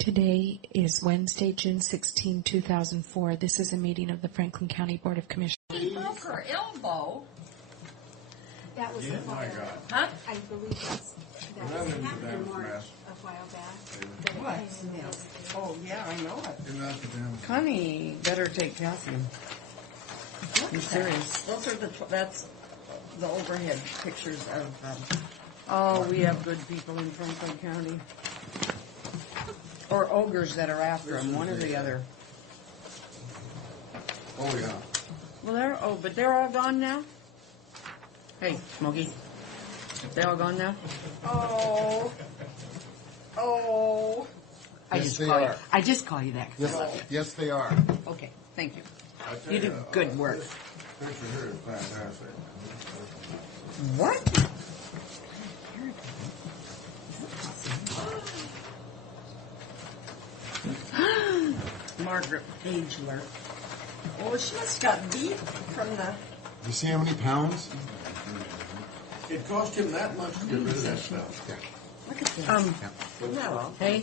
Today is Wednesday, June 16, 2004. This is a meeting of the Franklin County Board of Commissioners. She broke her elbow. That was the fire. Huh? I believe that happened in March a while back. What? Oh, yeah, I know it. Connie better take calcium. I'm serious. Those are that's the overhead pictures of, Oh, we have good people in Franklin County. Or ogres that are after them, one or the other. Oh, yeah. Well, but they're all gone now? Hey, Smokey. They all gone now? Oh. Yes, they are. I just call you that. 'Cause I love you. Yes, they are. Okay, thank you. You do good work. This picture here is fantastic. What? Margaret Pagler. oh, she must have got beat from the, You see how many pounds? It cost him that much to get rid of that stuff. look at this. Um, hey,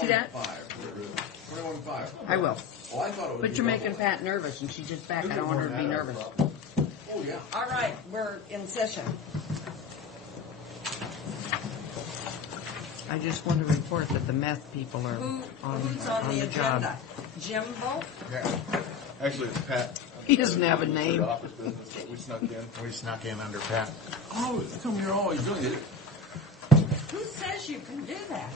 see that? 21.5. I will. Oh, I thought it was. But you're making Pat nervous, and she's just back. I don't want her to be nervous. Oh, yeah. All right, we're in session. I just want to report that the meth people are Who's on on the the job. agenda? Jimbo? Yeah. Actually, it's Pat. He doesn't have a name. Office business that we snuck in. We snuck in under Pat. Oh, how come you're always doing it? Who says you can do that?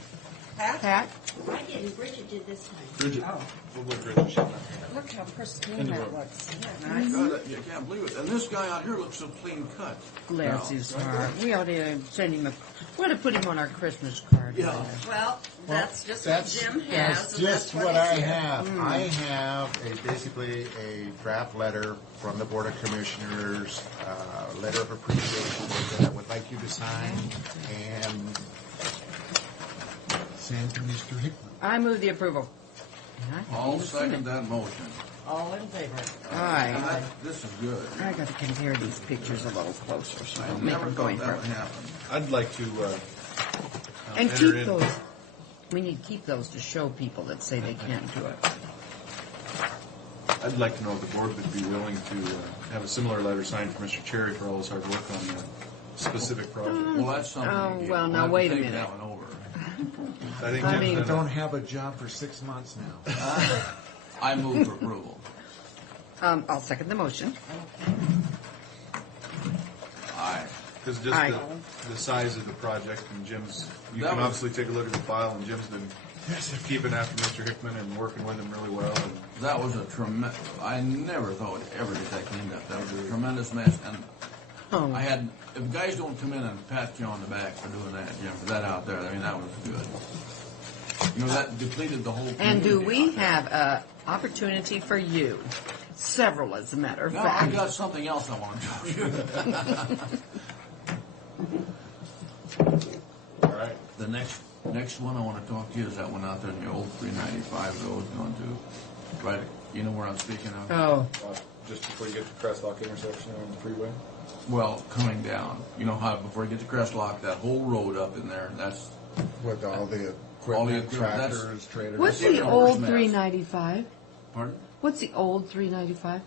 Pat? Pat? I didn't. Bridget did this time. Bridget. Oh, We'll look Bridget. She's not here. look how pristine In the that room. looks. God, you can't believe it. And this guy out here looks so clean cut. Bless Now, his heart. We ought to send him we ought to put him on our Christmas card. Yeah. Well, that's just That's, what Jim has. that's and just that's what he's I here. have. I have basically a draft letter from the Board of Commissioners, letter of appreciation that I would like you to sign and send to Mr. Hickman. I move the approval. I'll second that motion. All in favor? And Aye. this is good. I got to compare these pictures a little closer so I I don't make never them go thought in that front. would happen. I'd like to And enter keep in- those. We need to keep those to show people that say they can't do it. I'd like to know if the board would be willing to have a similar letter signed for Mr. Cherry for all his hard work on the specific project. Well, that's something. Oh, you well, we'll now have to wait a take minute. that one over. I think I Jim's mean- done Don't have a job for 6 months now. I move for approval. I'll second the motion. Aye. Because just Aye. the size of the project, and Jim's, you That can was- obviously take a look at the file, and Jim's been keeping after Mr. Hickman and working with him really well. And That was a tremendous, I never thought we'd ever get that cleaned up. That was a tremendous mess. And Oh. I had, if guys don't come in and pat you on the back for doing that, Jim, for that out there, I mean, that was good. You know, that depleted the whole And do community. we have an opportunity for you? Several, as a matter of No, I fact. got something else I want to tell you. all right, The next one I want to talk to you is that one out there in the old 395 road going to, right, you know where I'm speaking of? Oh, just before you get to Crestlock intersection on the freeway. Well, coming down. You know how before you get to Crestlock, that whole road up in there, that's, With all the All the equipment, equipment, that's- tractors, trailers. what's That's the the old worst mess. 395? pardon? What's the old 395?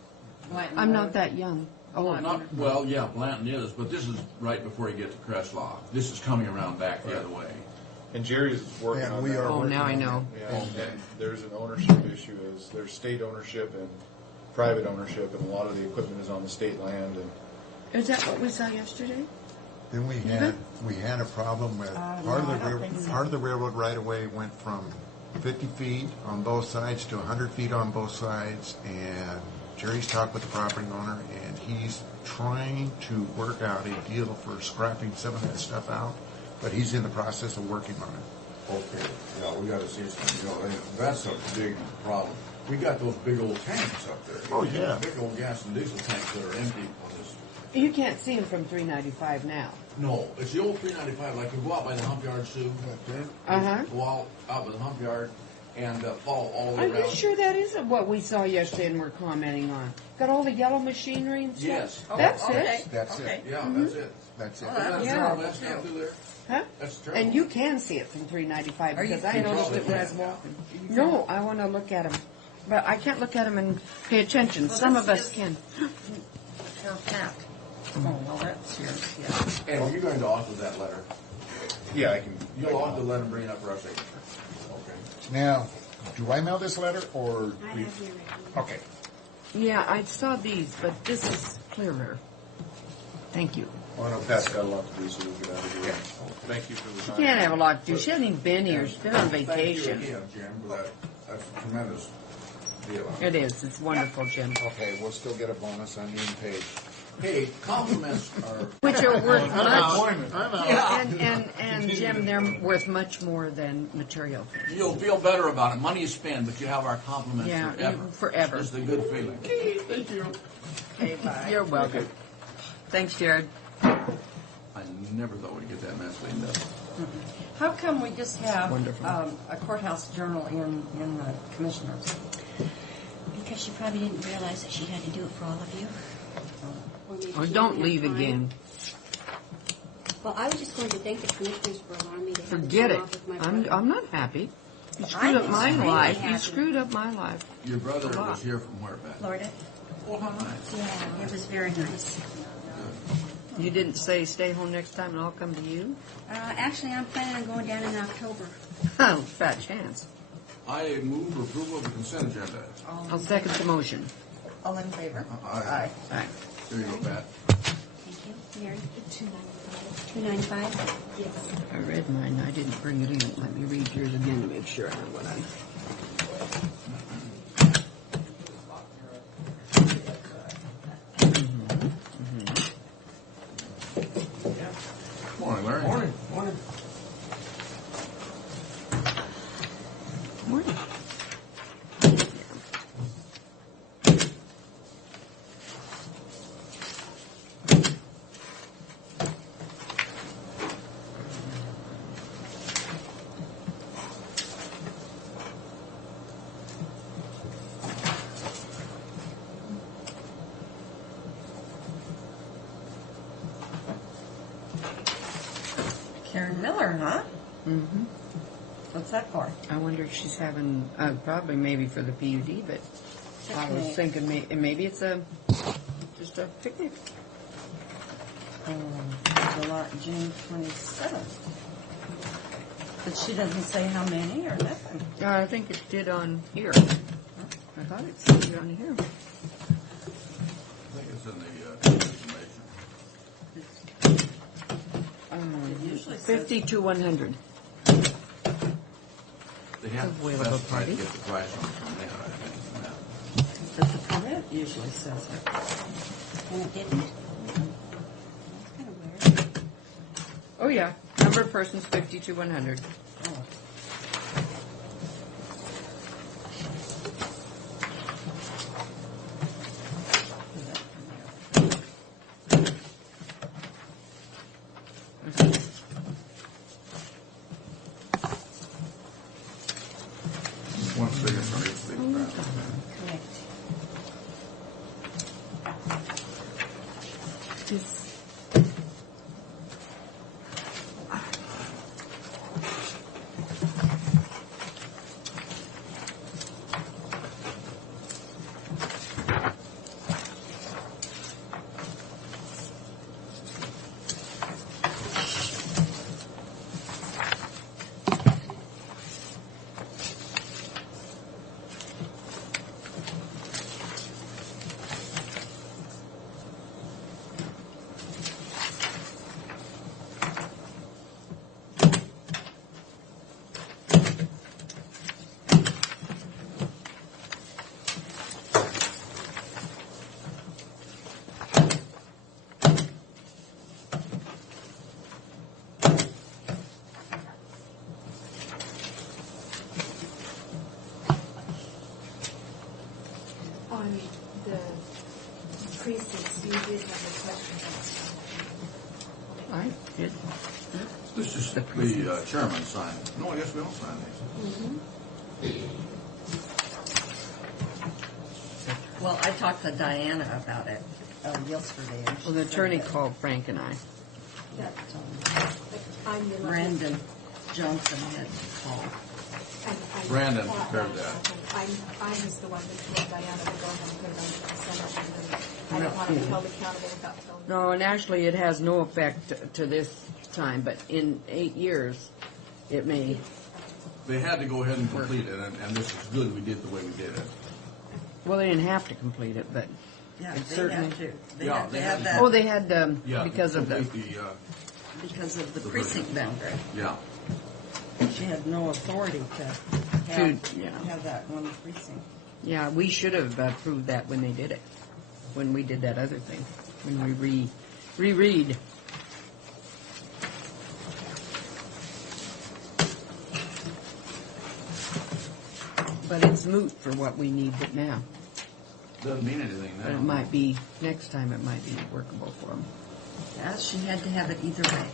I'm not that young. Oh, Not, well, yeah, Blanton is, but this is right before you get to Crestlock. This is coming around back the other way. And Jerry's working And on we that. are Oh, working now I on know. that. Yeah, And and there's an ownership issue. There's state ownership and private ownership, and a lot of the equipment is on the state land. And is that what we saw yesterday? Then we had a problem with part of the railroad right of way went from 50 feet on both sides to 100 feet on both sides, and Jerry's talked with the property owner, and he's trying to work out a deal for scrapping some of that stuff out, but he's in the process of working on it. Okay, yeah, we gotta see something, you know, that's a big problem. We got those big old tanks up there. Oh, yeah. Big old gas and diesel tanks that are empty on this. You can't see them from 395 now. No, it's the old 395, like you go out by the hump yard, Sue. Uh-huh. Go out by the hump yard and follow all the way Are around. you sure that isn't what we saw yesterday and we're commenting on? Got all the yellow machinery and stuff? Yes. That's okay. it. That's Okay. it. Yeah, that's it. That's it. Isn't that Yeah. terrible, that's down through there? Huh? That's true. And you can see it from 395 Are you because I finished? noticed it when I was walking. No, I want to look at them, but I can't look at them and pay attention. Well, Some this of us is- can. Your Pat. Oh, well, that's yours, yeah. And are you going to author that letter? Yeah, I can. You'll author the letter and bring it up for our signature. Okay. Now, do I mail this letter or? I have your written. Okay. Yeah, I saw these, but this is clearer. Thank you. Well, I know Pat's got a lot to do, so we'll get out of here. Thank you for the She time. can't have a lot to do. She hasn't even been here. She's been on vacation. Thank you again, Jim, for that. That's a tremendous deal. It is. It's wonderful, Jim. Okay, we'll still get a bonus on you and Paige. Hey, compliments are. Which are worth much. I'm out. And Jim, they're worth much more than material things. You'll feel better about it. Money you spend, but you have our compliments Yeah, forever. forever. It's a good feeling. Thank you. Okay, bye. You're welcome. Thanks, Jared. I never thought we'd get that mess cleaned up. How come we just have Wonderful. a courthouse journal in the commissioners? Because she probably didn't realize that she had to do it for all of you. Or maybe Oh, she don't didn't leave have time. again. Well, I was just going to thank the commissioners for allowing me to have Forget the it. time off with my I'm brother. not happy. You I'm screwed up my extremely life. You happy. screwed up my life. Your brother was here from where, Pat? Florida? Oh, how nice. Yeah, it was very nice. You didn't say stay home next time and I'll come to you? Actually, I'm planning on going down in October. Oh, fat chance. I move approval of the consent agenda. I'll second the motion. All in favor? Aye. All right. There you go, Pat. Thank you. Mary? 295. Yes. I read mine. I didn't bring it in. Let me read yours again to make sure I know what I'm... Morning, Larry. Morning. Morning. Karen Miller, huh? Mm-hmm. What's that for? I wonder if she's having, probably maybe for the PUD, but I was thinking maybe it's just a picnic. July, June 27th. But she doesn't say how many or nothing. I think it did on here. I thought it said it on here. I think it's in the information. It usually says 50 to 100. They have to Available specify party. to get the price on it from there, I think. But the permit usually says it. And it didn't. That's kind of weird. Oh, yeah. Number of persons, 50 to 100. Oh. One signature on each thing. Correct. On the precincts, you did have a question. I did. This is the chairman sign. No, I guess we don't sign these. Well, I talked to Diana about it yesterday. and Well, the she said attorney that- called Frank and I. that I'm your Brandon Johnson had called. Brandon prepared that. I was the one that told Diana to go ahead and put it on the consent agenda. I don't want to be held accountable without telling you. No, and actually it has no effect to this time, but in 8 years, it may. They had to go ahead and complete it, and this is good we did the way we did it. Well, they didn't have to complete it, but Yeah, It they certainly- had to. They Yeah, had they to had have to. that oh, they had Yeah. because of the. complete because of the the precinct boundary. Yeah. She had no authority to yeah. have that one precinct. Yeah, we should have approved that when they did it, when we did that other thing, when we reread. But it's moot for what we need it now. Doesn't mean anything now. But it might be, next time it might be workable for them. Yeah, she had to have it either way.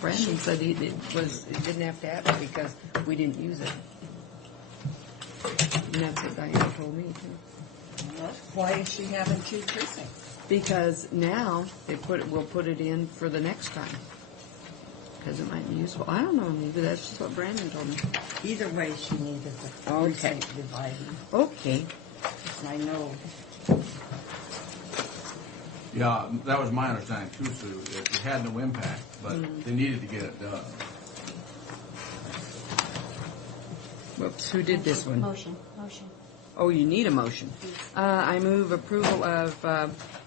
Brandon said it didn't have to have it because we didn't use it. And that's what Diana told me too. Well, why is she having two precincts? Because now we'll put it in for the next time. Because it might be useful. I don't know, maybe that's just what Brandon told me. Either way, she needed the Okay. precinct dividing. Okay. And I know Yeah, that was my understanding too, Sue. It had no impact, but they needed to get it done. Whoops, who did this one? Motion. Oh, you need a motion. I move approval of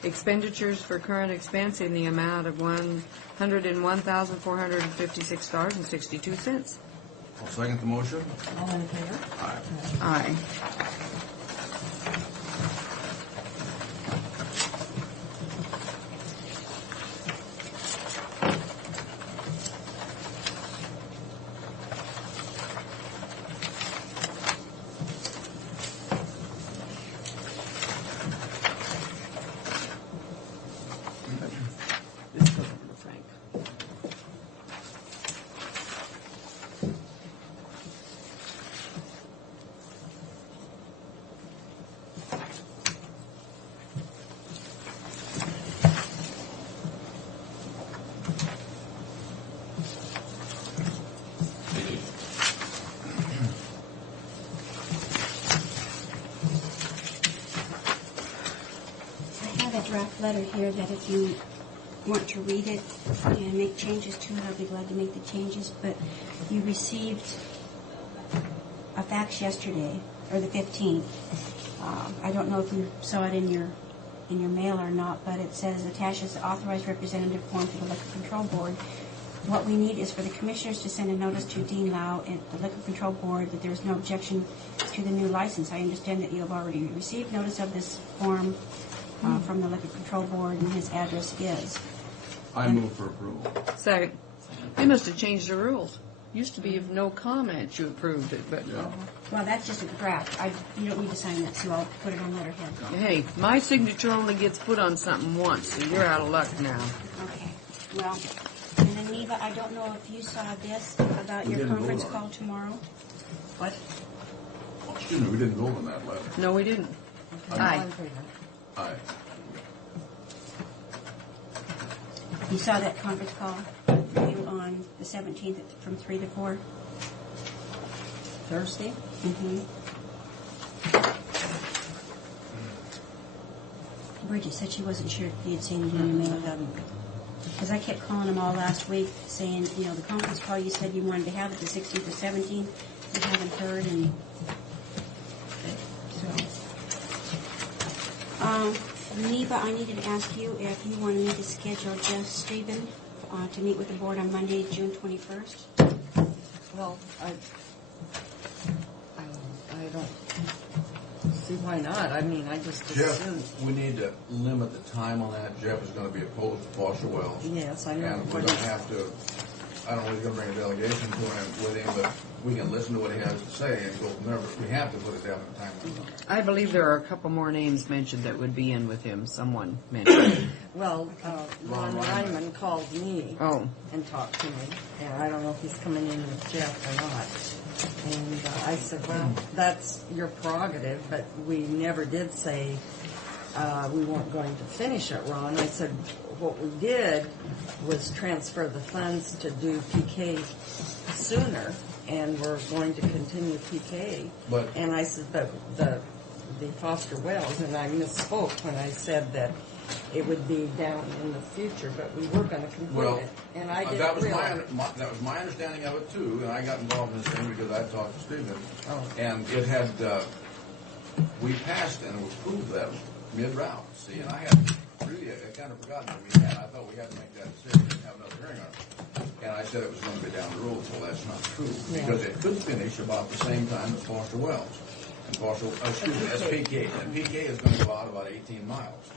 expenditures for current expense in the amount of $101,456.62. I'll second the motion. all in favor. Aye. Aye. This goes over to Frank. I have a draft letter here that if you want to read it and make changes to it, I'll be glad to make the changes. But you received a fax yesterday, or the 15th. I don't know if you saw it in your mail or not, but it says attaches the authorized representative form to the Liquor Control Board. What we need is for the commissioners to send a notice to Dean Lau and the Liquor Control Board that there is no objection to the new license. I understand that you have already received notice of this form from the Liquor Control Board, and his address is. I move for approval. Second. They must have changed the rules. Used to be if no comment you approved it, but Yeah. Well, that's just a draft. You don't need to sign that, so I'll put it on letterhead. hey, my signature only gets put on something once, so you're out of luck now. Okay. Well, and then Neva, I don't know if you saw this about We your didn't conference vote on call tomorrow. What? Oh, excuse me, we didn't vote on that letter. No, we didn't. All Aye. in favor. Aye. You saw that conference call on the 17th from 3 to 4? Thursday? Mm-hmm. Bridget said she wasn't sure if you had seen it in the mail. Because I kept calling them all last week saying, the conference call you said you wanted to have it the 16th or 17th. We haven't heard, and so. Neva, I needed to ask you if you wanted me to schedule Jeff Stephen to meet with the board on Monday, June 21st. Well, I don't see why not. I mean, I just Jeff, assumed. we need to limit the time on that. Jeff is going to be opposed to Foster Wells. Yes, I know. And we don't have to, I don't know if he's going to bring a delegation to him with him, but we can listen to what he has to say and go from there. But we have to put a definite time on it. I believe there are a couple more names mentioned that would be in with him. Someone mentioned. Well, Ron Ryman called me Oh, and talked to me, and I don't know if he's coming in with Jeff or not. And I said, well, that's your prerogative, but we never did say we weren't going to finish it, Ron. I said, what we did was transfer the funds to do PK sooner, and we're going to continue PK. But- And I said that the Foster Wells, and I misspoke when I said that it would be down in the future, but we were going to complete Well, it. And I didn't that was realize. that was my understanding of it too, and I got involved in this thing because I talked to Stephen. Oh. And it had, we passed and it was approved that mid-route, see, and I had really, I kind of forgotten that we had, I thought we had to make that decision and have another hearing on it. And I said it was going to be down the road, so that's not true, because it could finish about the same time as Foster Wells. And Foster, that's PK, and PK is going to go out about 18 miles.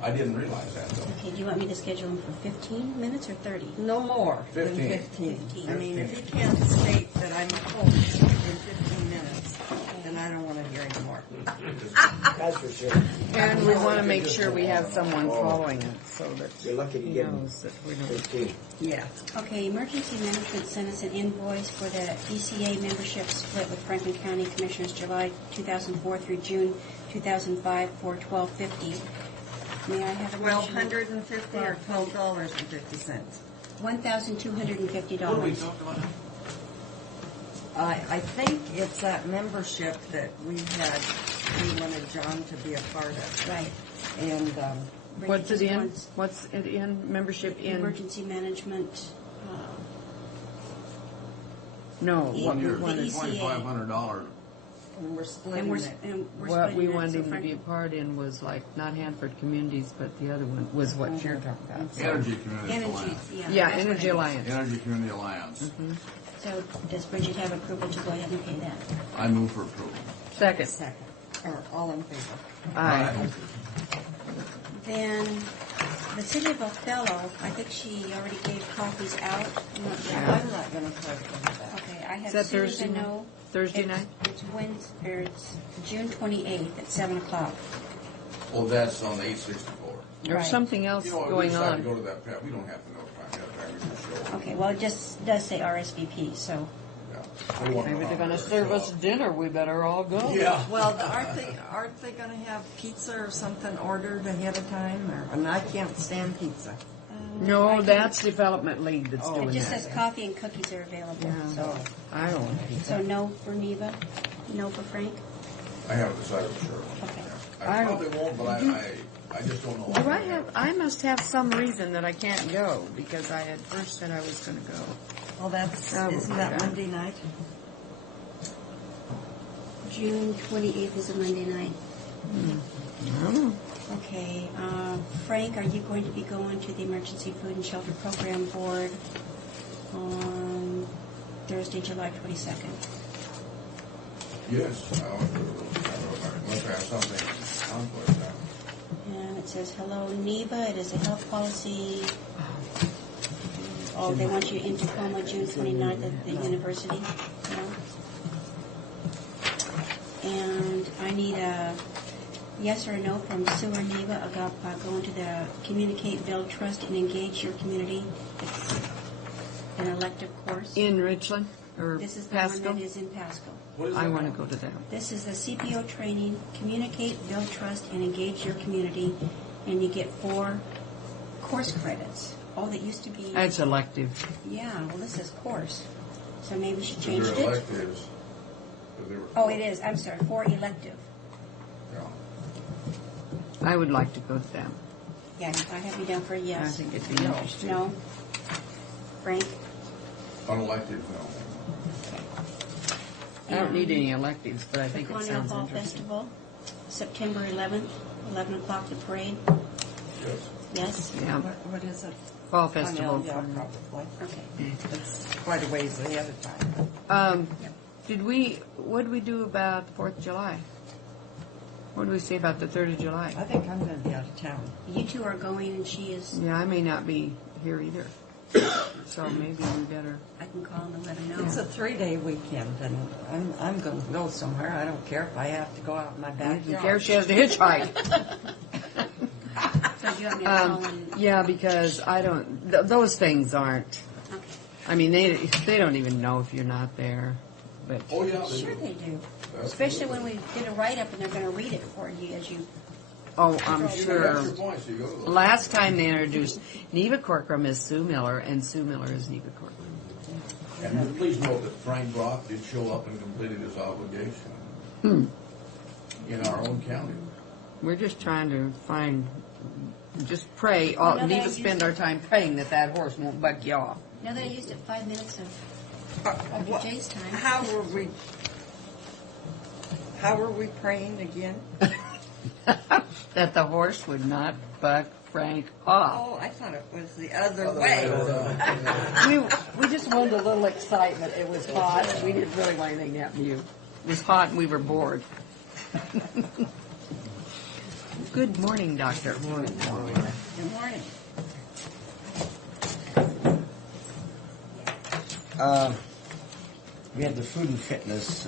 I didn't realize that though. Okay, do you want me to schedule them for 15 minutes or 30? No more 15. than 15. 15. I mean, if he can't state that I'm close in 15 minutes, then I don't want to hear anymore. That's for sure. And we want to make sure we have someone following it so that You're lucky to he get knows that we don't. 15. Yeah. Okay, Emergency Management sent us an invoice for the ECA membership split with Franklin County Commissioners July 2004 through June 2005 for $12.50. May I have a motion? $1,250 or $12.50? $1,250. What do we talk about now? I think it's that membership that we wanted John to be a part of. Right. And, What's it in? Wants What's it in? Membership in? Emergency Management. No, The what we ECA. wanted. $2,500. and we're And splitting we're, it. and we're What we splitting it, wanted so him to be a Franklin- part in was like not Hanford Communities, but the other one was what you're talking about. So- Energy Community Energy, Alliance. yeah. Yeah, that's Energy what it Alliance. Energy Community Alliance. So does Bridget have approval to go ahead and pay that? I move for approval. Second. Second. Or all in favor? Aye. Then the City of Othello, I think she already gave copies out. I'm not sure. I'm not going to try to do that. Okay, I Is have that Susan Thursday night? know. Thursday night? It's Wednesday, or it's June 28th at 7 o'clock. Well, that's on 864. There's Right. something else You know, we going decided to on. go to that, we don't have to notify them ahead of time, we just show up. Okay, well, it just does say RSVP, so. Yeah. We want Maybe they're to going to show serve up. us dinner. We better all go. Yeah. Well, aren't they going to have pizza or something ordered ahead of time? Or, I mean, I can't stand pizza. No, that's Development League that's Oh, It doing just says that. coffee and cookies are available, Yeah. so. I don't want pizza. So no for Neva, no for Frank? I haven't decided for sure. Okay. Yeah. I probably won't, but I just don't know. Do I have? I must have some reason that I can't go because I had first said I was going to go. Well, that's, Oh, isn't that okay. Monday night? June 28th is a Monday night. Okay, Frank, are you going to be going to the Emergency Food and Shelter Program Board on Thursday, July 22nd? Yes, I want to go to those. Unless I have something conflict. And it says, hello, NEVA, it is a health policy. Oh, they want you in Tacoma June 29th at the university. No? And I need a yes or a no from Sue or NEVA about going to the Communicate, Build, Trust, and Engage Your Community. It's an elective course. In Richland or This is the one Pasco? that is in Pasco. What is I that? want to go to that. This is the CPO training, Communicate, Build Trust, and Engage Your Community, and you get 4 course credits. Oh, that used to be, That's elective. yeah, well, this is course. So maybe we should Because change they're it. electives. 'Cause they were- Oh, it is, I'm sorry, 4 elective. Yeah. I would like to go to that. Yeah, I have you down for a I yes. think it'd be interesting. No? Frank? Unelected, no. I don't need any electives, but I The think it Cornell sounds Fall interesting. Festival, September 11th, 11 o'clock, the parade. Yes. Yes? Yeah, What is it? Fall Festival. Yeah, probably. Okay. It's quite a ways ahead of time. What did we do about the 4th of July? What did we say about the 3rd of July? I think I'm going to be out of town. You two are going, and she is, Yeah, I may not be here either. So maybe we better. I can call him and let him know. It's a 3-day weekend, and I'm going to go somewhere. I don't care if I have to go out in my I don't backyard. care if she has to hitchhike. So do you want me to call him? Yeah, because I don't. Those things aren't. Okay. I mean, they don't even know if you're not there. But Oh, yeah. Sure they do. That's Especially good. when we did a write-up and they're going to read it for you as you Oh, I'm sure. That's your point, so you go to those. Last time they introduced Neva Corcoran as Sue Miller, and Sue Miller as Neva Corcoran. And please note that Frank Brock did show up and completed his obligation in our own county. We're just trying to just pray. Well, no, Neva they spend used- our time praying that horse won't bug you off. Now that I used it 5 minutes of What- Jay's time. How were we praying again? That the horse would not bug Frank off. Oh, I thought it was the other way. We just wanted a little excitement. It was hot. We didn't really want anything to happen to you. It was hot and we were bored. Good morning, Doctor. Good morning. We had the food and fitness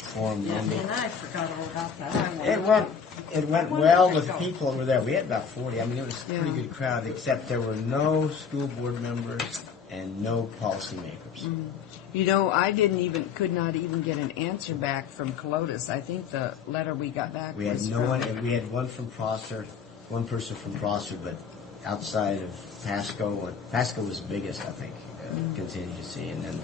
forum Yeah, Monday. and I forgot all about that. It went well with the people that were there. We had about 40. I mean, it was a pretty good crowd, except there were no school board members and no policymakers. You know, I could not even get an answer back from Colotus. I think the letter we got back We had was no from- one. And we had one from Prosser, one person from Prosser, but outside of Pasco, Pasco was the biggest, I think, contingency, and then.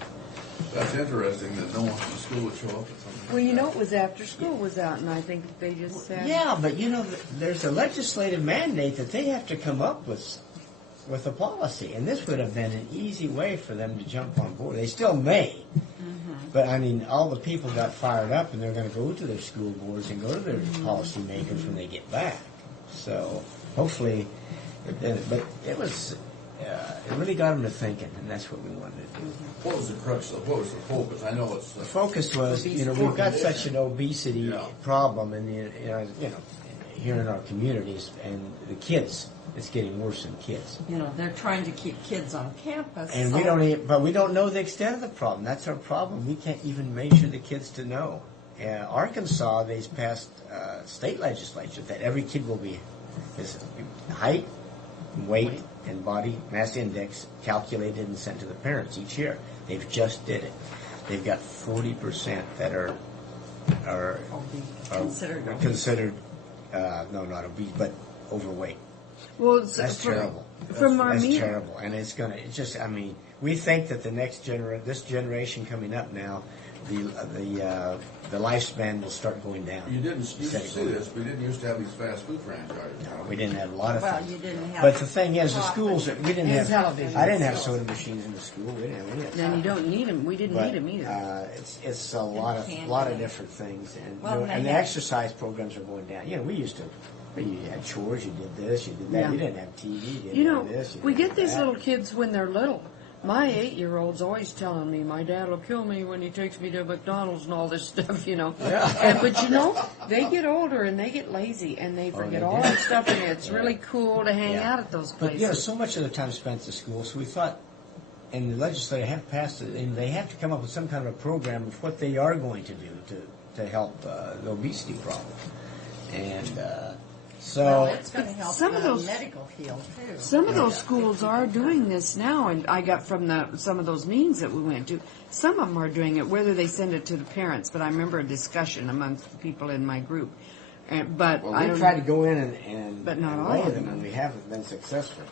That's interesting that no one from the school would show up at something. Well, you know, it was after school was out, and I think they just said, Yeah, but you know, there's a legislative mandate that they have to come up with a policy, and this would have been an easy way for them to jump on board. They still may, but I mean, all the people got fired up, and they're going to go to their school boards and go to their policymakers when they get back. So hopefully, but it was. It really got them to thinking, and that's what we wanted to do. What was the crux of, what was the focus? I know it's. The focus was, you know, we've got such an obesity problem, and here in our communities, and the kids, it's getting worse in kids. You know, they're trying to keep kids on campus. And so- we don't know the extent of the problem. That's our problem. We can't even measure the kids to know. Arkansas, they passed state legislature that every kid will be his height, weight, and body mass index calculated and sent to the parents each year. They've just did it. They've got 40% that are considered no, not obese, but overweight. well, That's terrible. From our That's meeting, terrible, and it's just. I mean, we think that the this generation coming up now, the lifespan will start going down. You didn't used to see this. We didn't used to have these fast food franchises. No, we didn't have a lot of Well, things. you didn't have. But the thing is, the schools, we didn't And have television. I didn't have soda machines in the school. We didn't have any of that. then you don't need them. We didn't But, need them either. it's a lot of different things, and Well, and the they had- exercise programs are going down. You know, we used to. You had chores, you did this, you did that. Yeah. You didn't have TV, you didn't You know, have this. You we didn't get have these that. little kids when they're little. My 8-year-old's always telling me my dad will kill me when he takes me to McDonald's and all this stuff, you know. Yeah. But you know, they get older and they get lazy and they forget they all do. that stuff, and it's really cool to hang Yeah. out at those But places. you know, so much of the time spent at the school, so we thought, and the legislature have passed it, and they have to come up with some kind of a program of what they are going to do to help the obesity problem. And so, Well, it's going to help Some of the those- medical field too. Some of those schools are doing this now, and I got from some of those meetings that we went to. Some of them are doing it, whether they send it to the parents. But I remember a discussion amongst the people in my group. But well, I we don't tried to go in and But not and all weigh of them, them. and we haven't been successful.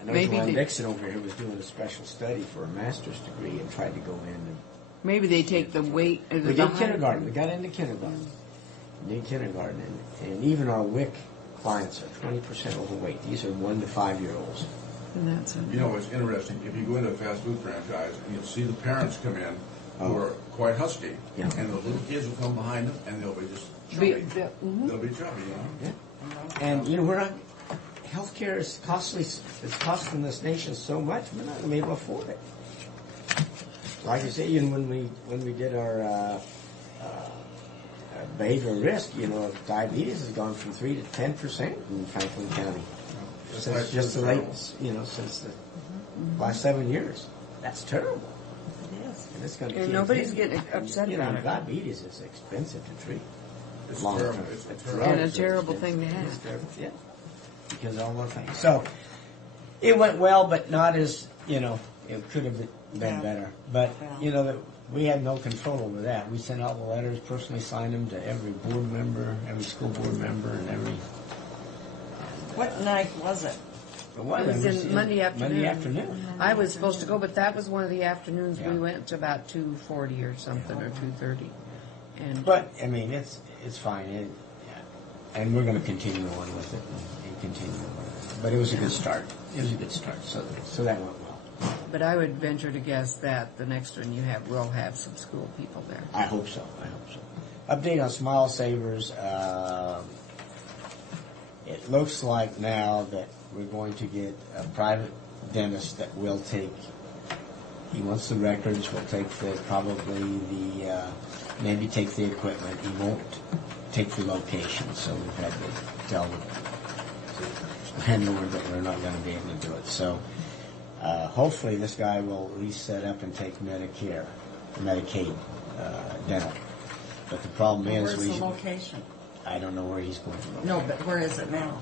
I know Maybe Joanne they- Dixon over here was doing a special study for a master's degree and tried to go in. And maybe they take the weight. Or we the did kindergarten. We got into kindergarten. We did kindergarten, and even our WIC clients are 20% overweight. These are 1 to 5-year-olds. And that's it. You know, it's interesting. If you go into a fast food franchise and you'll see the parents come in who are quite husky, Yeah. and the little kids will come behind them and they'll be just Be- chubby. mhm. They'll be chubby, you know. Yeah. And you know, we're not. Healthcare is costly. It's costing this nation so much. We're not going to be able to afford it. Like I say, even when we did our behavioral risk, you know, diabetes has gone from 3 to 10% in Franklin County since just the late, since the last 7 years. That's terrible. It is. And it's going to And keep nobody's getting getting upset you know, about it. diabetes is expensive to treat. It's Long terrible. term. It's The terrible. drugs And a are terrible expensive. thing to have. It's terrible, yeah. Because of all the things. So it went well, but not as, it could have been better. But, we had no control over that. We sent all the letters, personally signed them to every board member, every school board member, and every What night was it? It was in Monday afternoon. Monday afternoon. I was supposed to go, but that was one of the afternoons Yeah. we went to about 2:40 or something, or 2:30. And But I mean, it's fine. And we're going to continue on with it and continue on. But it was a good start. It was a good start. So that went well. But I would venture to guess that the next one will have some school people there. I hope so. Update on Smile Savers. It looks like now that we're going to get a private dentist that will take. He wants the records. Will take maybe take the equipment. He won't take the location. So we've had to tell the landlord that we're not going to be able to do it. So hopefully this guy will at least set up and take Medicaid dental. But the problem is, Where's the location? I don't know where he's going to go. No, but where is it now?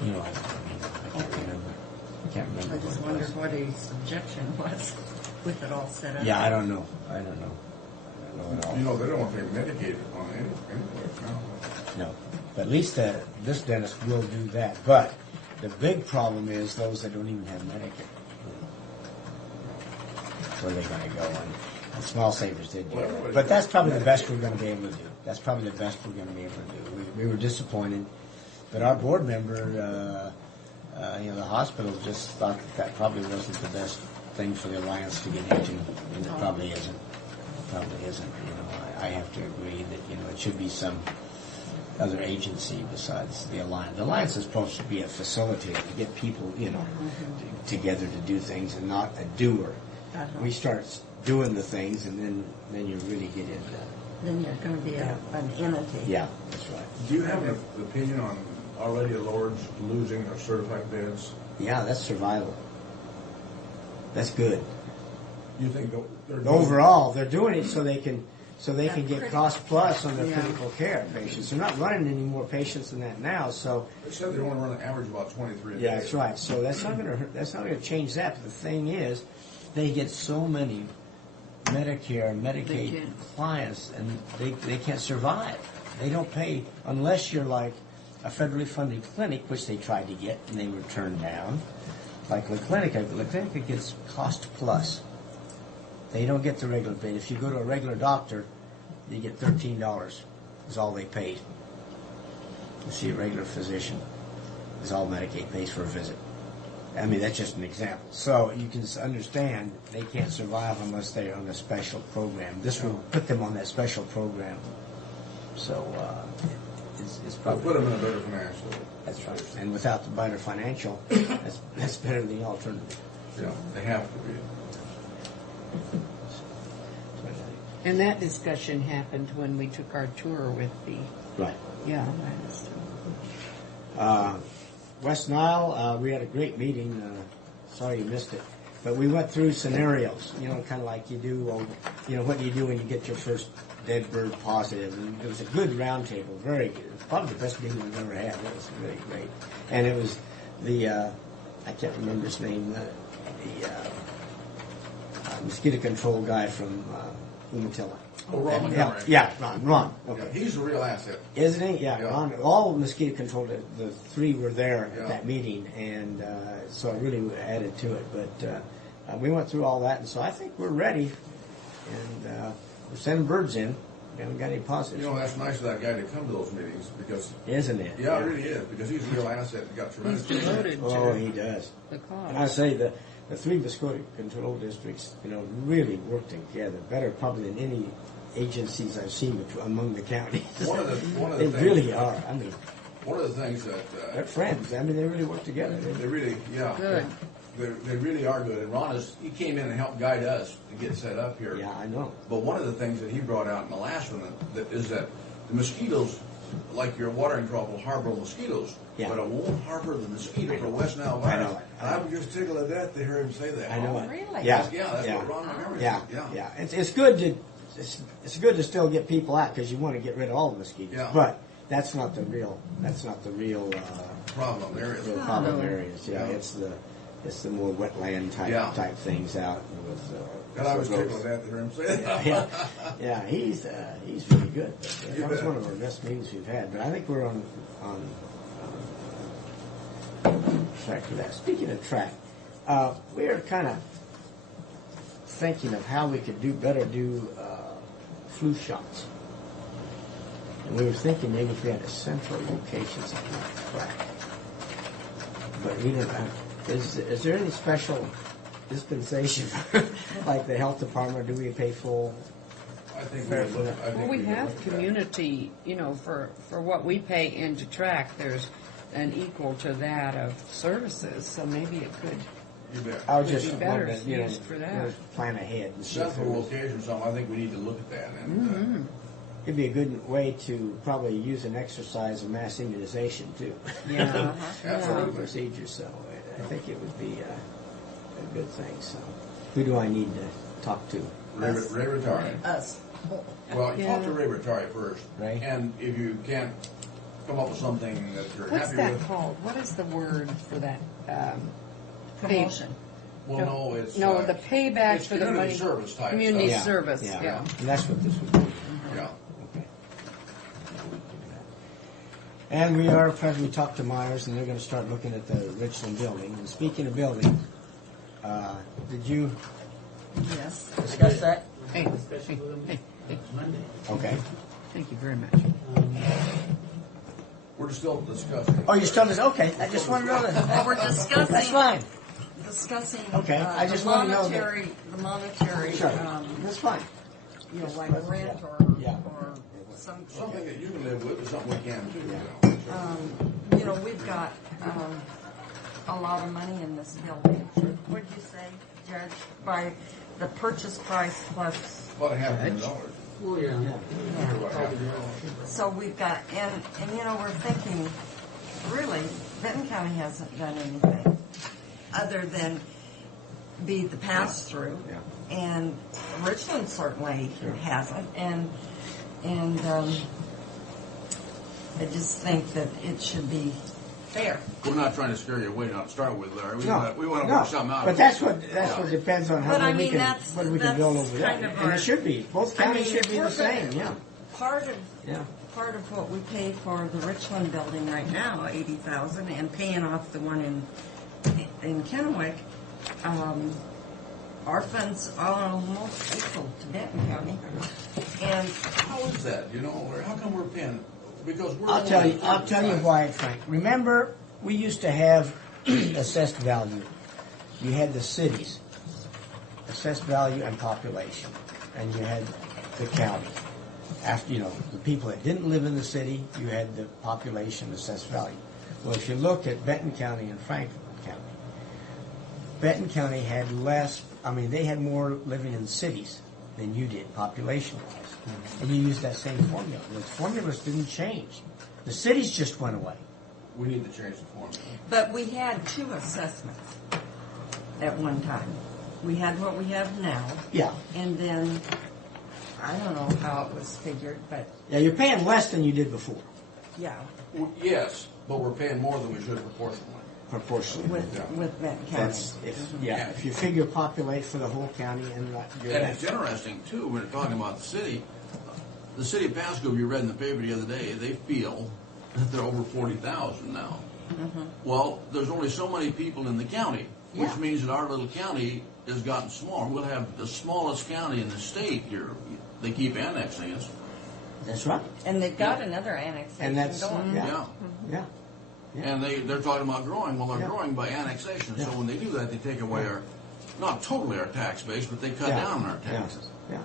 You know, I can't remember. I can't remember. I just what it wondered was. what his objection was with it all set up. Yeah, I don't know. I don't know at all. You know, they don't want to pay Medicaid on anywhere now. No. But at least this dentist will do that. But the big problem is those that don't even have Medicare. Where are they going to go? And Small Savers did do it. But that's probably the best we're going to be able to do. That's probably the best we're going to be able to do. We were disappointed. But our board member, the hospital just thought that probably wasn't the best thing for the Alliance to get into. And it probably isn't. Probably isn't. I have to agree that, it should be some other agency besides the Alliance. The Alliance is supposed to be a facilitator to get people, together to do things and not a doer. We start doing the things and then you really get into that. Then you're going to be an entity. Yeah, that's right. Do you have an opinion on Our Lady of Lourdes losing their certified beds? Yeah, that's survival. That's good. You think they're Overall, they're doing it so they can get cost plus on their critical care patients. They're not running any more patients than that now. So They said they want to run an average of about 23 a day. yeah, that's right. So that's not going to change that. But the thing is, they get so many Medicare and Medicaid clients, and they can't survive. They don't pay unless you're like a federally funded clinic, which they tried to get and they were turned down. Like La Clinica gets cost plus. They don't get the regular pay. If you go to a regular doctor, you get $13 is all they pay. To see a regular physician is all Medicaid pays for a visit. I mean, that's just an example. So you can understand they can't survive unless they're on a special program. This will put them on that special program. So it's probably... Put them in a better financial. That's right. And without the better financial, that's better than the alternative. Yeah, they have to be. And that discussion happened when we took our tour with the... Right. Yeah, West Nile, we had a great meeting. Sorry you missed it. But we went through scenarios, kind of like you do, what do you do when you get your first dead bird positive? And it was a good roundtable, very good. It was probably the best meeting we've ever had. It was really great. And it was the, I can't remember his name, the mosquito control guy from Umatilla. Oh, Ron Montgomery. Yeah, Ron. Okay. Yeah, he's a real asset. Isn't he? Yeah, Yeah. Ron. All mosquito control, the three were there Yeah. at that meeting, and so I really added to it. But we went through all that, and so I think we're ready, and we're sending birds in. We haven't got any positives. That's nice of that guy to come to those meetings because, Isn't it? yeah, it really is, because he's a real asset and got tremendous. He's devoted Oh, to he does. the And I cause. say the three mosquito control districts, really work together better probably than any agencies I've seen among the counties. One of the They things- really are. I mean, One of the things that they're friends. I mean, they really work together. they really, yeah, Good. They really are good. And Ron he came in and helped guide us to get set up here. Yeah, I know. But one of the things that he brought out in the last one is that the mosquitoes, like your watering trough, will harbor mosquitoes, Yeah. but it won't harbor the mosquito for West Nile I virus. know. And I was just tickled to death to hear him say that. I know Oh, it. really? Yeah, Yeah, that's yeah. what Ron Montgomery Yeah, said. yeah. It's good to still get people out because you want to get rid of all the mosquitoes. Yeah. But that's not the real Problem area. real problem areas. Yeah, Yeah. it's the It's the more wetland type things out with. And I was some tickled growth. at to hear him say that. Yeah, he's really good. That was one of our best meetings we've had. But I think we're on track for that. Speaking of track, we're kind of thinking of how we could do flu shots. And we were thinking maybe if we had a central location, something like track. But we don't have. Is there any special dispensation like the health department? Do we pay full? I think Fair we for would. that. I think Well, we would have look at that. community, for what we pay into track, there's an equal to that of services, so maybe it could. You bet. I was Would just be better wondering, used for that. plan ahead. And see if Central there was- location, something, I think we need to look at that. And, Mm-hmm. It'd be a good way to probably use an exercise of mass immunization too. Yeah. Absolutely. Procedure. So I think it would be a good thing. So who do I need to talk to? Ray Rotari. Us. Well, Yeah. talk to Ray Rotari first. Ray? And if you can't come up with something that you're What's happy that with, called? What is the word for that? Promotion. well, no, it's. No, the payback it's for the money. community service type Community stuff. service, yeah. And that's what this would be. Yeah. Okay. And we talked to Myers, and they're going to start looking at the Richland building. And speaking of buildings, did you Yes. discuss that? Hey, hey, Okay. thank you very much. We're still discussing. Oh, you still just okay? I just want to know that. Well, we're discussing. That's fine. Discussing. Okay, I just want to know that. The monetary. Sure, that's fine. Like rent or Yeah. some. Something that you can live with is something we can too. We've got a lot of money in this building. What did you say, Judge? By the purchase price plus. About $500,000. Oh, yeah. So we've got, and we're thinking, really, Benton County hasn't done anything other than be the pass-through. Yeah. And Richland certainly hasn't. And I just think that it should be fair. We're not trying to scare you away now to start with, Larry. We No, want to no. work something out. But that's what depends on But how I we mean, can that's- what we can build that's over there. kind of And our- it should be. Both counties should if be we're the same. gonna- Yeah. Part Yeah. of what we pay for the Richland building right now, $80,000, and paying off the one in Kennewick, our funds are almost equal to Benton County. And How is that? Or how come we're paying? Because we're. I'll tell you why, Frank. Remember, we used to have assessed value. You had the cities, assessed value and population, and you had the county. After the people that didn't live in the city, you had the population assessed value. Well, if you look at Benton County and Franklin County, Benton County had less. I mean, they had more living in cities than you did, population-wise. And you used that same formula. The formulas didn't change. The cities just went away. We need to change the formula. But we had two assessments at one time. We had what we have now, Yeah. and then, I don't know how it was figured, but, Yeah, you're paying less than you did before, yeah, Yes, but we're paying more than we should proportionally. proportionally. with Benton County. That's if you figure populate for the whole county and not your And it's interesting too, when you're talking about the city of Pasco, you read in the paper the other day, they feel that they're over 40,000 now. Mm-hmm. Well, there's only so many people in the county, which Yeah. means that our little county has gotten smaller. We'll have the smallest county in the state here. They keep annexing us. That's right. And they've got another annexation And that's going. Yeah. yeah. And they're talking about growing. Well, they're Yeah. growing by annexation. So Yeah. when they do that, they take away not totally our tax base, but they cut Yeah. down our Yeah. taxes. Yeah.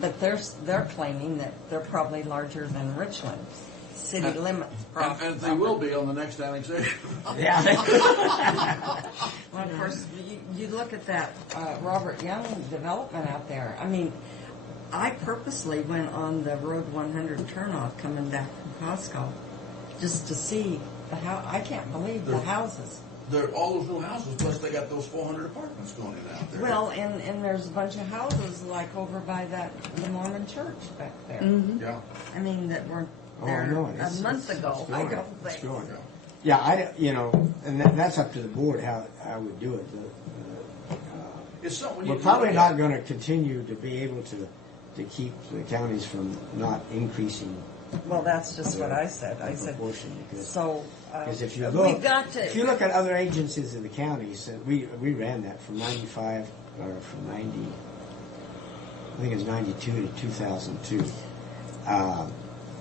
But they're claiming that they're probably larger than Richland. City limits. And they will be on the next annexation. Yeah. Well, of course, you look at that Robert Young development out there. I mean, I purposely went on the Road 100 turnoff coming back from Costco just to see the house. I can't believe the houses. They're all those new houses, plus they got those 400 apartments going in out there. Well, and there's a bunch of houses like over by the Mormon church back there. Yeah. I mean, that were Oh, I there know. a month ago. It's I growing. don't It's think. growing. Yeah, and that's up to the board how we do it. It's something we We're need to probably look not at. going to continue to be able to keep the counties from not increasing Well, that's just what I said. I the said, proportion. Because so, if you we've look, got to. if you look at other agencies in the counties, we ran that from 95 or from 90, I think it was 92 to 2002.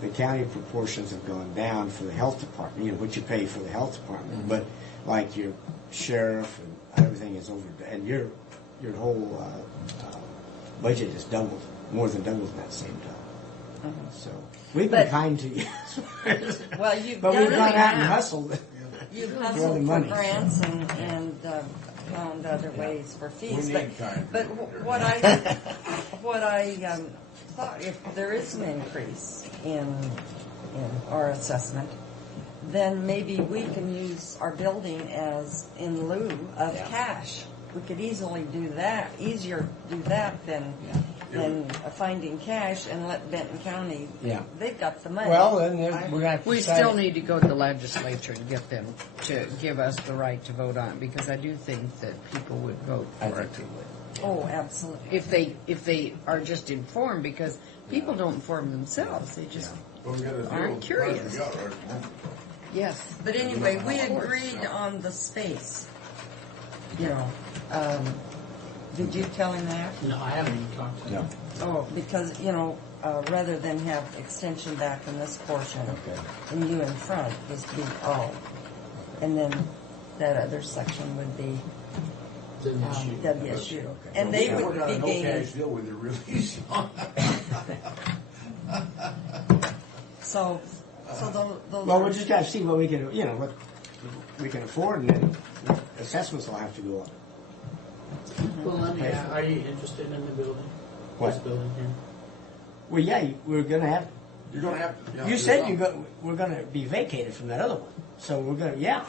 The county proportions have gone down for the health department, what you pay for the health department, but like your sheriff and everything is over, and your whole budget is doubled, more than doubled in that same time. So we've been But- kind to you. Well, you've But done we've it gone out and now. hustled. You've for the hustled for money. grants and found other ways for fees. We need kind But people here. what I thought, if there is an increase in our assessment, then maybe we can use our building as in lieu of Yeah. cash. We could easily do that, easier do that than finding cash and let Benton County, Yeah. they've got the money. Well, then we're going to have to We decide- still need to go to the legislature and get them to give us the right to vote on it, because I do think that people would vote I for think it. they would. Oh, absolutely. If they are just informed, because people don't inform themselves, they just, But we gotta deal Aren't with the curious. price we got right at the moment. yes. But anyway, we agreed on the space. You know, did you tell him that? No, I haven't even talked to him. No. Oh, because, rather than have extension back in this portion Okay. and you in front, just be all. And then that other section would be WSU. WSU. And they We're would gonna be no gaining. cash deal with you real easy on So those Well, are- we just got to see what we can, what we can afford, and then assessments will have to go up. Well, let me Pay ask, for are you interested in the building? What? This building here? Well, yeah, we're going to have. You're gonna have to. You said we're going to be vacated from that other one, so we're going to. Yeah.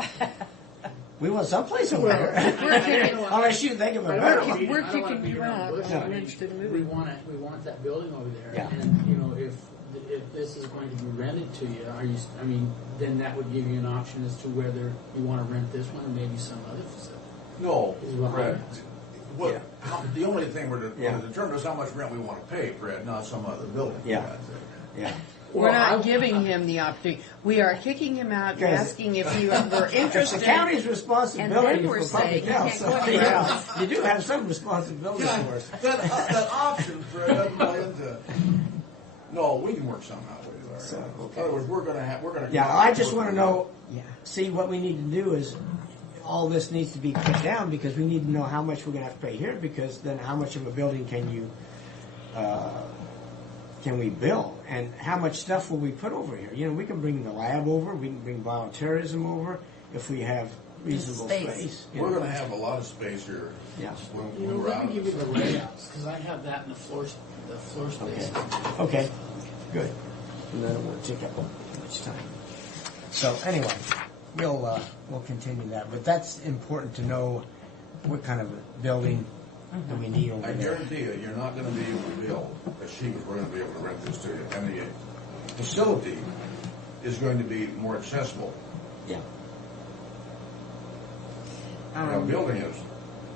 We want someplace over Well, there. Unless you think of a better one. I don't wanna kicking beat you around out. the bush. No. I mean, Interested in we moving. want that building over there. Yeah. And, if this is going to be rented to you, then that would give you an option as to whether you want to rent this one or maybe some other facility. No, Is what Fred. What, Yeah. the only thing we're Yeah. going to determine is how much rent we want to pay, Fred, not some other building. Yeah. That's it. Yeah. We're Well, not I- giving him the opportunity. We are kicking him out, Because- asking if you were It's interested. the county's responsibility And then we're for public saying you health. can't So, go anywhere yeah, else. you do have some responsibility for us. That option, Fred, doesn't go into. No, we can work something out with you, Larry. So, okay. In other words, we're going to. Yeah, I just want to know. See, what we need to do is all this needs to be put down because we need to know how much we're going to have to pay here because then how much of a building can we build and how much stuff will we put over here? We can bring the lab over, we can bring bioterrorism over if we have reasonable Space. space. We're going to have a lot of space here. Yeah. When we're Let out me of give you this. the layouts, because I have that in the floor space. Okay, good. And then it won't take up too much time. So anyway, we'll continue that, but that's important to know what kind of a building do we need over I there. guarantee you, you're not going to be able to build as cheap as we're going to be able to rent this to you. And the facility is going to be more accessible. Yeah. Building is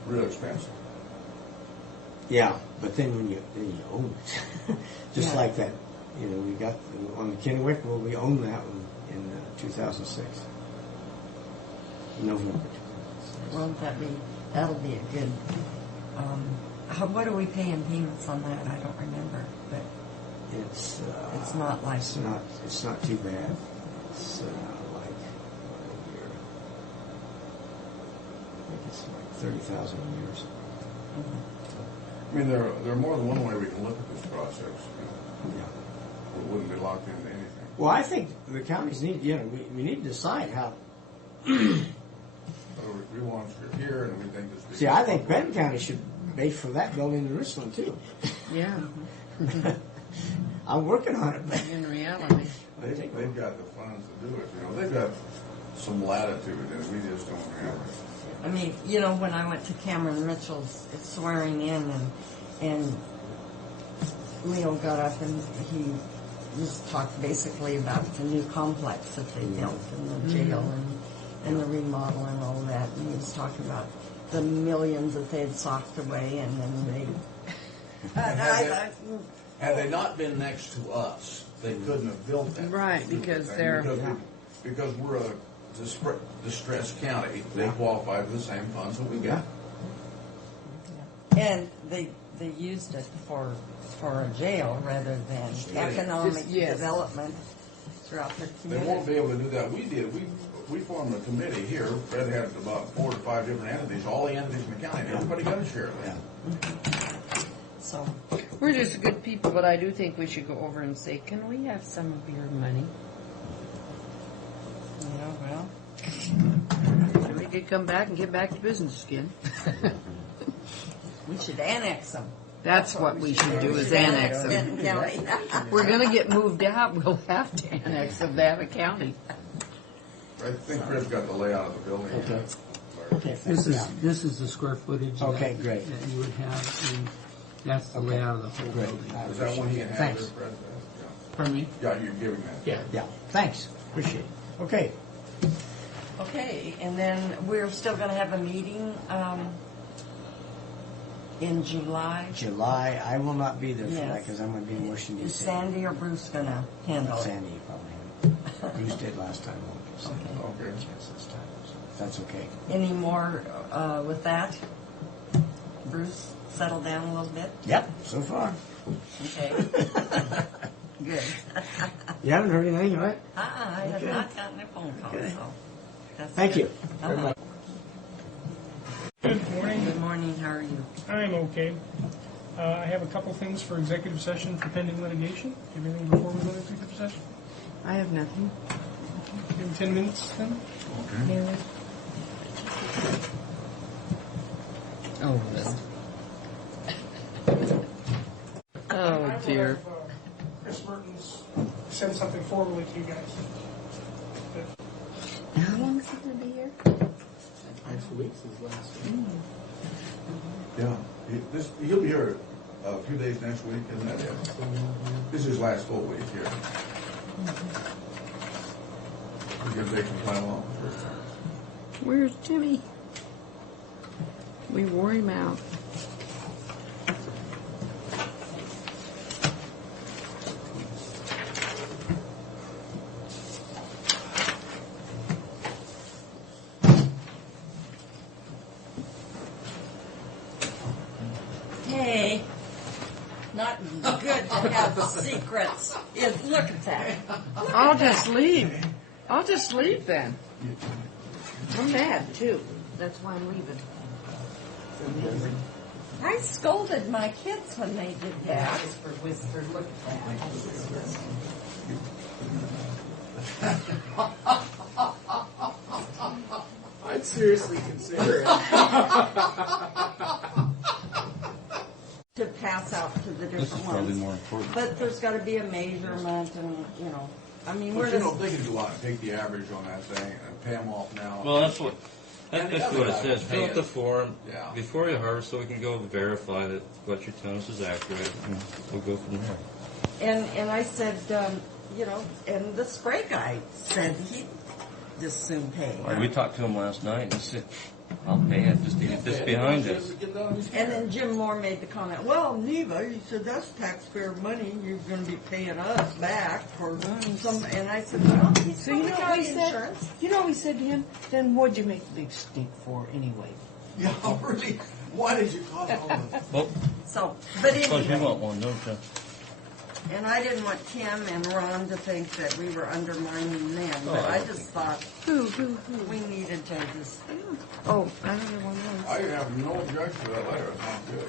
real expensive. Yeah, but then when you own it, just Yeah. like that, we got on the Kennewick, well, we owned that one in 2006, November. Won't that'll be a good, what are we paying payments on that? I don't remember, but It's not like. it's not too bad. It's like I think it's like 30,000 years. I mean, there are more than one way we can look at this process. Yeah. We wouldn't be locked into anything. Well, I think the counties need, we need to decide how. We want it here, and we think this. See, I think Benton County should pay for that building in Richland too. Yeah, I'm working on it, but in reality. They've got the funds to do it. They've got some latitude, and we just don't have it. I mean, when I went to Cameron Mitchell's swearing in and Leo got up and he just talked basically about the new complex that they built in the jail and the remodel and all that. And he was talking about the millions that they had socked away, and then they. Had they not been next to us, they couldn't have built that. Right, because they're- Because we're a distressed county, they qualify for the same funds that we got. And they used it for a jail rather than economic Yes. development throughout their They community. won't be able to do that. We did. We formed a committee here. Fred had about 4 or 5 different entities, all the entities in the county. And everybody got a share of that. So We're just good people, but I do think we should go over and say, can we have some of your money? well, So we could come back and get back to business again. we should annex them. That's what we should do, is annex them. Benton County. We're gonna get moved out, we'll have to annex them to have a county. I think Fred's got the layout of the building. Okay. Okay. This is the square footage. Okay, that- great. That you would have, and that's the layout of the whole Great. building. Is that one he can have Thanks. there, Fred? Pardon me? Yeah, you're giving that. Yeah. Yeah, thanks. Appreciate it. Okay. Okay, and then we're still going to have a meeting in July. July, I will not be there for that Yes. because I'm going to be in Washington, Is D.C. Sandy or Bruce going to handle it? Sandy, you probably have. Bruce did last time. Won't give Sandy Okay. a chance this time. So that's okay. Any more with that? Bruce, settle down a little bit? Yep, so far. Okay. Good. You haven't heard anything, right? I have Okay. not gotten a phone call, Okay. so. That's Thank good. you very much. Good morning. Good morning, how are you? I'm okay. I have a couple things for executive session for pending litigation. Do you have anything before we go to executive session? I have nothing. Give him 10 minutes then? Oh, oh dear. Chris Mertens send something formally to you guys. How long is he gonna be here? Next week's his last week. Yeah. He'll be here a few days next week, isn't that it? This is his last full week here. He's going to take some time off. Where's Jimmy? We wore him out. Hey, not good to have secrets. Look at that. I'll just leave. I'll just leave then. I'm mad too. That's why I'm leaving. I scolded my kids when they did that. Whisper, look at I'd seriously consider it. To pass out to the different ones. more important. But there's got to be a measurement and, I mean, we're But you just, know, they can go out and take the average on that thing and pay them off now. Well, that's what And the that's other what it guy says. can Fill pay out the it. form Yeah. before you harvest, so we can go verify that what you're telling us is accurate, and we'll go from there. and I said, and the spray guy said he'd just soon pay. We talked to him last night, and he said, "I'll pay it just to get this behind us." And then Jim Moore made the comment, well, Neva, you said that's taxpayer money, you're going to be paying us back for some, and I said, well, he's So you know probably what got he said? insurance. You know what he said to him? Then what'd you make the big stink for anyway? Yeah, really? Why did you call all the... Well, So, but suppose you anyway, want one, don't you? and I didn't want Tim and Ron to think that we were undermining them, but I just thought Who? we needed to just, Oh, I don't know one of I have no objection to that letter. It sounds good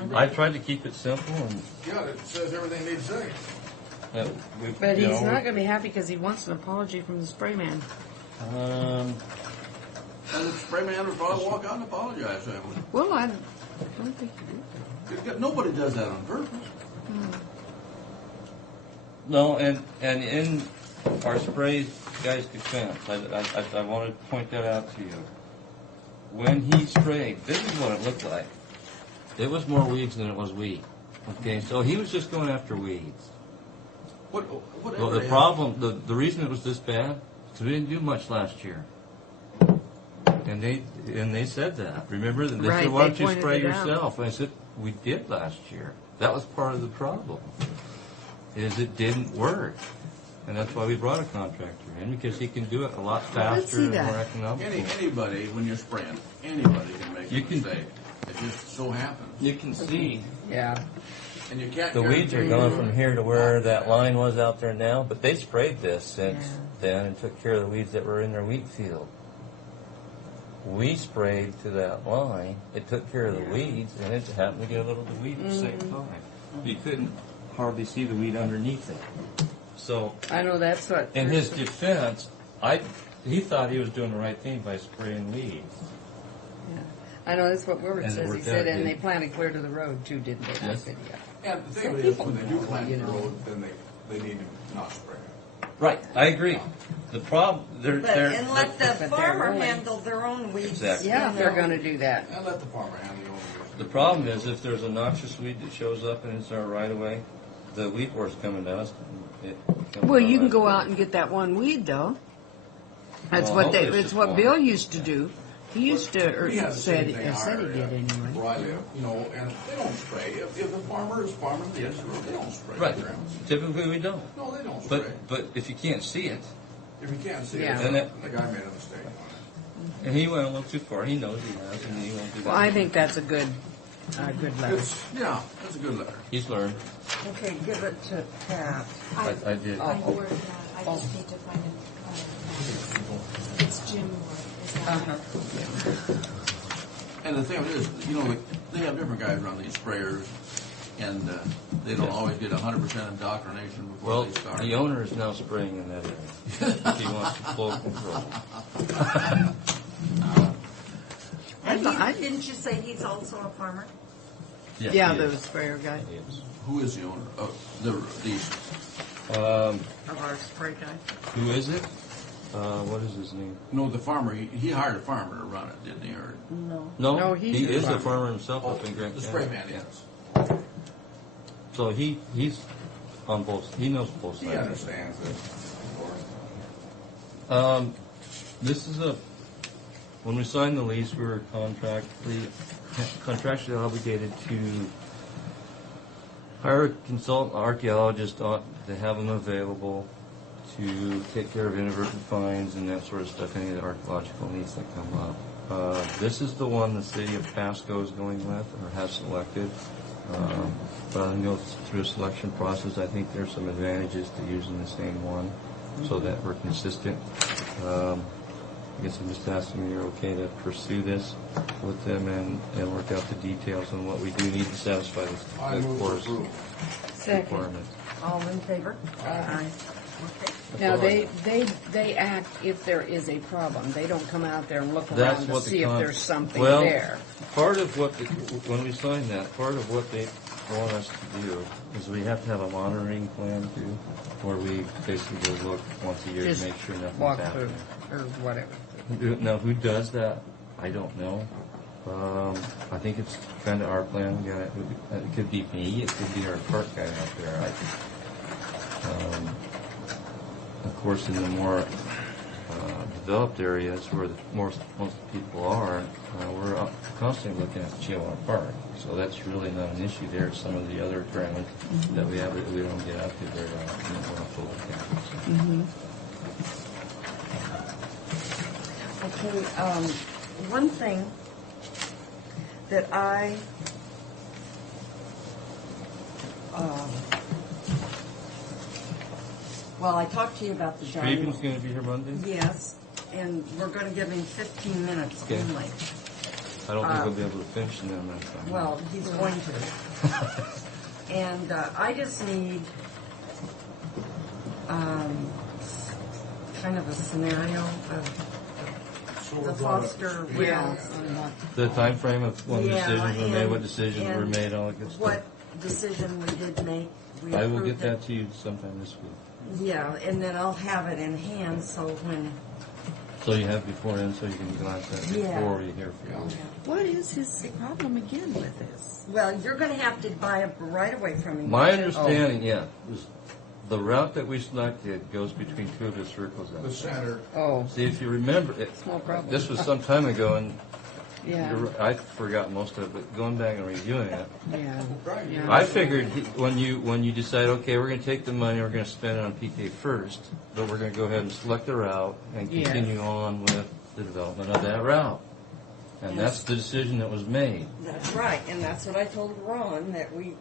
to me. I tried to keep it simple, and Yeah, it says everything needs to say. that we, But you he's know, not going to be happy because he wants an apology from the spray man. And the spray man would probably walk out and apologize to him. Well, I don't think he did. Nobody does that on purpose. no, and in our spray guy's defense, I want to point that out to you. When he sprayed, this is what it looked like. It was more weeds than it was wheat. Okay, so he was just going after weeds. Whatever Well, the it is. problem, the reason it was this bad, is we didn't do much last year. And they said that. Remember? They Right, said, why they don't you pointed spray it out. yourself? And I said, we did last year. That was part of the problem, is it didn't work. And that's why we brought a contractor in, because he can do it a lot let's faster see and that. more economical. Anybody, when you're spraying, anybody can make a You can- mistake. It just so happens. You can see Yeah. And you can't the weeds are guarantee- gone from here to where that line was out there now, but they sprayed this since then and took care of the weeds that were in their wheat field. We sprayed to that line, it took care of the weeds, and it happened to get a little bit of weed at the same time. You couldn't hardly see the weed underneath it. So, I know that's what. in his defense, he thought he was doing the right thing by spraying weeds. I know that's what Wilbur And it says. He worked said, out, and didn't they it? planted clear to the road too, didn't they? I Yes. said, yeah. Yeah, the thing Some is, people when they do know, plant you the know. road, then they need to not spray it. Right, I agree. The problem, And let the But they're farmer willing. handle their own weeds. Exactly. Yeah, if they're know. going to do that. And let the farmer handle the own The problem is, if there's a noxious weed that shows up and it's our right of way, the weed board's coming to us. And it comes Well, our you can right go of way. out and get that one weed though. That's Well, what they. hopefully it's It's just what one. Bill used to do. He used to, or We have the said same he thing said he in our did area, anyway. Where I live, you know, and they don't spray. If the farmer is farming the edge of the road, they don't spray Right. the ground. Typically, we don't. No, they don't spray. But if you can't see it, If you can't see Yeah. it, Then then it- the guy made a mistake. and he went a little too far, he knows he has, and he won't do that. Well, I think that's a good letter. Yeah, that's a good letter. He's learned. Okay, give it to Pat. I did. I word that. I just need to find it. It's Jim Ward. Is that And the thing is, you know, they have different guys run these sprayers, and they don't always get 100% indoctrination before Well, they start. the owner is now spraying in that area. He wants to flow control. And I- didn't you say he's also a farmer? Yes, Yeah, he the is. sprayer guy. He is. Who is the owner of these? Of our spray guy? Who is it? What is his name? No, the farmer. He hired a farmer to run it, didn't he? Or No. No, No, he he's is the a farmer himself up in Grant the County. spray man, Yeah. yes. So he's on both. He knows both He sides. understands it. This is when we signed the lease, we were contractually obligated to hire a consultant archaeologist to have them available to take care of inadvertent finds and that sort of stuff, any of the archaeological needs that come up. This is the one the city of Pasco is going with or has selected. But I'm going to go through a selection process. I think there's some advantages to using the same one so that we're consistent. I guess I'm just asking you're okay to pursue this with them and work out the details on what we do need to satisfy I the move to course approve. Second. requirements. All in favor? Aye. Okay. Now they act if there is a problem. They don't come out there and look That's around to what the see if con- there's something well, there. Part of what, when we sign that, part of what they want us to do is we have to have a monitoring plan too, where we basically go look once a year Just to make sure nothing's walk happening. through or whatever. Now, who does that? I don't know. I think it's kind of our plan. It could be me. It could be our park guy out there. Of course, in the more developed areas where most people are, we're constantly looking at Chihuahua Park. So that's really not an issue there. Some of the other ground that we have that we don't get out to very often, we'll have to look at. Okay, one thing that I talked to you about the Straven's dialogue. going to be here Monday? Yes, and we're going to give him 15 minutes Okay. only. I don't think we'll be able to finish in that amount of time. Well, he's going to. And I just need kind of a scenario of the foster will. The time frame of when Yeah, decisions were made, and- what decisions were and made, all that good stuff. What decision we did make. We I will approved get it. that to you sometime this week. Yeah, and then I'll have it in hand, so when, So you have before then, so you can glance at it Yeah. before you hear from me. What is his problem again with this? well, you're gonna have to buy a right away from him. My understanding, yeah, was The route that we selected goes between two of the circles. The center. Oh, See, if you remember, no problem. this was some time ago, and Yeah, I forgot most of it, but going back and reviewing it, yeah. Yeah. I figured when you decide, okay, we're going to take the money, we're going to spend it on PK first, but we're going to go ahead and select the route and Yes. continue on with the development of that route. And that's the decision that was made. That's right, and that's what I told Ron, that we...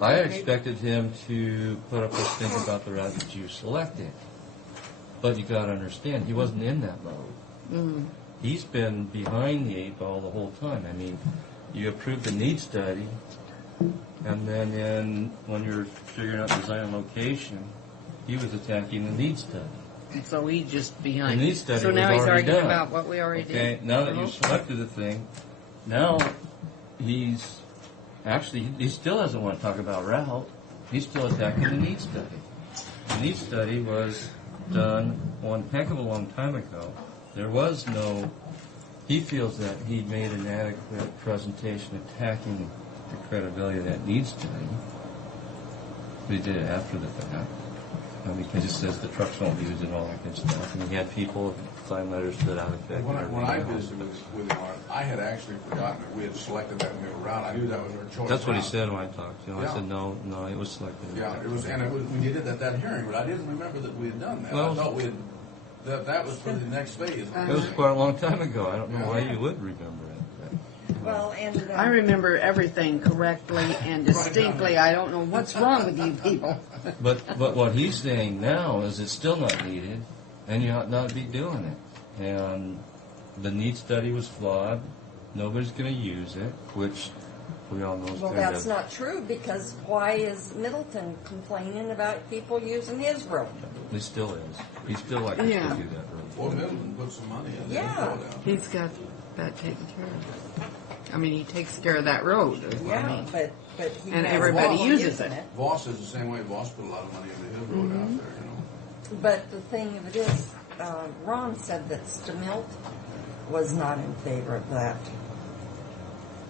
I expected him to put up this thing about the route that you selected. But you got to understand, he wasn't in that mode. He's been behind the 8 ball the whole time. I mean, you approved the need study, and then when you're figuring out design and location, he was attacking the need study. So he's just behind. The need study So was now he's already arguing done. about what we already Okay, did. now that you've selected the thing, now he still doesn't want to talk about route. He's still attacking the need study. The need study was done one heck of a long time ago. There was no, he feels that he made an adequate presentation attacking the credibility of that need study. But he did it after the fact. Because it says the trucks won't use it and all that good stuff. And he had people sign letters to that effect. When I visited with him, I had actually forgotten that we had selected that middle route. I knew that was our choice. That's what he route. said when I talked to him. Yeah. I said, no, it was selected. Yeah, it was, we did it at that hearing, but I didn't remember that we had done that. Well, I thought we had, that was for the next phase. It was quite a long time ago. I don't know why you would remember it. Well, and... I remember everything correctly and distinctly. I don't know what's wrong with you people. But what he's saying now is it's still not needed, and you ought not be doing it. And the need study was flawed. Nobody's going to use it, which we all know is Well, kind that's of... not true, because why is Middleton complaining about people using his road? He still is. He still likes to do that road. Well, Middleton put some money in there. Yeah. He's got that taken care of. I mean, he takes care of that road. is what I Yeah, mean. but he And has everybody people uses using it. Voss is the same way. Voss put a lot of money into his road out there, you know. But the thing of it is, Ron said that Stamilt was not in favor of that.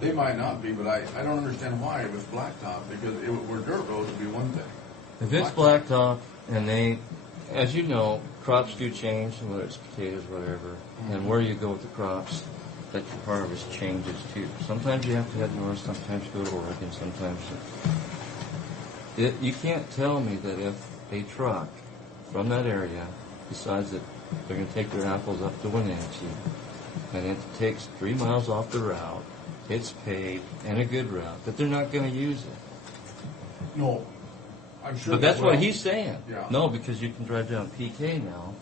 They might not be, but I don't understand why it was blacktop, because it were dirt roads would be one thing. If it's blacktop, and they, as you know, crops do change, whether it's potatoes, whatever, and where you go with the crops, that your harvest changes too. Sometimes you have to head north, sometimes you go to Oregon, sometimes... You can't tell me that if a truck from that area decides that they're going to take their apples up to Wenatchee, and it takes 3 miles off the route, it's paved, and a good route, that they're not going to use it. No, I'm sure. But that's they what will. he's saying. Yeah. No, because you can drive down PK now,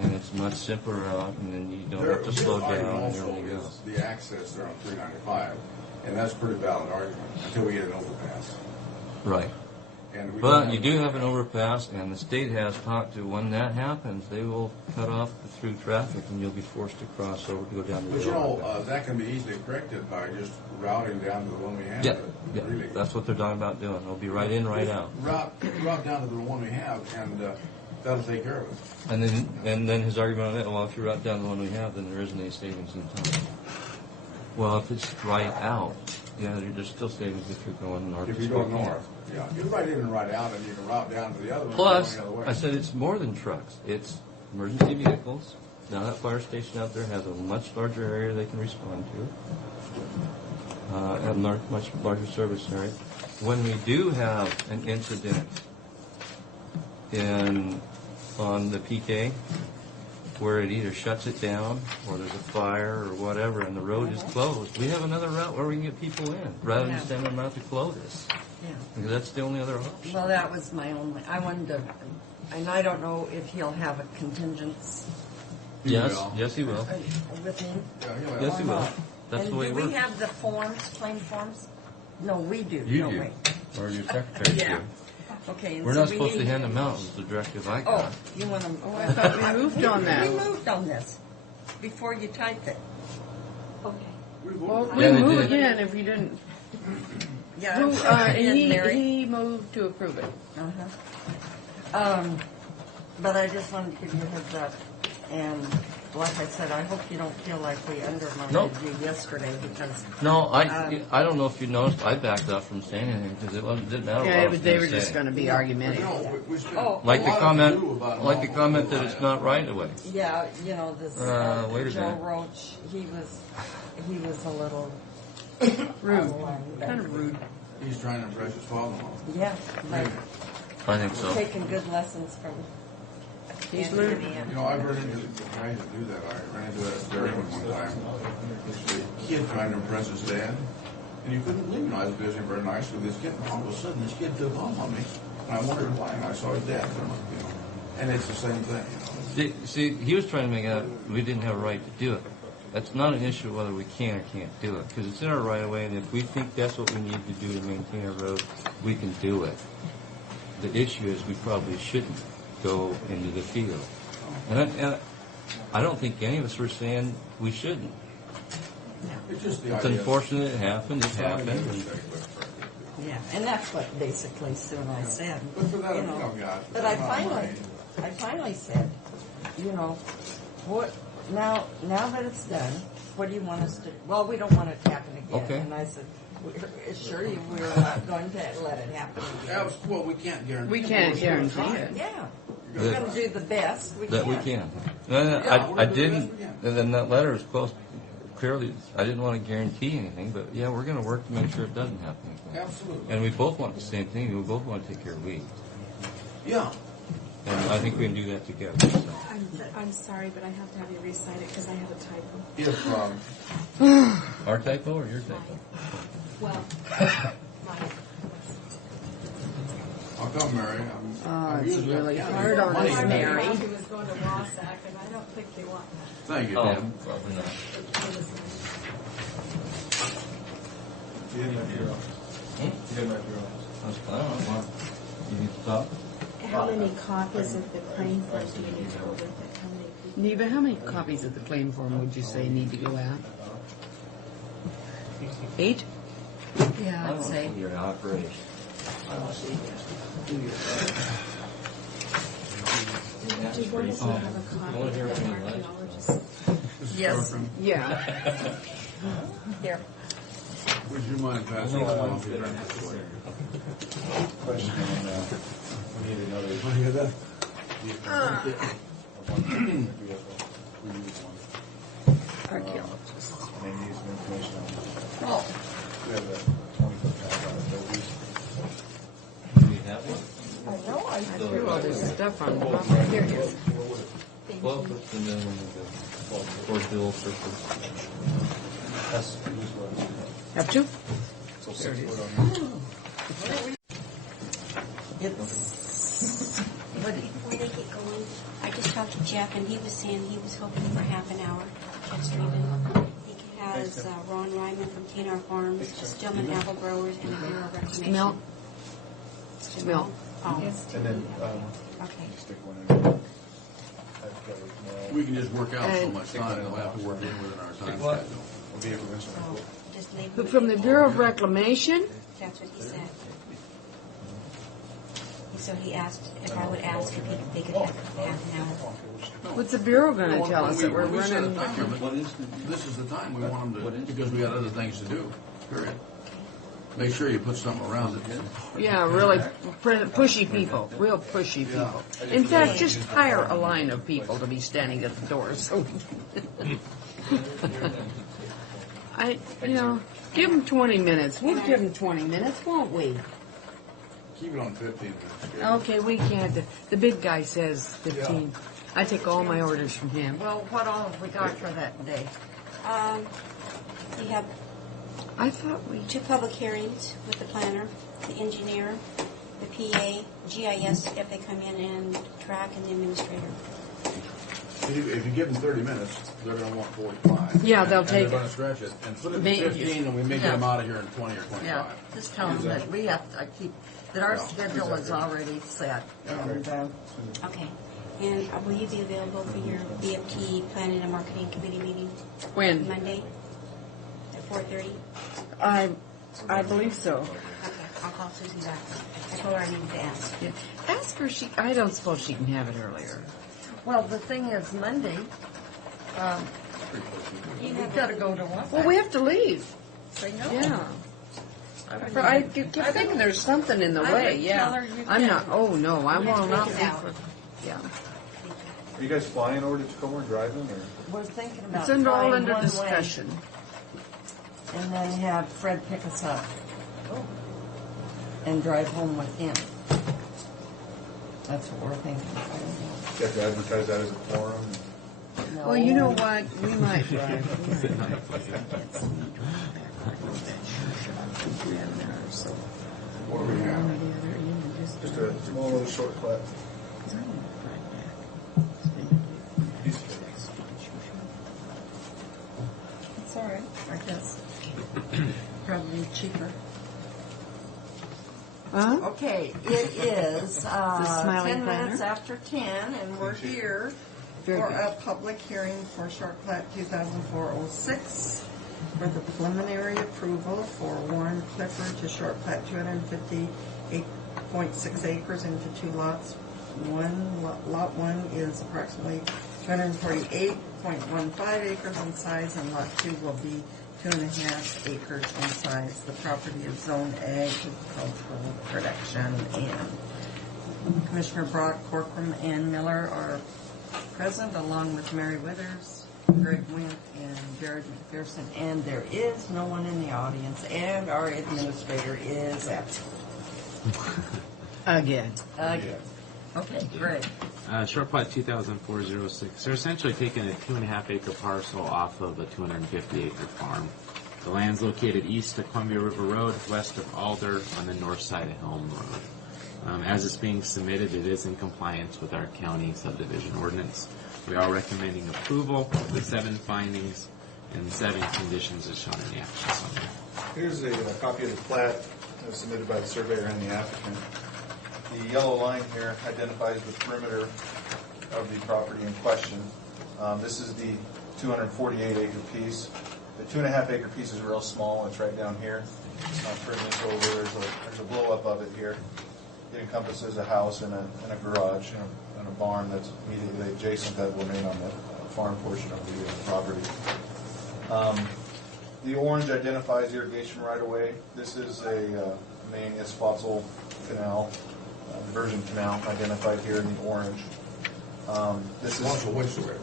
and it's a much simpler route, and then you don't have to slow Their down argument and also everything else. is the access there on 395, and that's a pretty valid argument until we get an overpass. Right. And we But don't you have do an have an overpass, and the state has talked to, when that happens, they will cut off the through traffic, and you'll be forced to cross over to go down But the you road. know, that can be easily corrected by just routing down to the one we have. Yeah, Really. that's what they're talking about doing. They'll be right in, right out. Route down to the one we have, and that'll take care of it. And then his argument on that, well, if you route down the one we have, then there isn't any savings in time. Well, if it's right out, yeah, there's still savings if you're going north. If to you go Spokane. north, yeah, you're right in and right out, and you can route down to the other one. Plus, going the other way. I said it's more than trucks. It's emergency vehicles. Now that fire station out there has a much larger area they can respond to. A much larger service area. When we do have an incident on the PK, where it either shuts it down or there's a fire or whatever and the road is closed, we have another route where we can get people in rather than send them out to Clovis. Yeah. Because that's the only other option. Well, that was my only, I wanted to, and I don't know if he'll have a contingence Yes, yes, he will. with him. Yes, he or will. not. That's And the way it do we works. have the forms, claim forms? No, we do. You don't do, we? or your secretary Yeah. do. Okay. and We're so not we supposed to need- hand them out, was the directive I Oh, got. you want them? Oh, I thought we moved on that. We moved on this before you typed it. Okay. Well, we Yeah, they move did. again if you didn't. Yeah, Who, I'm sure I did, he, Mary. he moved to approve it. But I just wanted to give you a heads up. And like I said, I hope you don't feel like we undermined Nope. you yesterday because. No, I don't know if you noticed, I backed up from saying anything because it didn't matter what I was they going were to just say. going to be argumentative. Like the comment that it's not right away. Yeah, you know, this wait a Joe minute. Roach, he was a little Rude. Kind of rude. He's trying to impress his father-in-law. Yeah, like I think so. taking good lessons from. He's Andy learning. and Ann. You know, I've run into guys that do that. I ran into that Dairyman one time. The kid trying to impress his dad. And you couldn't believe it. I was visiting very nice with this kid, and all of a sudden this kid took off on me. And I wondered why, and I saw his dad come up, you know. And it's the same thing, you know. See, he was trying to make out we didn't have a right to do it. That's not an issue of whether we can or can't do it, because it's in our right of way, and if we think that's what we need to do to maintain our road, we can do it. The issue is we probably shouldn't go into the field. And I don't think any of us were saying we shouldn't. It's just the It's idea. unfortunate it happened. It happened. And Yeah, and that's what basically Sue and I said. But for that, you oh, know. gosh, But I that's not finally said, you know, what now that it's done, what do you want us to? Well, we don't want it to happen again. Okay. And I said, we assure you, we're not going to let it happen again. Well, we can't guarantee. We can't guarantee it. Yeah, we're going to do the best we that can. we can. No, I didn't. And then that letter is close. Clearly, I didn't want to guarantee anything, but yeah, we're going to work to make sure it doesn't happen again. Absolutely. And we both want the same thing. We both want to take care of weeds. Yeah. And I think we can do that together. So. I'm sorry, but I have to have you recite it because I have a typo. If Our typo or your typo? Well, mine. I'll come, Mary. It's really hard on money. us, Mary. He was going to Wasack, and I don't think they want that. Thank you, Oh, Dan. probably not. You didn't have your office. Hmm? You didn't have your office. I don't know. Mark, you need to talk? How many copies of the claim form do you need to go with it? How many people? Neva, how many copies of the claim form would you say need to go out? 8? Yeah, I I'd don't say. know your operation. Do you want us to have a copy of the archaeologist? Yes. Yeah. Here. Would you mind passing it along to your secretary? Question on, we need another. We use one. Archaeologists. And they need some information on it. Oh, We have a 20-foot pad on Adobe. Do you have one? I know I I do. threw all this stuff on the top. Here it is. Well, and then for bill purpose. That's what Have 2? so 6 foot on each. It's, what do you, Before they get going, I just talked to Jeff, and he was saying he was hoping for half an hour. Jeff Streeman. He has Ron Ryman from TNR Farms, Stillman Apple Growers, and the Bureau of Reclamation. Smell. Smell. Oh, And then, okay. stick one in. I've got it, We can just work out so And- much time, and we'll have to work in within our time What? schedule. vehicle instrument. Just leave But it. from the Bureau of Reclamation? That's what he said. So he asked if I would ask if they could have half an hour. What's the Bureau going to tell us that we're When we set a running? time limit, this is the time we want them to, because we got other things to do, period. Make sure you put something around it. Yeah, really pushy people, real pushy people. In fact, just hire a line of people to be standing at the doors. Give them 20 minutes. We'll give them 20 minutes, won't we? Keep it on 15 minutes. Okay, we can't. The big guy says 15. I take all my orders from him. well, what all have we got for that day? We have I thought we... 2 public hearings with the planner, the engineer, the PA, GIS if they come in, and track and the administrator. If you give them 30 minutes, they're gonna want 45. Yeah, they'll And take they're it. gonna stretch it, and put it May- to 15, and we may get them out of here in 20 or 25. Yeah, just tell them that we have to keep, that our schedule is already set, and, Okay. And will you be available for your BFT Planning and Marketing Committee meeting When? Monday at 4:30? I believe so. Okay, I'll call Susan back. I told her I needed to ask. Yeah. Ask her. I don't suppose she can have it earlier. Well, the thing is, Monday, you gotta go to one. Well, we have to leave. Say no. Yeah. I don't I know. keep thinking there's something in the I way, would yeah. tell her you I'm can. not, oh, no, I You will have to not take be it out. for, yeah. Are you guys flying over to Tacoma or driving, or? We're thinking about It's under, all flying under one way discussion. and then have Fred pick us up and drive home with him. That's what we're thinking. You have to advertise that as a forum? No. Well, you know what, we might drive. What do we have? Just a small little short clip. It's all right, I guess. Probably cheaper. Huh? Okay, it is Smiley 10 minutes planner. after 10, and we're here Very for good. a public hearing for Short Plat 2004-06 for the preliminary approval for Warren Clifford to Short Plat 258.6 acres into two lots. Lot 1 is approximately 248.15 acres in size, and Lot 2 will be 2.5 acres in size. The property is zone agricultural production, and Commissioner Brock, Corcoran, and Miller are present, along with Mary Withers, Greg Wint, and Jared McPherson, and there is no one in the audience, and our administrator is absent. Again. Again. Okay, Greg. Short Plat 2004-06. They're essentially taking a 2.5 acre parcel off of a 250 acre farm. The land's located east of Columbia River Road, west of Alder, on the north side of Helm Road. As it's being submitted, it is in compliance with our county subdivision ordinance. We are recommending approval of the 7 findings and 7 conditions as shown in the action summary. Here's a copy of the plat that was submitted by the surveyor and the applicant. The yellow line here identifies the perimeter of the property in question. This is the 248 acre piece. The 2.5 acre piece is real small. It's right down here. It's not turning this over. There's a blow up of it here. It encompasses a house and a garage and a barn that's immediately adjacent that will remain on the farm portion of the property. The orange identifies irrigation right away. This is a main Isfotzel canal, diversion canal identified here in the orange. This is Which way?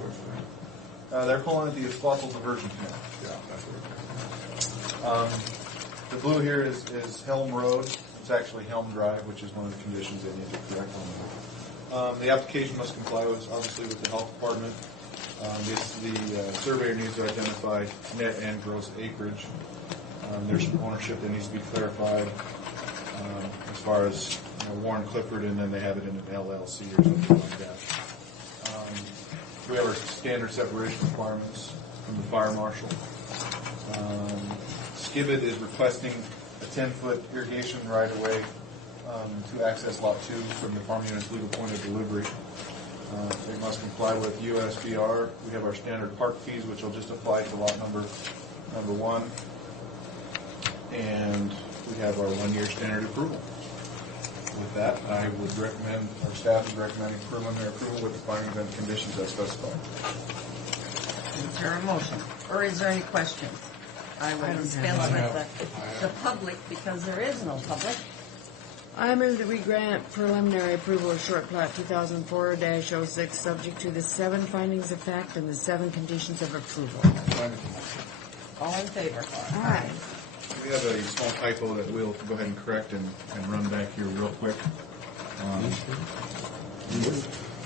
they're calling it the Isfotzel diversion canal. Yeah, that's what The blue here is Helm Road. It's actually Helm Drive, which is one of the conditions they need to correct on. The application must comply with, obviously, with the health department. The surveyor needs to identify net and gross acreage. There's some ownership that needs to be clarified as far as Warren Clifford, and then they have it in an LLC or something like that. We have our standard separation requirements from the fire marshal. Skibbit is requesting a 10-foot irrigation right-of-way to access Lot 2 from the farm unit's legal point of delivery. They must comply with USBR. We have our standard park fees, which will just apply to lot number 1. And we have our 1-year standard approval. With that, I would recommend, our staff is recommending preliminary approval with the findings and conditions as specified. Is there a motion? Or is there any questions? I will dispense with the public because there is no public. I move that we grant preliminary approval of Short Plat 2004-06, subject to the 7 findings of fact and the 7 conditions of approval. All in favor? Aye. We have a small typo that we'll go ahead and correct and run back here real quick.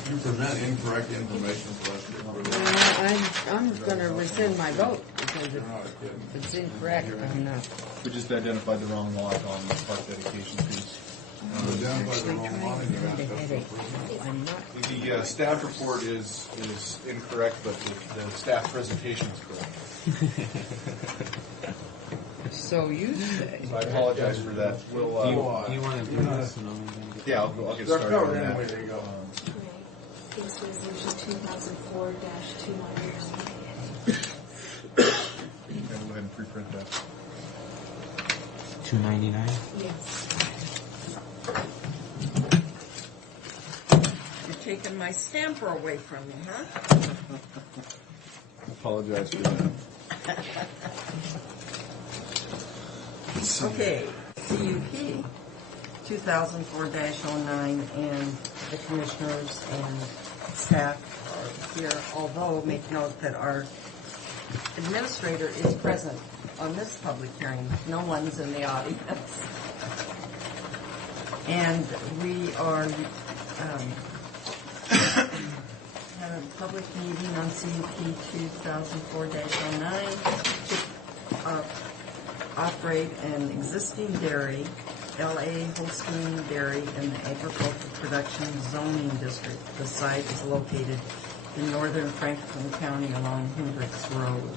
You present incorrect information for us. I'm going to rescind my vote because if it's incorrect, I'm not. We just identified the wrong lot on the park dedication piece. The staff report is incorrect, but the staff presentation is correct. So you say. So I apologize for that. We'll, Do you want to do this? Yeah, I'll get started on that. Case resolution 2004-298. Go ahead and preprint that. 299. Yes. taking my stamper away from me, huh? Apologize for that. Okay, CUP 2004-09, and the commissioners and staff are here, although make note that our administrator is present on this public hearing. No one's in the audience. And we are having a public meeting on CUP 2004-09 to operate an existing dairy, L.A. Holstein Dairy, in the Agricultural Production Zoning District. The site is located in northern Franklin County along Hendricks Road.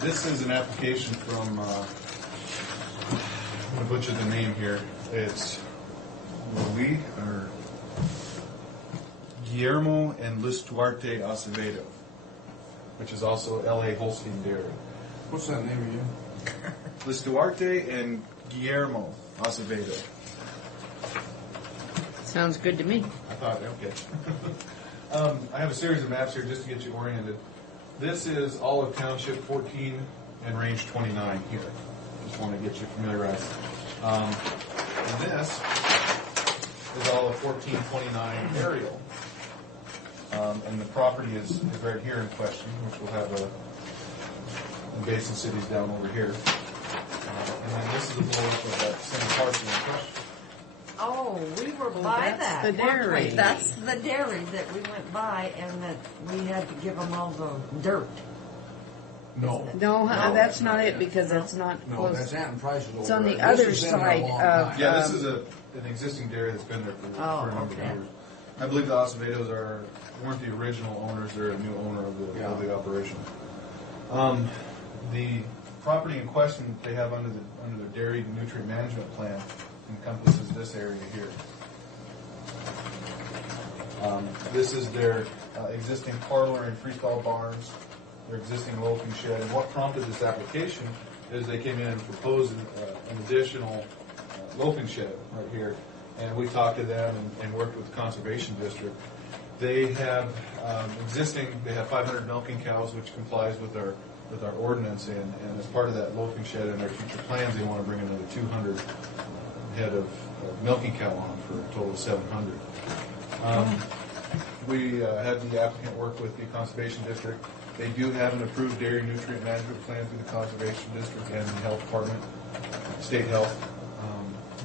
This is an application from, I'm going to butcher the name here. It's Guillermo and Luis Duarte Acevedo, which is also L.A. Holstein Dairy. What's that name again? Luis Duarte and Guillermo Acevedo. Sounds good to me. I thought, okay. I have a series of maps here just to get you oriented. This is Olive Township 14 and Range 29 here. Just want to get you familiarized. And this is all of 1429 aerial. And the property is right here in question, which will have the Basin Cities down over here. And then this is a blow-up of that same parcel in question. Oh, we were by that. the dairy. That's the dairy that we went by, and that we had to give them all the dirt. No. No, that's not it, because that's not No, close. that's Anton Price's over It's on the there. other This has been there a side long of- time. Yeah, this is an existing dairy that's been there for a number of years. I believe the Acevedos weren't the original owners; they're a new owner of the operation. The property in question they have under the dairy nutrient management plan encompasses this area here. This is their existing parlor and freestall barns, their existing loafing shed, and what prompted this application is they came in and proposed an additional loafing shed right here, and we talked to them and worked with the Conservation District. They have they have 500 milking cows, which complies with our ordinance, and as part of that loafing shed and their future plans, they want to bring another 200 head of milking cow on for a total of 700. We had the applicant work with the Conservation District. They do have an approved dairy nutrient management plan through the Conservation District and the Health Department, State Health.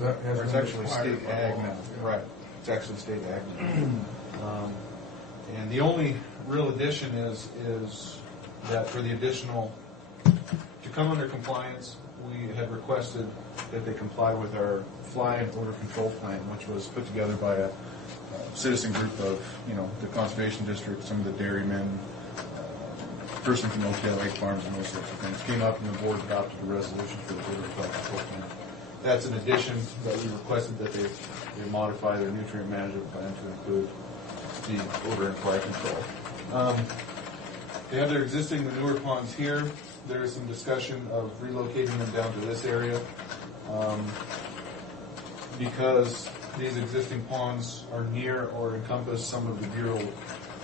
It's actually State Ag now. Right. It's actually State Ag now. And the only real addition is that for the additional, to come under compliance, we had requested that they comply with our fly and odor control plan, which was put together by a citizen group of, the Conservation District, some of the dairymen, person from Oakdale Egg Farms, and those sorts of things. Came up and the board adopted a resolution for the odor control plan. That's an addition that we requested that they modify their nutrient management plan to include the odor and fly control. They have their existing manure ponds here. There is some discussion of relocating them down to this area because these existing ponds are near or encompass some of the Bureau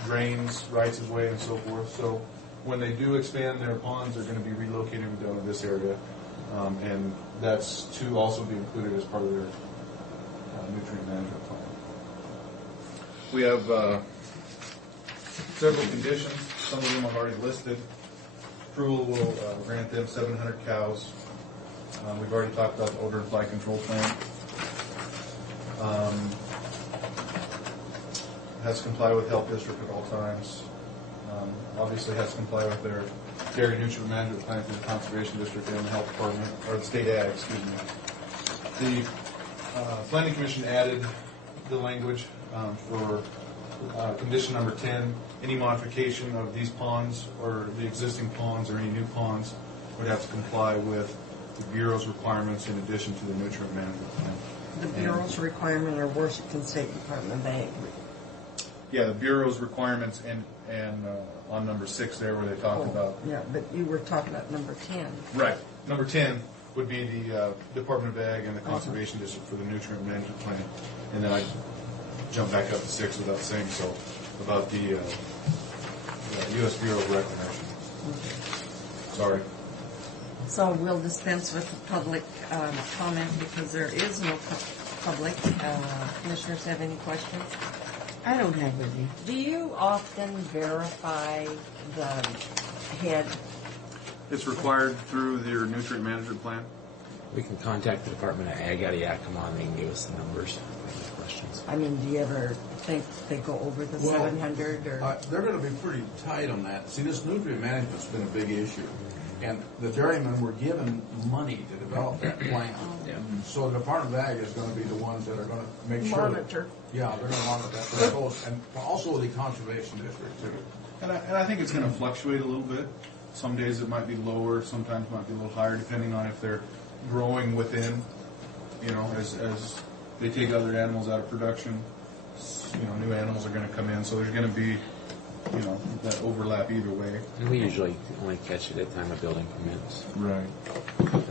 drains, rights of way, and so forth. So when they do expand their ponds, they're going to be relocating them down to this area, and that's to also be included as part of their nutrient management plan. We have several conditions. Some of them are already listed. Approval will grant them 700 cows. We've already talked about the odor and fly control plan. Has to comply with Health District at all times. Obviously has to comply with their dairy nutrient management plan through the Conservation District and the Health Department, or the State Ag, excuse me. The Planning Commission added the language for condition number 10. Any modification of these ponds or the existing ponds or any new ponds would have to comply with the Bureau's requirements in addition to the nutrient management plan. The Bureau's requirement are worse than State Department of Ag. Yeah, the Bureau's requirements and on number 6 there where they talk about. Yeah, but you were talking about number 10. Right. Number 10 would be the Department of Ag and the Conservation District for the nutrient management plan. And then jump back up to 6 without saying so, about the U.S. Bureau of Reclamation. Sorry. So we'll dispense with the public comment because there is no public. Commissioners have any questions? I don't have any. Do you often verify the head? It's required through your nutrient management plan. We can contact the Department of Ag out of Yakima, and they can give us the numbers. Any questions? I mean, do you ever think they go over the 700 or? They're going to be pretty tight on that. See, this nutrient management's been a big issue. And the dairymen were given money to develop that plan. So the Department of Ag is going to be the ones that are going to make sure. Monitor. Yeah, they're going to monitor that very close. And also the conservation district, too. And I think it's going to fluctuate a little bit. Some days it might be lower, sometimes it might be a little higher, depending on if they're growing within, as they take other animals out of production, new animals are going to come in. So there's going to be, that overlap either way. And we usually only catch it at the time of building permits. Right.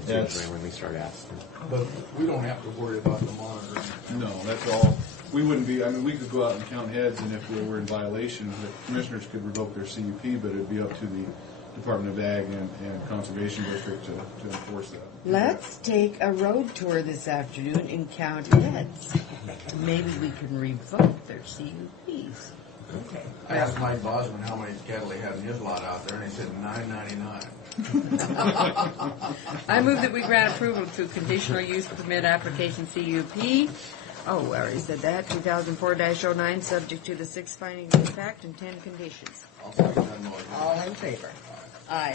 That's usually when we start asking. But we don't have to worry about the monitoring. No, that's all. We wouldn't be, we could go out and count heads, and if we were in violation, the commissioners could revoke their CUP, but it'd be up to the Department of Ag and Conservation District to enforce that. Let's take a road tour this afternoon and count heads. Maybe we can revoke their CUPs. Okay. I asked Mike Bosman how many cattle he had in his lot out there, and he said 999. I move that we grant approval to conditional use permit application CUP. Oh, we already said that. 2004-09, subject to the 6 findings of fact and 10 conditions. I'll second that motion. All in favor? Aye.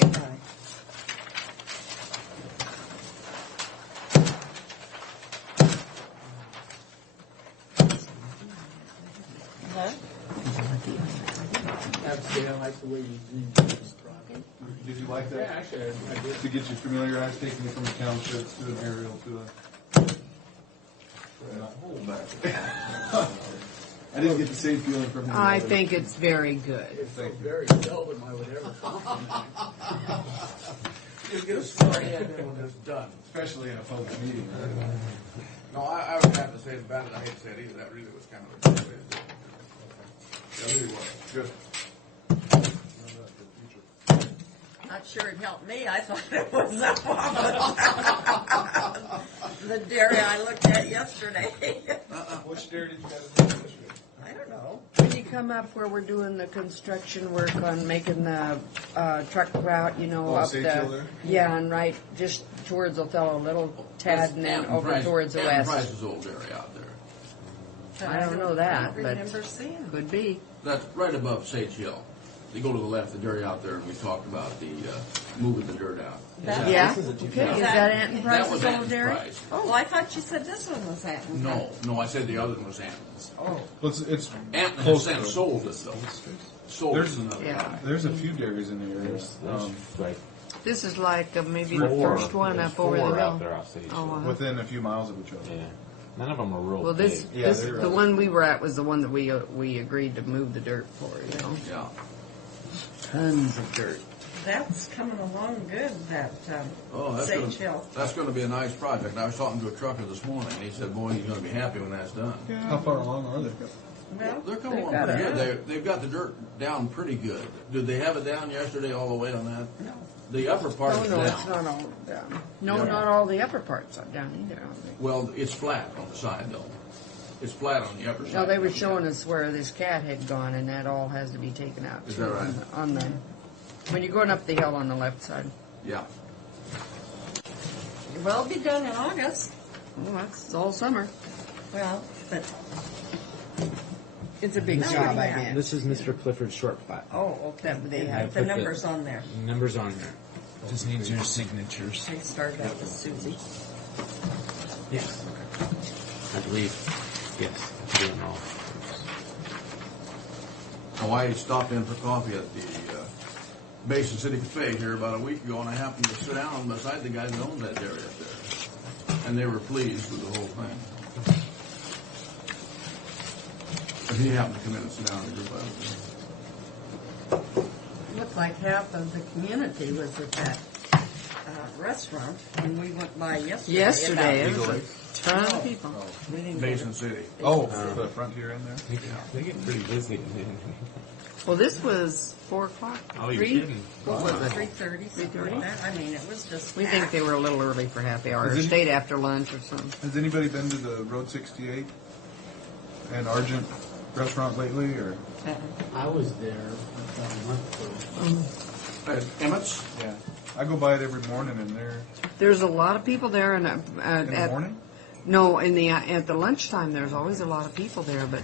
Huh? Actually, I like the way you described it. Did you like that? Yeah, actually, I did. To get you familiarized, taking it from the townships to an aerial to a... Hold back. I didn't get the same feeling from him. I think it's very good. It's so very seldom I would ever Just get a story and then when it's done. Especially in a public meeting, right? No, I would have to say it's bad, and I hate to say it either. That really was kind of a good way to do it. That really was. Good. Not sure it helped me. I thought it was the dairy I looked at yesterday. Which dairy did you guys look at yesterday? I don't know. When you come up where we're doing the construction work on making the truck route, up Sage Hill the... there? Yeah, and right just towards Othello, a little tad, and then over towards the west. Price's old dairy out there. I don't know that, I don't but remember seeing. could be. That's right above Sage Hill. You go to the left, the dairy out there, and we talked about the moving the dirt out. Yeah? Okay, is that Anton That was Price's old Anton's dairy? Price. Oh, I thought you said this one was Anton. No, I said the other one was Anton's. Oh. Well, it's Anton has close since to sold it, though. Sold There's- it another Yeah. guy. There's a few dairies in the area. Like This is like maybe four, the first one there's up over the four hill. out there off Sage Oh, Hill. wow. Within a few miles of each other. Yeah. None of them are real Well, this, big. Yeah, this they're, the one we were at was the one that we agreed to move the dirt for, Yeah. Tons of dirt. That's coming along good, that Oh, that's Sage Hill. That's going to be a nice project. I was talking to a trucker this morning, and he said, boy, he's going to be happy when that's done. How far along are they? Well, They're coming they've along got pretty it. good. They've got the dirt down pretty good. Did they have it down yesterday all the way on that? No. The upper part Oh, is no, down. it's not all down. No, Yeah. not all the upper parts are down either, are they? Well, it's flat on the side, though. It's flat on the upper side. No, they were showing us where this cat had gone, and that all has to be taken out. Is too, that right? On the, when you're going up the hill on the left side. Yeah. It will be done in August. Well, that's all summer. Well, but, It's a big No, job, yeah. I guess. This is Mr. Clifford's short plat. oh, okay. That they I have. The put number's on there. Numbers on there. Just needs your signatures. They started out with Susie. Yes. I believe. Yes. I'm doing all. Oh, I stopped in for coffee at the Basin City Cafe here about a week ago, and I happened to sit down beside the guy that owns that dairy up there. And they were pleased with the whole thing. And he happened to come in and sit down and agree with me. Looked like half of the community was at that restaurant, and we went by yesterday. Yesterday, it about- was a ton of people. We didn't Mason City. Oh, the Frontier in there? They get pretty busy. Well, this was 4 o'clock. Oh, you're 3? kidding. What was it? 3:30, something like that. I mean, it was just. We think they were a little early for happy hour, or Is it- stayed after lunch or something. Has anybody been to the Road 68 and Argent restaurant lately, or? I was there about a month ago. At Emmett's? Yeah. I go by it every morning, and There's a lot of people there, and in the morning? No, at the lunchtime, there's always a lot of people there, but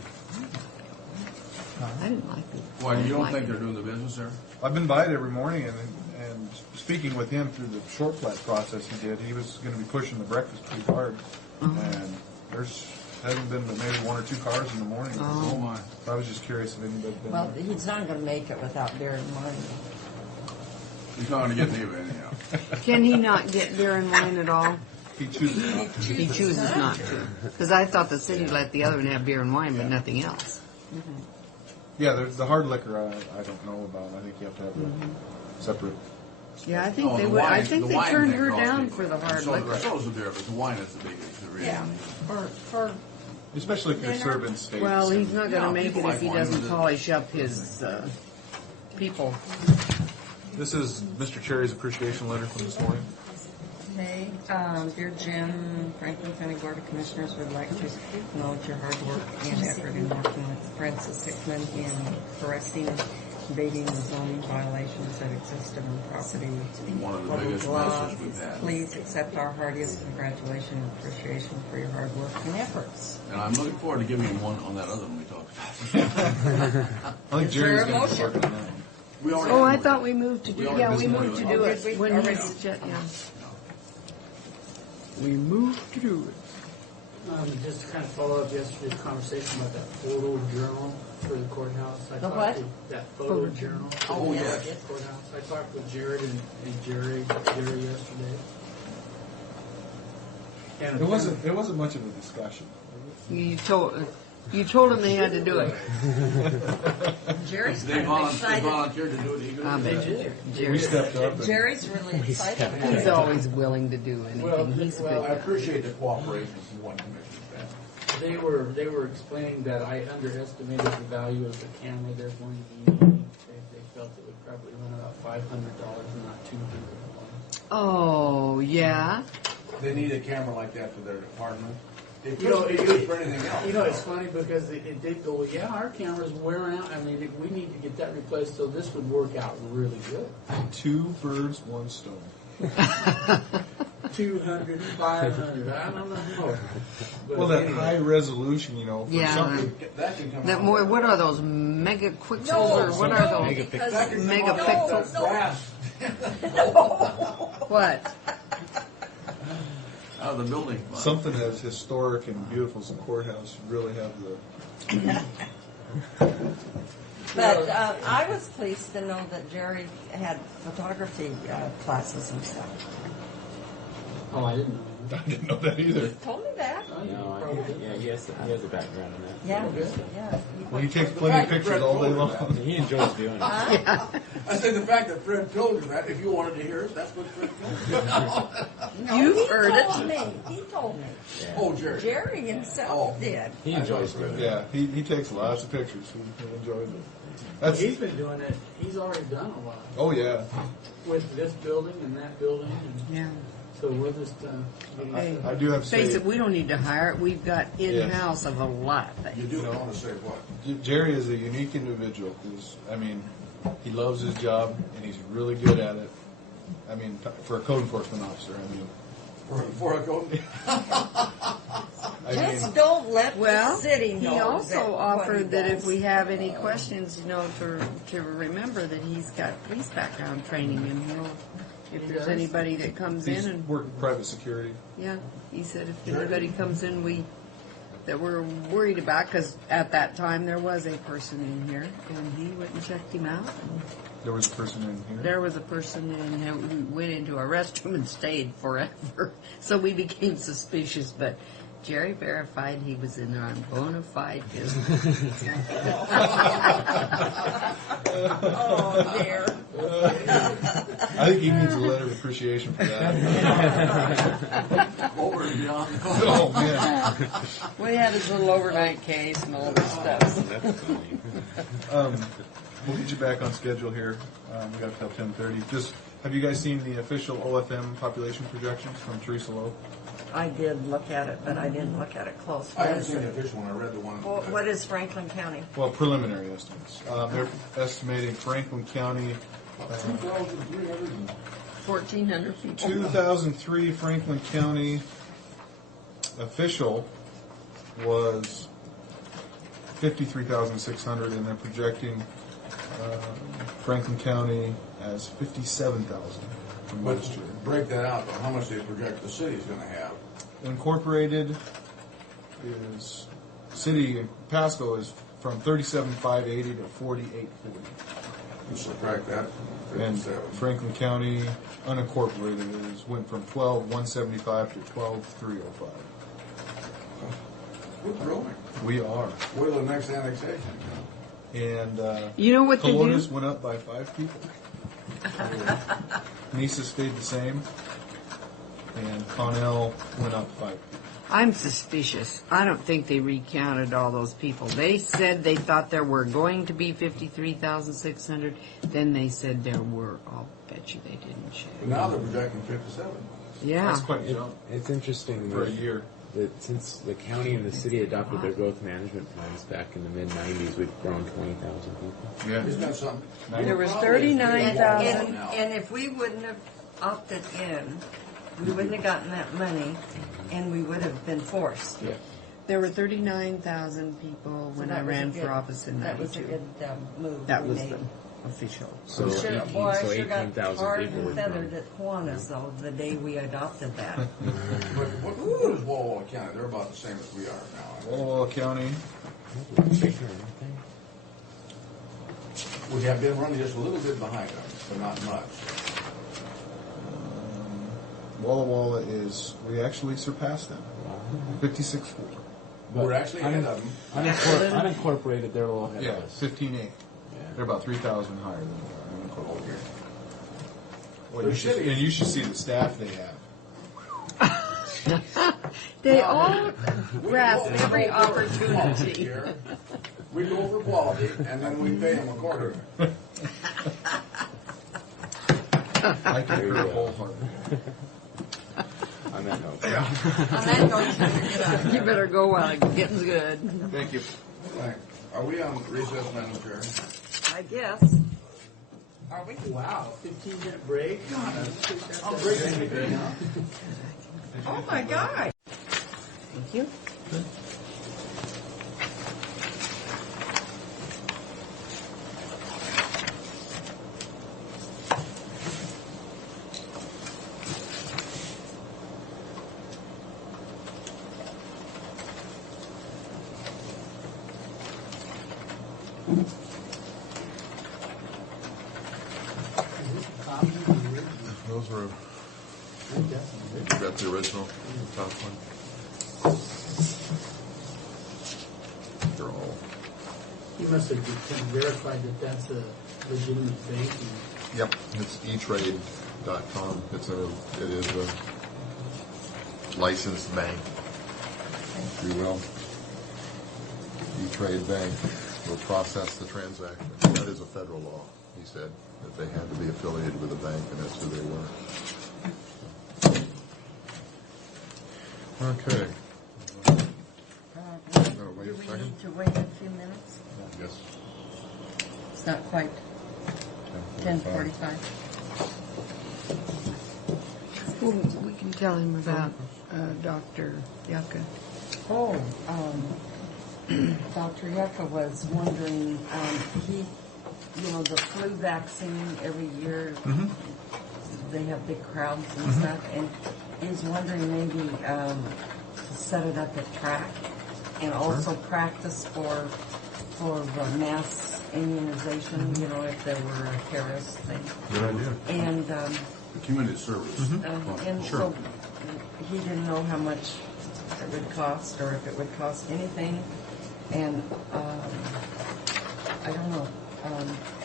I didn't like it. Why, you don't think they're doing the business there? I've been by it every morning, and speaking with him through the short plat process he did, he was going to be pushing the breakfast pretty hard, and there's hasn't been but maybe 1 or 2 cars in the morning. Oh, my. So I was just curious if anybody's been Well, there. he's not going to make it without beer and wine. He's not going to get me anyhow. Can he not get beer and wine at all? He chooses not to. He chooses not to. Because I thought the city let the other one have beer and wine, but nothing else. Yeah, there's the hard liquor I don't know about. I think you have to have a separate. Yeah, I think Oh, they the would. I wine- think the they wine turned thing her costs down me. for the hard So liquor. the beer, but the wine is the biggest. The real. Yeah, for Especially if you're Dinner? serving steaks. Well, he's not going to Yeah, make it people if he like wine doesn't with it. polish up his people. This is Mr. Cherry's appreciation letter from this morning. Okay, dear Jim, Franklin County Board of Commissioners would like to acknowledge your hard work and effort in working with Francis Hickman in correcting, abating the zoning violations that exist on property. One of the Blah, blah, biggest blah. messes we've had. Please accept our heartiest congratulations and appreciation for your hard work and efforts. And I'm looking forward to giving him one on that other one we talked about. I think Is there Jerry's a going to be motion? working on that one. We already Oh, had I one. thought we moved to do. We already Yeah, did we one. moved to Oh, do did it we? when Already? he's yeah. We moved to do it. Just to kind of follow up yesterday's conversation about that photo journal for the courthouse. I The talked what? with- That photo journal. for Oh, the yes. Courthouse. I talked with Jared and Jerry yesterday. And It wasn't much of a discussion. You told him they had to do it. Jerry's They kind of excited. volunteered to do it. He I goes, bet you. We Jerry, stepped up. And Jerry's really excited about he's it. always willing to do anything. He's a good I guy. appreciate the cooperation from one commissioner staff. they were explaining that I underestimated the value of the camera they're going to be needing. They felt it would probably run about $500 and not $200. Oh, yeah. They need a camera like that for their department. They You know, couldn't use it for anything else. You know, it's funny because it did go, yeah, our camera's wearing out. I mean, we need to get that replaced, so this would work out really good. 2 birds, 1 stone. 200, 500, I don't know. But Well, that anyway. high resolution, for Yeah. something. That can come That out. more. What are those megapixels or what are those? That can come Megapixels. out brass What? out of the building. fund. Something as historic and beautiful as a courthouse should really have the. But I was pleased to know that Jerry had photography classes and stuff. Oh, I didn't know. I didn't know that either. Told me that. Oh, you No, probably did. yeah, he has a background in that. Yeah, yeah. Well, he takes plenty of pictures all day long. He enjoys doing it. Huh? I said the fact that Fred told you that, if you wanted to hear it, that's what Fred told you. No, You've he heard told it. me. He told me. Oh, Jerry. Jerry himself Oh. did. He enjoys doing it. Yeah, he takes lots of pictures. He enjoys it. Well, That's. he's been doing it. He's already done a lot Oh yeah. with this building and that building. And Yeah. so we're just getting Hey. I do have to Face say, it, we don't need to hire it. We've got in-house of a lot of You things. do want to say what? Jerry is a unique individual. He loves his job and he's really good at it. For a code enforcement officer, For a code? Just don't let Well, the city know. he that also what he offered that if does. we have any questions, to remember that he's got police background training and if He there's does? anybody that comes he's in and working private security. yeah, he said if anybody comes in that we're worried about, because at that time there was a person in here and he went and checked him out. There was a person in here. There was a person in here who went into a restroom and stayed forever, so we became suspicious. But Jerry verified he was in there on bona fide business. Oh dear. I think he needs a letter of appreciation for that. Over and beyond. Oh, man. We had his little overnight case and all this stuff. We'll get you back on schedule here. We got till 10:30. Just, have you guys seen the official OFM population projections from Teresa Lowe? I did look at it, but I didn't look at it close. I haven't seen the official one. I read the one. Well, what is Franklin County? Well, preliminary estimates. They're estimating Franklin County, 1,400 people. 2003 Franklin County official was 53,600, and they're projecting Franklin County as 57,000 from But last year. break that out, though. How much they project the city's going to have? Incorporated is, city in Pasco is from 37,580 to 48,40. You subtract that from And 57. Franklin County unincorporated went from 12,175 to 12,305. We're growing. We are. Wait till the next annexation. And You know what they do? Colonis went up by 5 people. Mesa stayed the same, and Connell went up 5 people. I'm suspicious. I don't think they recounted all those people. They said they thought there were going to be 53,600. Then they said there were. I'll bet you they didn't check. But now they're projecting 57. Yeah. That's quite a jump It's interesting for a year. that since the county and the city adopted their growth management plans back in the mid-90s, we've grown 20,000 people. Yeah. Isn't that something? There was 39,000. And if we wouldn't have opted in, we wouldn't have gotten that money, and we would have been forced. Yeah. There were 39,000 people when I ran for office in That was a 92. good move. That we was made. the official. So Boy, I sure got 18,000 hard people and would feathered grow. at Kiwanis, though, the day we adopted that. But what is Walla Walla County? They're about the same as we are now. Walla Walla County, We have been running just a little bit behind them, but not much. Walla Walla we actually surpassed them. 56.4. We're actually ahead of them. Unincorporated, they're a little ahead Yeah, of us. 15.8. They're about 3,000 higher than we are. Unincorporated. Well, and you should see the staff they have. They all grasp every opportunity. Here. We go for quality, and then we pay them accordingly. I concur wholeheartedly. On that note. On that note, you better get out of You here. better go while it's getting good. Thank you. Thanks. Are we on recess, Madam Chair? I guess. Are we? Wow, 15-minute break? I'm breaking the game. Oh, my God. Thank you. Those were, that's the original, top one. They're all, You must have verified that that's a legitimate bank. yep, it's eTrade.com. It is a licensed bank, if you will. eTrade Bank will process the transaction. That is a federal law, he said, that they had to be affiliated with a bank, and that's who they were. Okay. Do Wait a we second. need to wait a few minutes? Yes. It's not quite 10:45. Well, we can tell him about Dr. Yucca. Oh, Dr. Yucca was wondering, the flu vaccine every year, they have big crowds and stuff, and he's wondering maybe to set it up at track and also practice for the mass immunization, if there were a terrorist thing. Good idea. And The community service. and so he didn't know how much it would cost or if it would cost anything. And I don't know.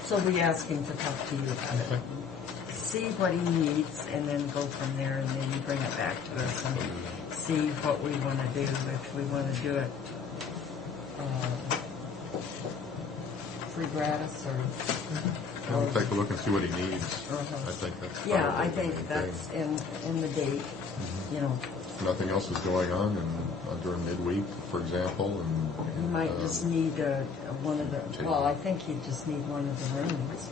So we ask him to talk to you about it. See what he needs, and then go from there, and then you bring it back to us and see what we want to do. If we want to do it free gratis or I'll take a look and see what he needs. Uh-huh. I think that's yeah, probably I the think main that's thing. in the date. You know, Nothing else is going on during midweek, for example, and you might just need one of the. Well, I think you just need one of the rooms.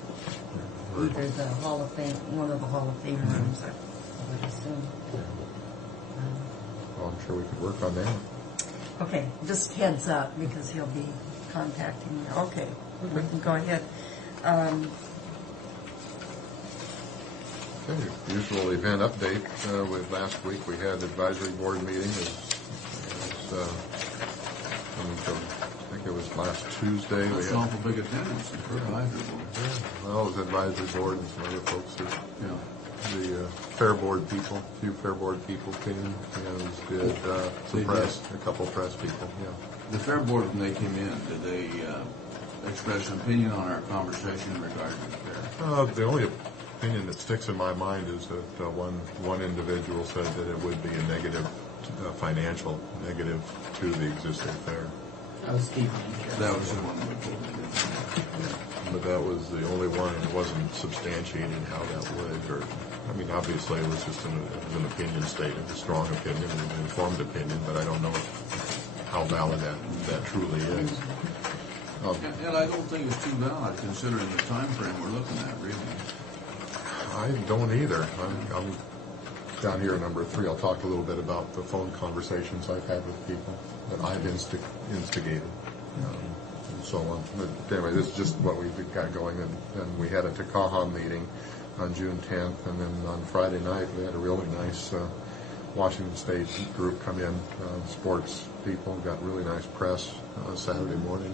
Either the Hall of Fame, one of the Hall of Fame rooms, I would assume. Well, I'm sure we could work on that. Okay, just heads up because he'll be contacting you. Okay, we can go ahead. Okay, usual event update. With last week we had advisory board meeting. I think it was last Tuesday. That's an awful big attendance for advisory board. Well, it was advisory board and some other folks who, the fair board people, a few fair board people came, as did some press, a couple press people, The fair board, when they came in, did they express an opinion on our conversation regarding the fair? The only opinion that sticks in my mind is that one individual said that it would be a negative, financial negative to the existing fair. That was Steve. That was the one we told me. But that was the only one, and it wasn't substantiated how that would, or, I mean, obviously it was just an opinion statement, a strong opinion, an informed opinion, but I don't know how valid that truly is. And I don't think it's too valid considering the time frame we're looking at, really. I don't either. I'm down here at number 3. I'll talk a little bit about the phone conversations I've had with people that I've instigated, and so on. But anyway, this is just what we've got going. And we had a Takaha meeting on June 10th, and then on Friday night we had a really nice Washington State group come in, sports people, got really nice press Saturday morning.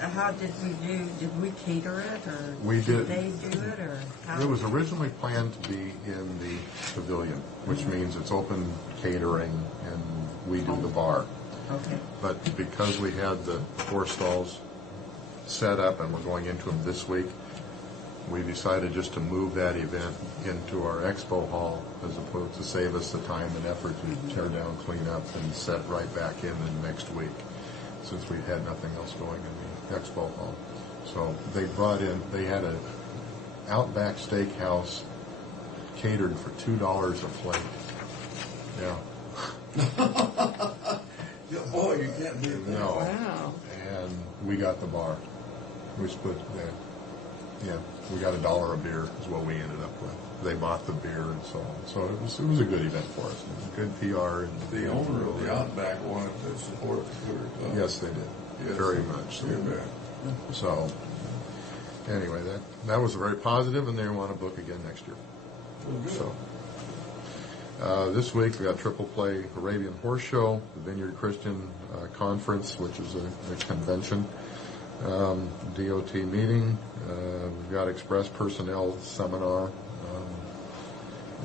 How did we do? Did we cater it, or we did they do it, or how? It was originally planned to be in the pavilion, which means it's open catering and we do the bar. Okay. But because we had the 4 stalls set up and we're going into them this week, we decided just to move that event into our expo hall as opposed to save us the time and effort to tear down, clean up, and set right back in the next week, since we had nothing else going in the expo hall. So they had a Outback Steakhouse catered for $2 a plate. Yeah. Boy, you can't do that. No. Wow. And we got the bar. We split that. Yeah, we got $1 a beer is what we ended up with. They bought the beer and so on. So it was a good event for us. It was good PR. And the owner of the Outback wanted to support the Cougar Club. Yes, they did. Yes. Very much. Very bad. So anyway, that was very positive, and they want to book again next year. So this week we got Triple Play Arabian Horse Show, the Vineyard Christian Conference, which is a convention, DOT meeting. We've got Express Personnel Seminar.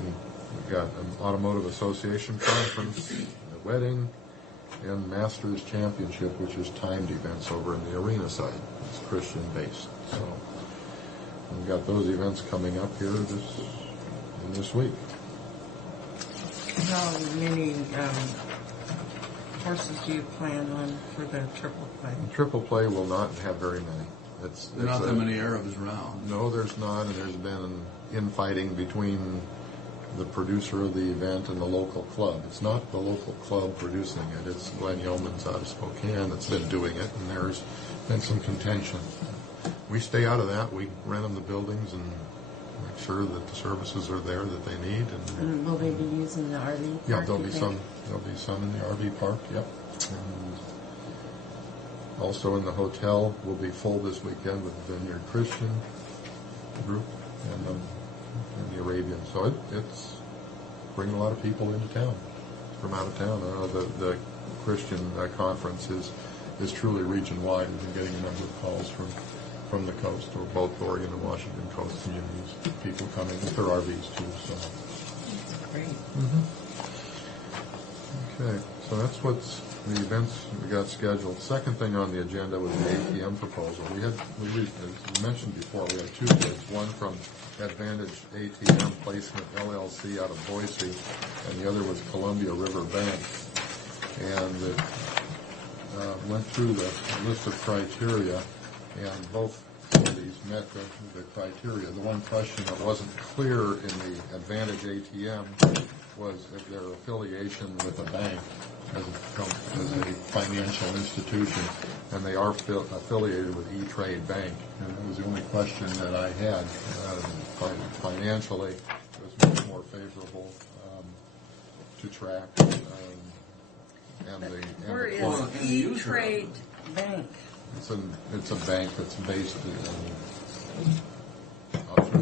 We've got an Automotive Association Conference, a wedding, and Masters Championship, which is timed events over in the arena side. It's Christian based. So we've got those events coming up here this week. How many horses do you plan on for the Triple Play? Triple Play will not have very many. There's not that many Arabs around. No, there's not, and there's been infighting between the producer of the event and the local club. It's not the local club producing it. It's Glenn Yeoman's out of Spokane that's been doing it, and there's been some contention. We stay out of that. We rent them the buildings and make sure that the services are there that they need. And will they be using the RV park? Yeah, there'll be some in the RV park. Yep. And also in the hotel, we'll be full this weekend with the Vineyard Christian group and the Arabian. So it's bringing a lot of people into town from out of town. The Christian conference is truly region wide. We've been getting a number of calls from the coast, or both Oregon and Washington coast communities. People coming with their RVs too. So that's great. Okay. So that's what's the events we got scheduled. Second thing on the agenda was the ATM proposal. As we mentioned before, we had two bids, one from Advantage ATM Placement LLC out of Boise, and the other was Columbia River Bank. And it went through the list of criteria, and both entities met the criteria. The one question that wasn't clear in the Advantage ATM was if their affiliation with a bank as a financial institution, and they are affiliated with E-Trade Bank. And that was the only question that I had. Financially, it was much more favorable to track. Where is E-Trade Bank? It's a bank that's based through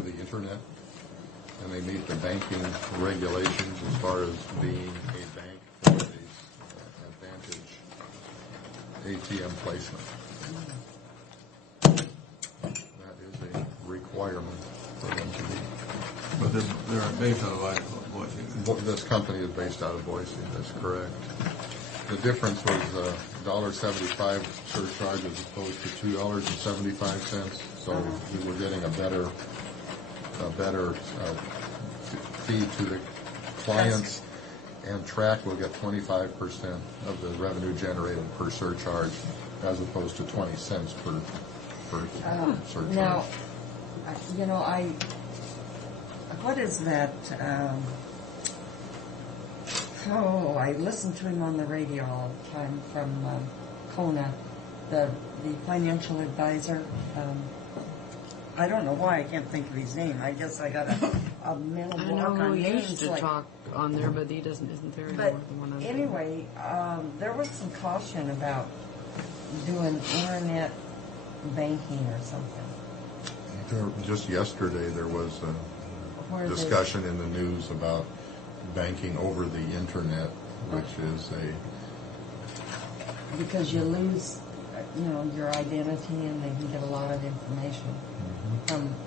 the internet, and they meet the banking regulations as far as being a bank for the Advantage ATM placement. That is a requirement for them to be. But they're based out of Boise. This company is based out of Boise, that's correct. The difference was $1.75 surcharge as opposed to $2.75, so we were getting a better fee to the clients, and TRAC will get 25% of the revenue generated per surcharge as opposed to 20 cents per surcharge. Now, what is that? I listen to him on the radio all the time from Kona, the financial advisor. I don't know why I can't think of his name. I guess I got a mental block on names. I know he used to talk on there, but he isn't there anymore. But anyway, there was some caution about doing internet banking or something. Just yesterday there was a discussion in the news about banking over the internet, which is because you lose, your identity, and they can get a lot of information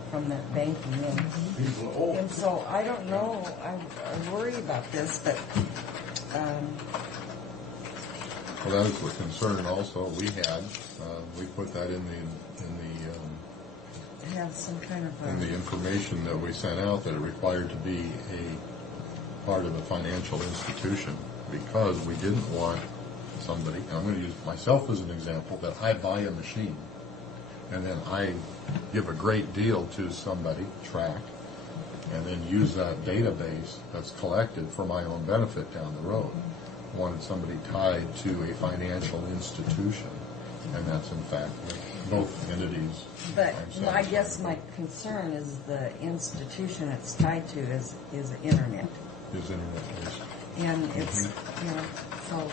from that banking. And so I don't know. I worry about this, but. Well, that was the concern. Also, we had we put that in have some kind of in the information that we sent out that it required to be a part of a financial institution, because we didn't want somebody, and I'm going to use myself as an example, that I buy a machine and then I give a great deal to somebody, TRAC, and then use that database that's collected for my own benefit down the road. Wanted somebody tied to a financial institution, and that's in fact both entities. But I guess my concern is the institution it's tied to is internet. Is internet-based. And it's, so...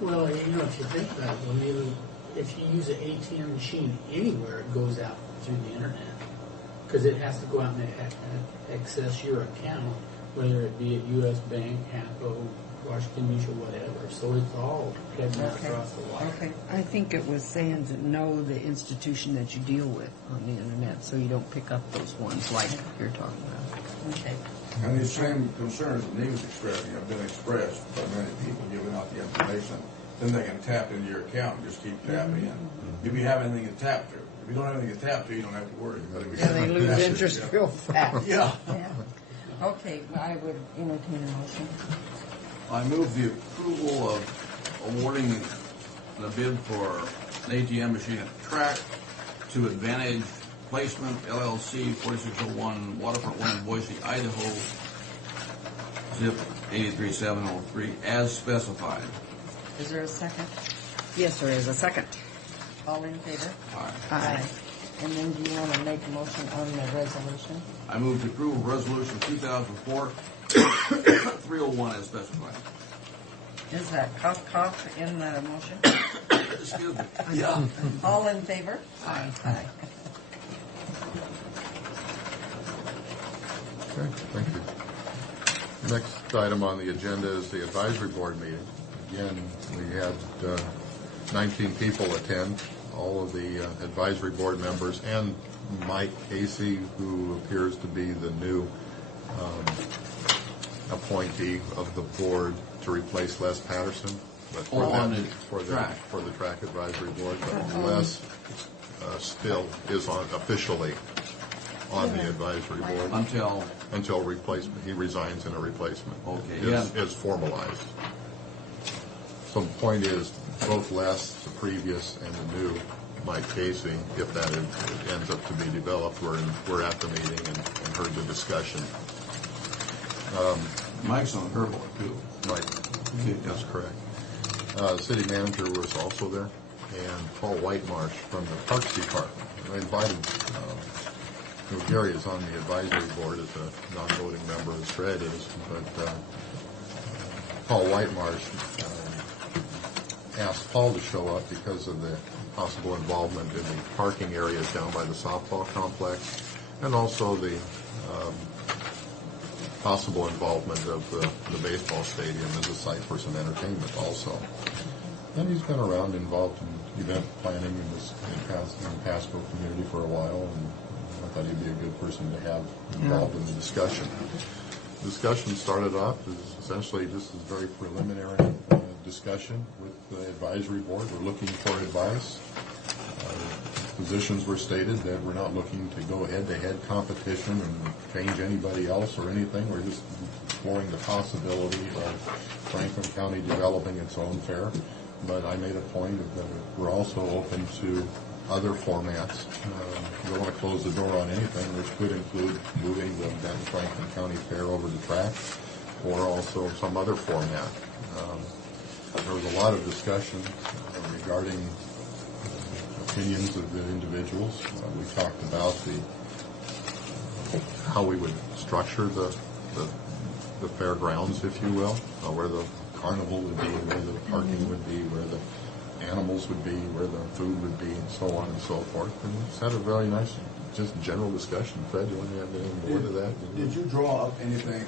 Well, if you think about it, if you use an ATM machine anywhere, it goes out through the internet. Because it has to go out and access your account, whether it be at U.S. Bank, APCO, Washington Mutual, whatever. So it's all heading out across the wire. Okay. I think it was saying to know the institution that you deal with on the internet, so you don't pick up those ones like you're talking about. Okay. And these same concerns that Neve's expressing have been expressed by many people giving out the information. Then they can tap into your account and just keep tapping in. If you have anything to tap to. If you don't have anything to tap to, you don't have to worry. But if you And they lose interest real fast. Yeah. Okay, well, I would entertain a motion. I move the approval of awarding the bid for an ATM machine at TRAC to Advantage Placement LLC, 4601 Waterfront 1 in Boise, Idaho, zip 83703, as specified. Is there a second? Yes, there is a second. All in favor? Aye. And then do you want to make a motion on the resolution? I move to approve Resolution 2004-301 as specified. Is that cough in the motion? Excuse me. Yeah. All in favor? Aye. Aye. Okay, thank you. Next item on the agenda is the advisory board meeting. Again, we had 19 people attend, all of the advisory board members, and Mike Casey, who appears to be the new appointee of the board to replace Les Patterson. But for the track advisory board, but Les still is officially on the advisory board until replacement. He resigns and a replacement is formalized. So the point is, both Les, the previous, and the new Mike Casey, if that ends up to be developed, we're at the meeting and heard the discussion. Mike's on her board too. Mike, that's correct. City manager was also there, and Paul Whitemarsh from the Parks Department. I invited, Gary is on the advisory board as a non-voting member, as Fred is, but Paul Whitemarsh asked Paul to show up because of the possible involvement in the parking areas down by the softball complex, and also the possible involvement of the baseball stadium as a site for some entertainment also. And he's been around involved in event planning in the Pasco community for a while, and I thought he'd be a good person to have involved in the discussion. The discussion started off as essentially just a very preliminary discussion with the advisory board. We're looking for advice. Positions were stated that we're not looking to go head-to-head competition and change anybody else or anything. We're just exploring the possibility of Franklin County developing its own fair. But I made a point of that we're also open to other formats. We don't want to close the door on anything, which could include moving the Benton Franklin County Fair over the track, or also some other format. There was a lot of discussion regarding opinions of the individuals. We talked about how we would structure the fairgrounds, if you will, where the carnival would be, where the parking would be, where the animals would be, where the food would be, and so on and so forth. And it's had a very nice, just general discussion. Fred, do you want to add anything more to that? Did you draw up anything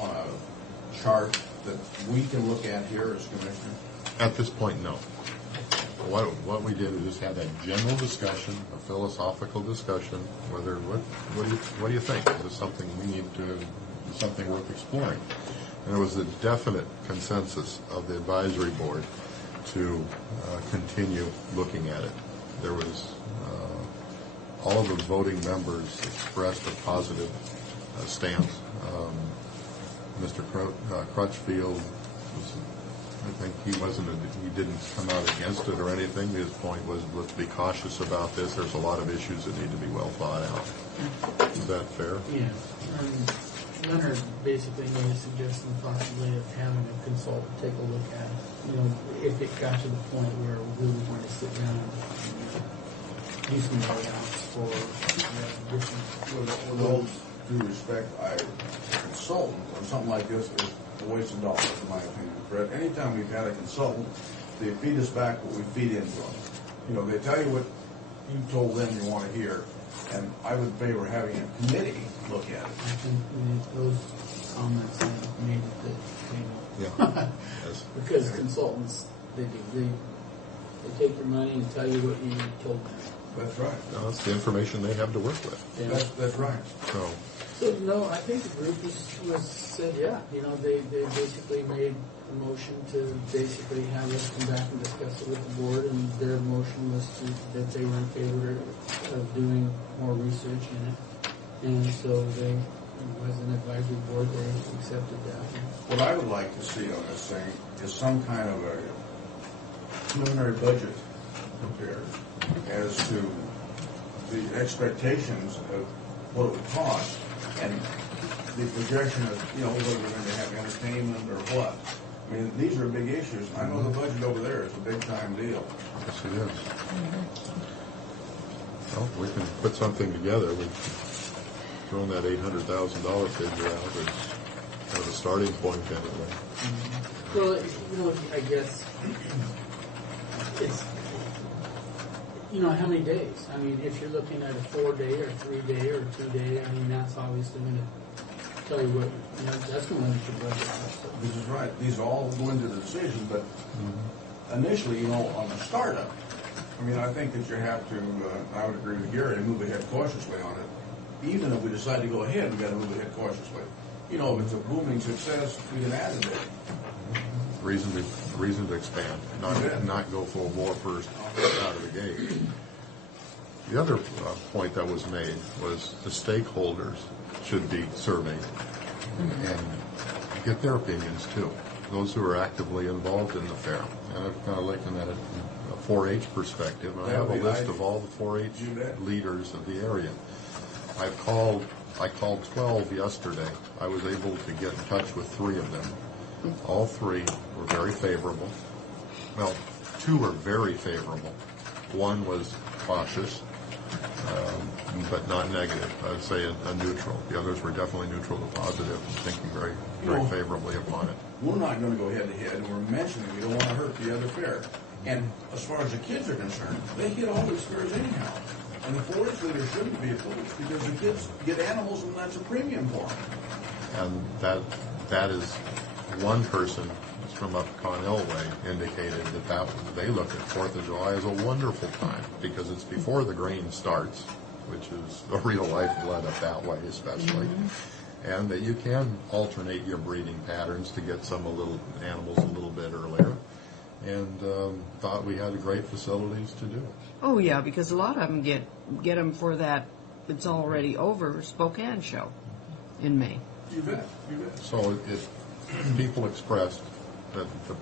on a chart that we can look at here as commissioners? At this point, no. What we did was just have that general discussion, a philosophical discussion, whether what do you think? Is this something we need to, is something worth exploring? And there was a definite consensus of the advisory board to continue looking at it. There was all of the voting members expressed a positive stance. Mr. Crutchfield was, I think he didn't come out against it or anything. His point was, let's be cautious about this. There's a lot of issues that need to be well thought out. Is that fair? Yeah. Leonard basically made a suggestion possibly of having a consultant take a look at it. You know, if it got to the point where we were going to sit down and do some layouts for different. With all due respect, a consultant on something like this is a waste of dollars, in my opinion. Fred, anytime we've had a consultant, they feed us back what we feed into them. You know, they tell you what you told them you want to hear, and I would favor having a committee look at it. I think those comments I made at the table. Yeah. Because consultants, they take your money and tell you what you told them. That's right. No, that's the information they have to work with. Yeah. That's right. So no, I think the group was said, yeah, you know, they basically made a motion to basically have us come back and discuss it with the board, and their motion was that they were in favor of doing more research in it, and so they, as an advisory board, they accepted that. What I would like to see on this thing is some kind of a preliminary budget prepared as to the expectations of what it would cost and the projection of, you know, whether we're going to have entertainment or what. I mean, these are big issues. I know the budget over there is a big-time deal. Yes, it is. Well, we can put something together. We've thrown that $800,000 figure out as kind of a starting point anyway. Well, you know, I guess it's, you know, how many days? I mean, if you're looking at a 4-day or 3-day or 2-day, I mean, that's obviously going to tell you what, you know, that's going to limit your budget. So. This is right. These all go into the decision, but initially, you know, on the startup, I mean, I think that you have to, I would agree with Gary, move ahead cautiously on it. Even if we decide to go ahead, we've got to move ahead cautiously. you know, if it's a booming success, we can add it. Reason to expand, not go full bore first out of the gate. The other point that was made was the stakeholders should be surveyed and get their opinions too. Those who are actively involved in the fair. And I've kind of looking at it from a 4-H perspective. And I have a list of all the 4-H leaders of the area. I called 12 yesterday. I was able to get in touch with 3 of them. All 3 were very favorable. Well, 2 were very favorable. 1 was cautious, but not negative. I would say a neutral. The others were definitely neutral to positive, thinking very favorably upon it. We're not going to go head to head, and we're mentioning we don't want to hurt the other fair. And as far as the kids are concerned, they hit all these fairs anyhow. And the 4-H leaders shouldn't be opposed because the kids get animals, and that's a premium for them. And that is one person from up Connell Way indicated that they look at 4th of July as a wonderful time because it's before the grain starts, which is the real lifeblood up that way especially, and that you can alternate your breeding patterns to get some animals a little bit earlier, and thought we had great facilities to do it. Oh yeah, because a lot of them get them for that. It's already over Spokane show in May. You bet. So people expressed that a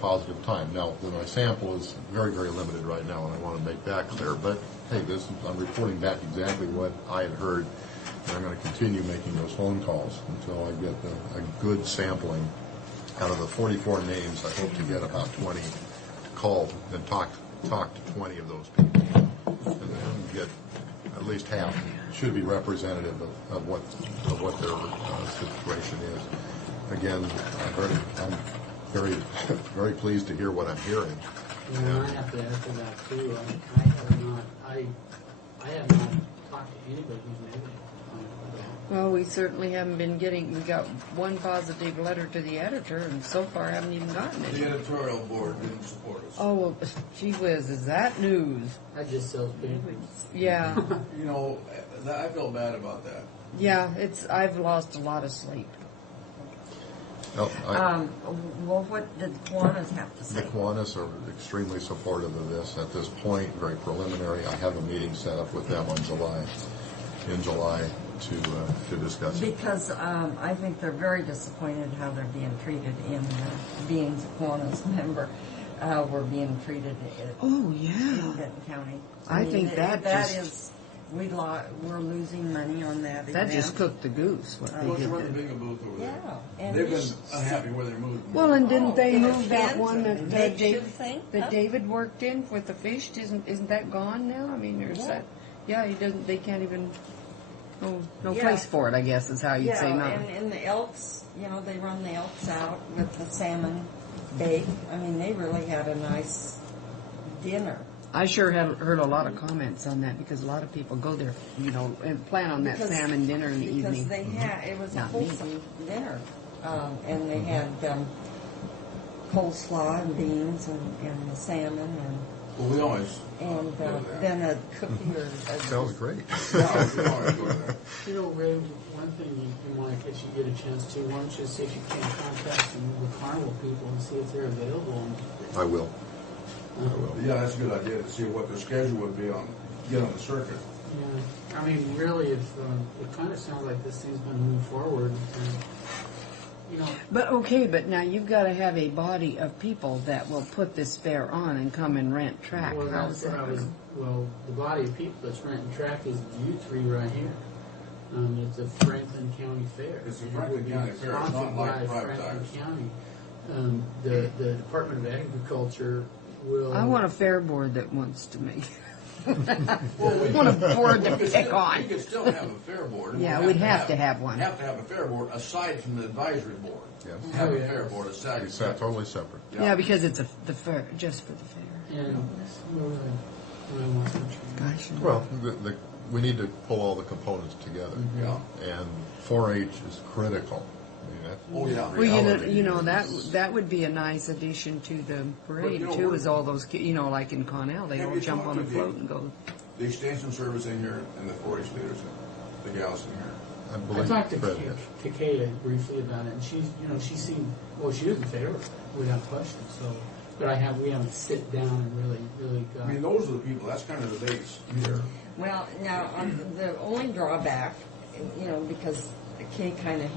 positive time. Now, my sample is very, very limited right now, and I want to make that clear. But hey, I'm reporting back exactly what I had heard, and I'm going to continue making those phone calls until I get a good sampling. Out of the 44 names, I hope to get about 20 called and talk to 20 of those people, and then get at least half should be representative of what their situation is. Again, I'm very, very pleased to hear what I'm hearing. Well, I have to add to that too. I have not talked to anybody who's negative. Well, we certainly haven't been getting. We got one positive letter to the editor, and so far haven't even gotten it. The editorial board didn't support us. Oh, well, gee whiz, is that news? I just sells papers. Yeah. You know, I feel bad about that. Yeah, I've lost a lot of sleep. No, well, what did Kiwanis have to say? The Kiwanis are extremely supportive of this. At this point, very preliminary. I have a meeting set up with them in July to discuss it. Because I think they're very disappointed how they're being treated in being a Kiwanis member. We're being treated in Benton County. I think that is we're losing money on that. That just cooked the goose. What they did. We're running a booth over there. Yeah, and they've been unhappy where they're moving. Well, and didn't they move that one that David worked in with the fish? Isn't that gone now? I mean, there's that. Yeah, he doesn't. They can't even. No place for it, I guess, is how you'd say no. And the elks, they run the elks out with the salmon bake. I mean, they really had a nice dinner. I sure have heard a lot of comments on that because a lot of people go there, and plan on that salmon dinner in the evening. Because it was a wholesome dinner. And they had coleslaw and beans and the salmon and... Well, we always... And then a cookie or... Sounds great. You know, Ray, one thing you want to, if you get a chance to, why don't you see if you can contact some of the carnival people and see if they're available. I will. Yeah, that's a good idea to see what their schedule would be get on the circuit. Yeah, I mean, really, if it kind of sounds like this thing's going to move forward, But now you've got to have a body of people that will put this fair on and come and rent track. Well, that's what I was. Well, the body of people that's renting track is you three right here. It's a Franklin County Fair. It's a Franklin County Fair. It's not like Franklin County. The Department of Agriculture will. I want a fair board that wants to make. I want a board to pick on. We could still have a fair board. Yeah, we'd have to have one. Have to have a fair board aside from the advisory board. Yes. Have a fair board aside. It's totally separate. Yeah, because it's the fair, just for the fair. And Gosh. Well, we need to pull all the components together. Yeah. And 4-H is critical. Oh, yeah. Well, that would be a nice addition to the parade too. Is all those like in Connell, they all jump on a float and go. The extension service in here and the 4-H leaders, the gals in here. I I believe talked to Fred to Kayla briefly about it, and she seemed, well, she was in favor of it, without question, so, but we haven't sit down and really got. I mean, those are the people, that's kind of the base here. Well, now, the only drawback, because Kay kind of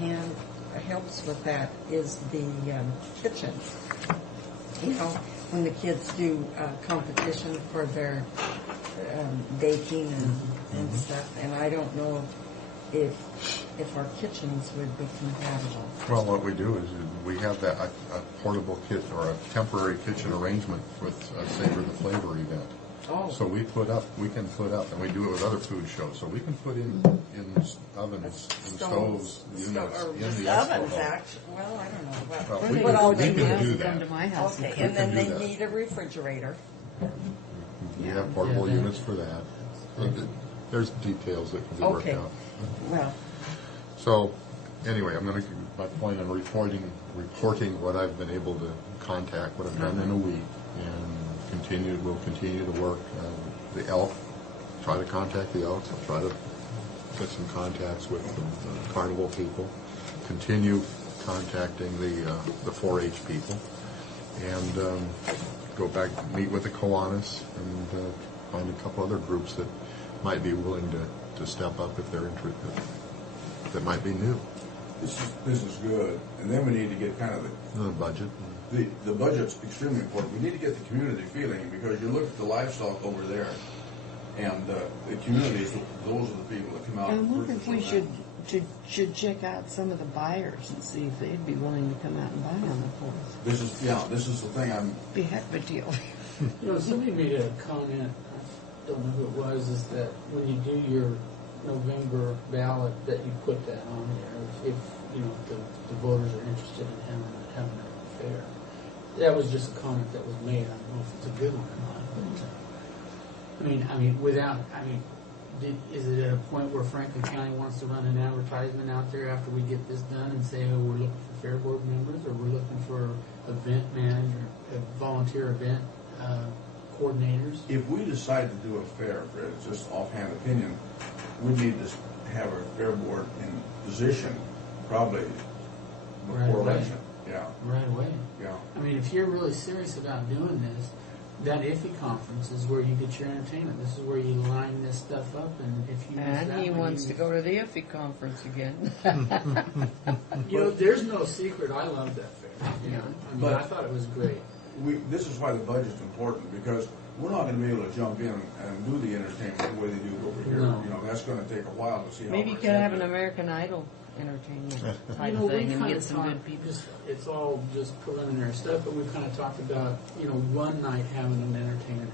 helps with that, is the kitchen. When the kids do competition for their baking and stuff, and I don't know if our kitchens would be compatible. Well, what we do is we have a portable kit or a temporary kitchen arrangement with Savor the Flavor event. Oh. So we can put up, and we do it with other food shows. So we can put in ovens and stoves, units in the ovens, expo hall. actually. Well, I don't know. Well, We can do that. Come to my house. Okay, We and then can do they that. need a refrigerator. We have portable units for that. There's details that can be worked Okay. out. Well, So, anyway, I'm going to my point on reporting what I've been able to contact, what I've done in a week, and we'll continue to work. The Elk, try to contact the Elks. I'll try to get some contacts with the carnival people. Continue contacting the 4-H people, and go back, meet with the Kiwanis, and find a couple other groups that might be willing to step up if they're interested. That might be new. This is good, and then we need to get kind of The budget. the budget's extremely important. We need to get the community feeling, because you look at the livestock over there, and the communities, those are the people that come out. I wonder and if we purchase should check out some of the buyers and see if they'd be willing to come out and buy on the 4th. This is the thing Be heck of a deal. Somebody made a comment, I don't know who it was, is that when you do your November ballot, that you put that on there, if the voters are interested in having a fair. That was just a comment that was made. I don't know if it's a good one or not. But, is it at a point where Franklin County wants to run an advertisement out there after we get this done and say, oh, we're looking for fair board members, or we're looking for event manager, volunteer event coordinators? If we decide to do a fair, Fred, it's just offhand opinion, we need to have a fair board in position probably Right before away. election. Yeah. Right away. Yeah. I mean, if you're really serious about doing this, that IFE conference is where you get your entertainment. This is where you line this stuff up, and if you use And that he one, wants to go to the IFE conference again. There's no secret. I love that fair. But- I thought it was great. This is why the budget's important, because we're not going to be able to jump in and do the entertainment the way they do it over here. No. That's going to take a while to see how. Maybe you we're could have an accepted. American Idol entertainment type we thing and kind get of some talked, good people. it's all just preliminary stuff, but we kind of talked about, one night having an entertainer,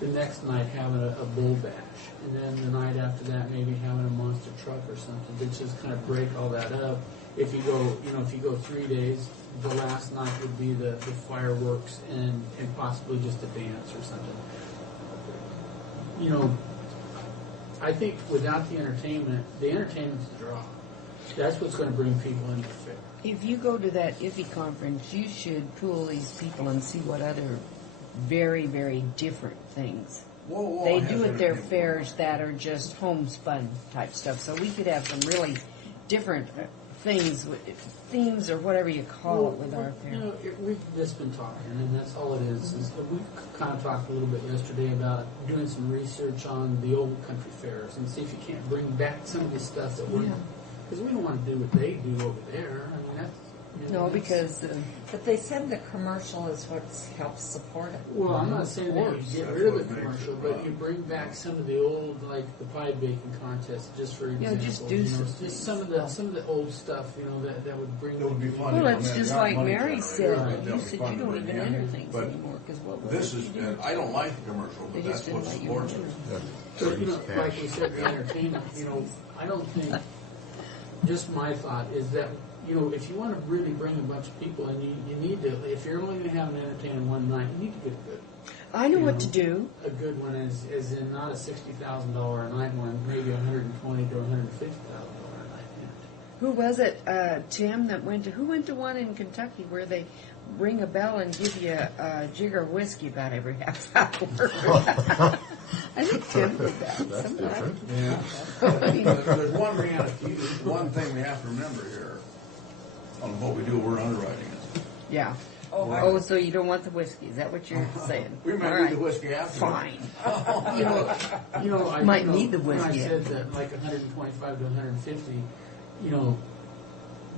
the next night having a bull bash, and then the night after that maybe having a monster truck or something, to just kind of break all that up. If you go 3 days, the last night would be the fireworks and possibly just a dance or something. I think without the entertainment's the draw. That's what's going to bring people into the fair. If you go to that IFE conference, you should pool these people and see what other very, very different things they do at their fairs that are just homespun type stuff. So we could have some really different things, themes or whatever you call it with our fair. We've just been talking, and that's all it is we kind of talked a little bit yesterday about doing some research on the old country fairs and see if you can't bring back some of the stuff that we're, because we don't want to do what they do over there. I mean, that's... because... but they said the commercial is what helps support it. Well, I'm not saying that you get rid of the commercial, but you bring back some of the old, like the pie baking contest, just for example. just do just some of the old stuff, that would bring. That would be fun. Well, it's just like Mary said. Right. You said you don't even enter things anymore. Because And I don't like the commercial, but that's what supports it. So, like we said, the entertainment, I don't think, just my thought is that, if you want to really bring a bunch of people, and you need to, if you're only going to have an entertainment one night, you need to get a good. I know what to do. A good one is in not a $60,000 a night one, maybe $120,000 to $150,000 a night. Who was it, Tim, who went to one in Kentucky where they ring a bell and give you a jigger of whiskey about every half hour. I think Tim did that. That's different. Yeah. There's one thing we have to remember here on what we do. We're underwriting it. Yeah. Oh, So you don't want the whiskey? Is that what you're saying? We might All need right. the whiskey after. Fine. I Might know, need the when whiskey. I said that like 125 to 150,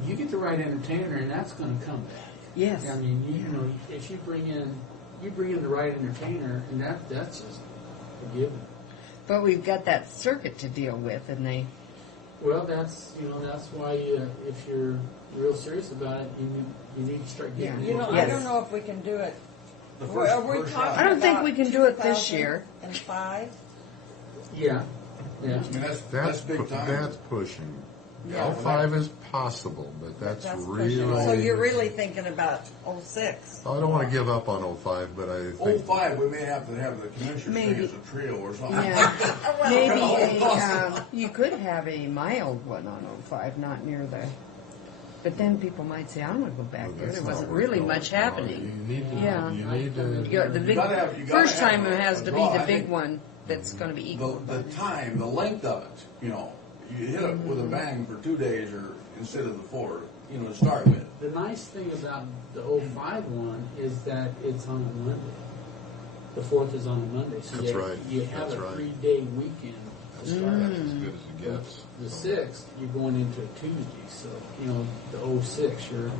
you get the right entertainer, and that's going to come back. Yes. I mean, if you bring in the right entertainer, and that's just a given. But we've got that circuit to deal with, and they. Well, that's why if you're real serious about it, you need to start getting. You know, I don't know if we can do it. Are we talking I don't think about we can do it this year. 2005? Yeah. I mean, that's big time. That's pushing. Yeah. 05 is possible, but that's really. So you're really thinking about 06? I don't want to give up on 05, but I think 05, we may have to have the commissioners Maybe. thing as a trio or something. Yeah. Maybe you could have a mild one on 05, not near the. But then people might say, I don't want to go back there. There wasn't really much happening. You need to. Yeah. You need to. The big You gotta have first a- time it has a to be draw. the I big think one that's going to be equal. The time, the length of it, you hit it with a bang for 2 days or instead of the 4, to start with. The nice thing about the 05 one is that it's on a Monday. The 4th is on a Monday, so That's right. you have That's a right. 3-day weekend to start. That's as good as it gets. The 6th, you're going into a Tuesday, so the 06, you're the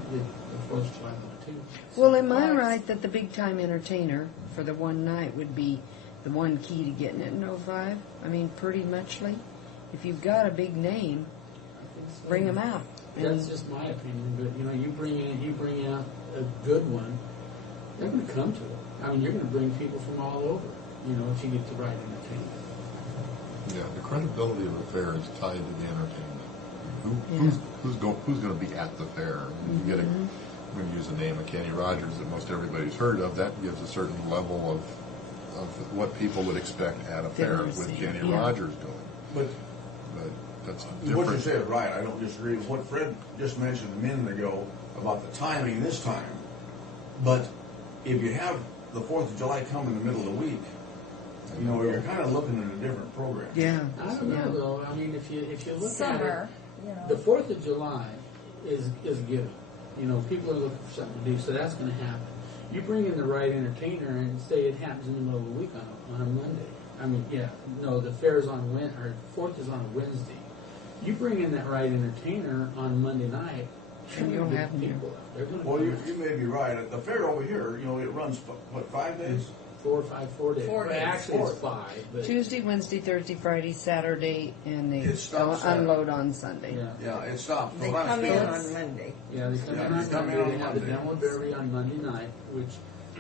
4th of July on a Tuesday. Well, am I right that the big time entertainer for the one night would be the one key to getting it in 05? I mean, pretty muchly. If you've got a big name, bring them out. That's just my opinion, but you bring out a good one, they're going to come to it. I mean, you're going to bring people from all over, if you get the right entertainment. Yeah, the credibility of the fair is tied to the entertainment. Who's going to be at the fair? You get I'm going to use the name of Kenny Rogers that most everybody's heard of. That gives a certain level of what people would expect at a fair with Kenny Rogers doing. But that's what different. you say is right. I don't disagree with what Fred just mentioned a minute ago about the timing this time. But if you have the 4th of July come in the middle of the week, you're kind of looking at a different program. Yeah. I don't know, though. I mean, if you look Summer, at it, the 4th of July is a given. People are looking for something to do, so that's going to happen. You bring in the right entertainer and say it happens in the middle of the week on a Monday. I mean, the fair is on 4th is on a Wednesday. You bring in that right entertainer on Monday night, And you'll have people. They're going to Well, you may be right. At the fair over here, it runs, 5 days? 4 days. 4 days. Actually, it's 5. But Tuesday, Wednesday, Thursday, Friday, Saturday, and they It stops unload on Sunday. Yeah, it stops. They come in on Monday. Yeah, they come in on they come in Monday. on They have the Monday. demo derby on Monday night, which.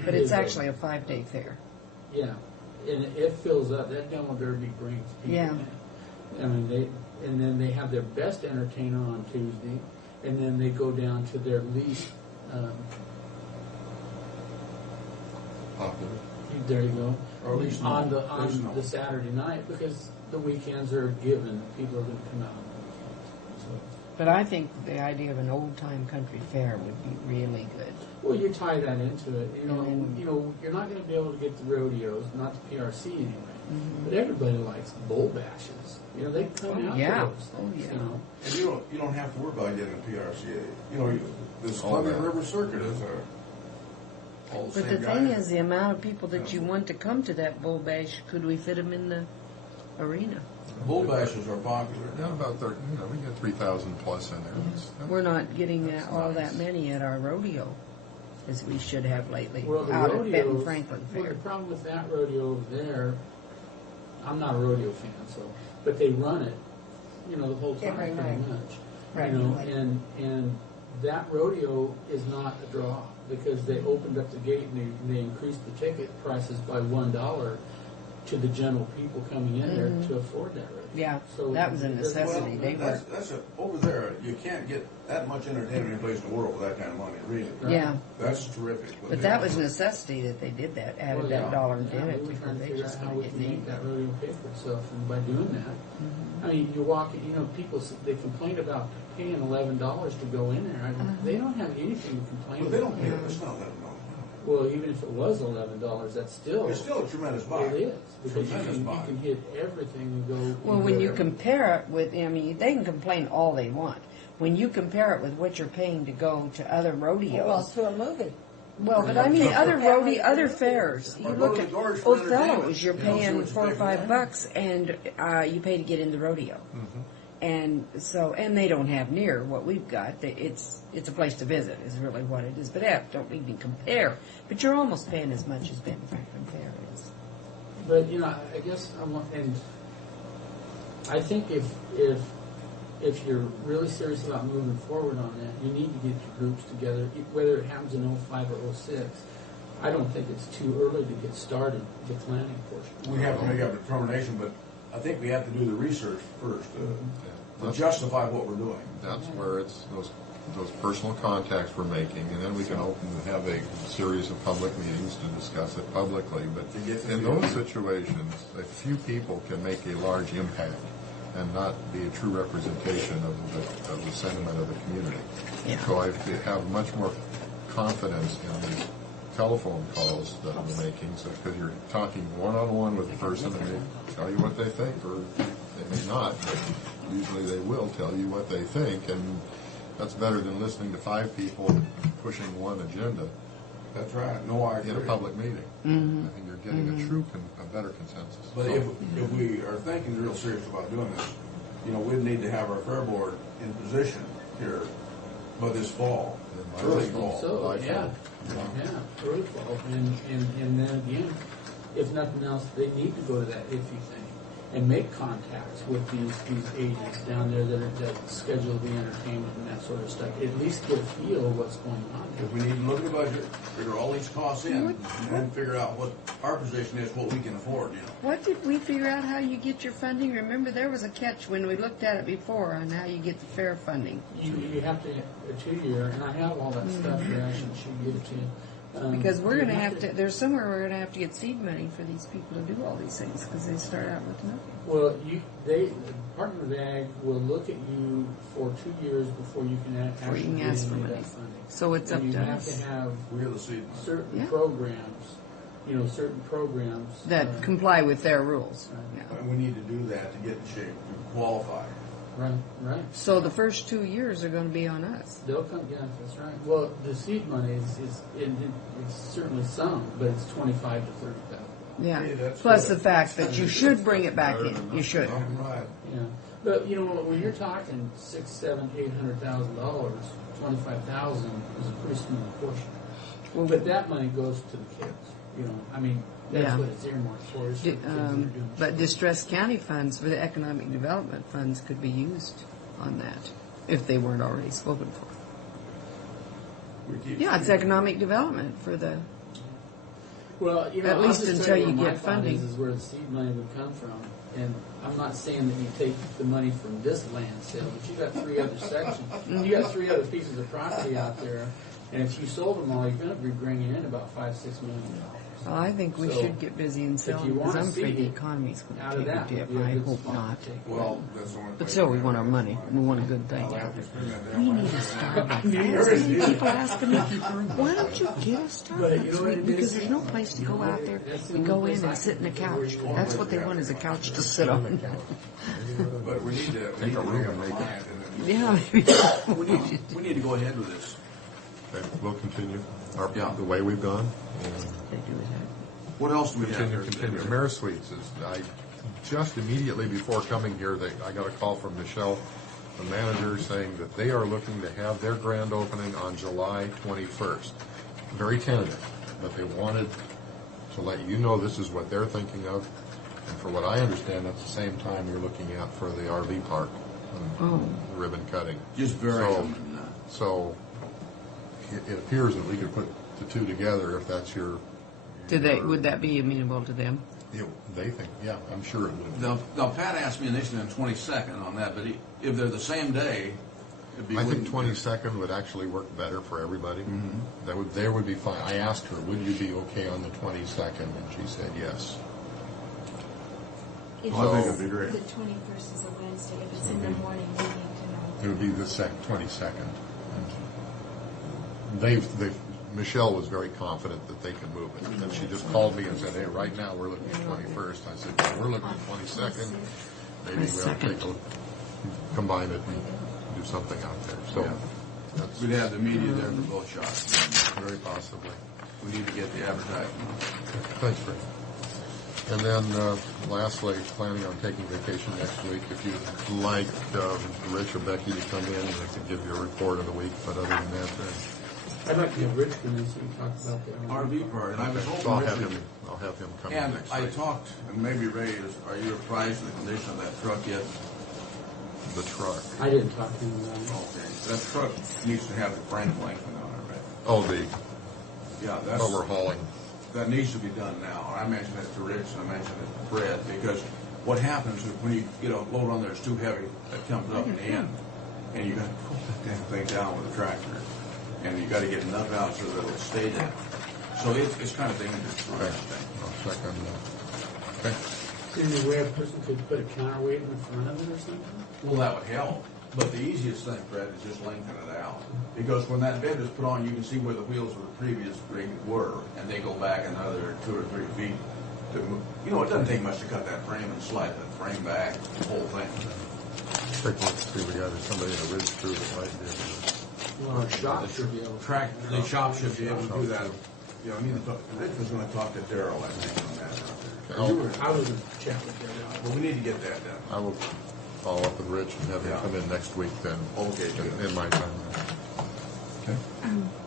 But it's is actually a 5-day fair. Yeah, and it fills up. That demo derby brings people Yeah. in. I mean, then they have their best entertainer on Tuesday, and then they go down to their least. Popular. There you go. Or at least on no. There's the no. the Saturday night, because the weekends are given. People are going to come out on the weekends. So, But I think the idea of an old-time country fair would be really good. well, you tie that into it. You're not going to be able to get the rodeos, not the PRC anyway. But everybody likes bull bashes. They come out yeah. to those things. And you don't have to worry about getting a PRCA. This All Columbia that. River Circuit is all the But same the guy. thing is, the amount of people that you want to come to that bull bash, could we fit them in the arena? Bull bashes are popular. Yeah, about 30. We get 3,000 plus in there. We're not getting all that many at our rodeo, as we should have lately, Well, the out at rodeo, Benton Franklin well, Fair. the problem with that rodeo over there, I'm not a rodeo fan, but they run it, the whole time Every pretty night. much. Right. And that rodeo is not a draw because they opened up the gate and they increased the ticket prices by $1 to the general people coming in there to afford that rodeo. Yeah, So that was a that's- necessity. They were, That's over there. You can't get that much entertainment in place in the world with that kind of money, really. yeah. That's terrific. But that was necessity that they did that, added Well, that yeah. dollar and Yeah, did it, we were trying because to they figure just out how couldn't we get can make named. that rodeo pay for itself, and by doing that, I mean, you walk, people they complain about paying $11 to go in there. They don't have anything to complain But they don't about. pay it, it's not $11. Well, even if it was $11, that's still It's still a tremendous buy. It is, because Tremendous you buy. can hit everything and go. Well, when you compare it with, I mean, they can complain all they want. When you compare it with what you're paying to go to other rodeos. Well, to a movie. Well, but I mean, other fairs. You look at Othello's, you're paying $4 or $5, and you pay to get in the rodeo. And so, and they don't have near what we've got. It's a place to visit, is really what it is. But don't even compare. But you're almost paying as much as Ben Franklin Fair is. But I guess and I think if you're really serious about moving forward on that, you need to get your groups together, whether it happens in 05 or 06. I don't think it's too early to get started, the planning portion. We have to make a determination, but I think we have to do the research first to justify what we're doing. That's where it's those personal contacts we're making, and then we can have a series of public meetings to discuss it publicly. But in those situations, a few people can make a large impact and not be a true representation of the sentiment of the community. Yeah. So I have much more confidence in these telephone calls that we're making, because you're talking one-on-one with the person, and they tell you what they think, or they may not, but usually they will tell you what they think, and that's better than listening to 5 people pushing one agenda. That's right. No, I agree. In a public meeting. Mm-hmm. I think you're getting a better consensus. But if we are thinking real serious about doing this, we'd need to have our fair board in position here by this fall, early fall. So, yeah, early fall. And then again, if nothing else, they need to go to that iffy thing and make contacts with these agents down there that schedule the entertainment and that sort of stuff. At least get a feel of what's going on. If we need to look at the budget, figure all these costs in, and then figure out what our position is, what we can afford, What did we figure out how you get your funding? Remember, there was a catch when we looked at it before on how you get the fair funding. You have to a 2-year, and I have all that stuff there. I should give it to you. Because we're going to have to, there's somewhere we're going to have to get seed money for these people to do all these things, because they start out with nothing. Well, the Department of Ag will look at you for 2 years before you can actually ask for get money. that funding. So it's up you to have us. to have certain Yeah. programs That comply with their rules. And we need to do that to get in shape, to qualify. Right. So the first 2 years are going to be on us. They'll come. Yeah, that's right. Well, the seed money it's certainly some, but it's 25 to 30,000. Yeah. Hey, that's Plus good. the fact that you should bring it back in. You should. Right. Yeah, but when you're talking $600,000, $700,000, $800,000, 25,000 is a pretty small portion. Well, but that money goes to the kids. That's Yeah. what it's earmarked for. Is for the kids that are doing But distressed county funds for the economic development funds could be used on that if they weren't already spoken for. Yeah, it's economic development for the. Well, at I'll least just until tell you where my get thought funding. is where the seed money would come from. And I'm not saying that you take the money from this land sale, but you got 3 other sections. You got 3 other pieces of property out there, and if you sold them all, you're going to be bringing in about $5-6 million. Well, I think we So, should get busy and if selling you because want I'm to afraid see the economy's out going of to that take a would dip. be a I good hope spot not. to take. Well, that's the only But place still, we have want our to money. find We it. want a good thing I'll out have to there. spend that We down need by a Starbucks. New So Year's many Eve. people asking me, why don't you get a But you know Starbucks? what it Because is? there's no place to go out there and go in and sit in a couch. That's what they want, is a couch to sit on. But we need to Take a room and make it. Yeah, maybe. We need to go ahead with this. Okay, we'll continue the way we've gone. What else do we have? Continue. AmeriSuites just immediately before coming here, I got a call from Michelle, the manager, saying that they are looking to have their grand opening on July 21st. Very tentative, but they wanted to let you know this is what they're thinking of. And for what I understand, that's the same time you're looking at for the RV park, ribbon cutting. Just very. So it appears that we could put the two together if that's your. Would that be amenable to them? They think, yeah, I'm sure it would. Now, Pat asked me initially on 22nd on that, but if they're the same day, it'd be. I think 22nd would actually work better for everybody. Mm-hmm. They would be fine. I asked her, would you be okay on the 22nd? And she said yes. If I think it'd be great. the 21st is a Wednesday, if it's in the morning, we need to know It would be the 22nd. Michelle was very confident that they could move it. And she just called me and said, hey, right now we're looking at 21st. I said, well, we're looking at 22nd. Maybe we'll combine it and do something out there. So we'd have the media there for both shots. Very possibly. We need to get the advertising. Thanks, Rick. And then, lastly, planning on taking vacation next week. If you'd like Rich or Becky to come in, they can give you a report of the week. But other than that, I'd like to have Rich come in so we can talk about the RV part. And I was hoping I'll have him come in and next I week. talked, and maybe Ray, are you apprised of the condition of that truck yet? The truck. I didn't talk to him about it. Okay. That truck needs to have the frame lengthened on it, right? Oh, that's overhauling. That needs to be done now. I mentioned it to Rich and I mentioned it to Fred because what happens is when you get a load on there that's too heavy, that comes up in the end, and you got to pull that damn thing down with a tractor, and you got to get enough out so that it'll stay down. So it's kind of dangerous for that thing. I'll check on that. Okay. Is there any way a person could put a counterweight in front of it or something? Well, that would help. But the easiest thing, Fred, is just lengthen it out. Because when that bed is put on, you can see where the wheels of the previous rig were, and they go back another 2 or 3 feet to move. You know, it doesn't take much to cut that frame and slide that frame back, the whole thing. Take a look, see if we got somebody in a ridge crew that might be able to. Well, our shop should be able to. The shop should be able to do that. You know, Rich was going to talk to Daryl, I think, on that. I was going to chat with Daryl. Well, we need to get that done. I will follow up with Rich and have him come in next week then. Okay, good. In my time. Okay.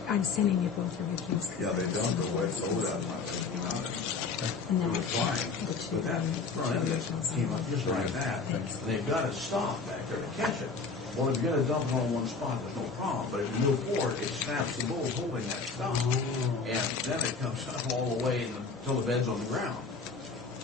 I'm sending you both your reviews. Yeah, they done the way it's loaded out of my thinking on it. It was fine. But that front end that came up just like that, they've got to stop back there to catch it. Well, if you're going to dump it on one spot, there's no problem. But if you move forward, it snaps the bolt holding that stop. And then it comes up all the way until the bed's on the ground.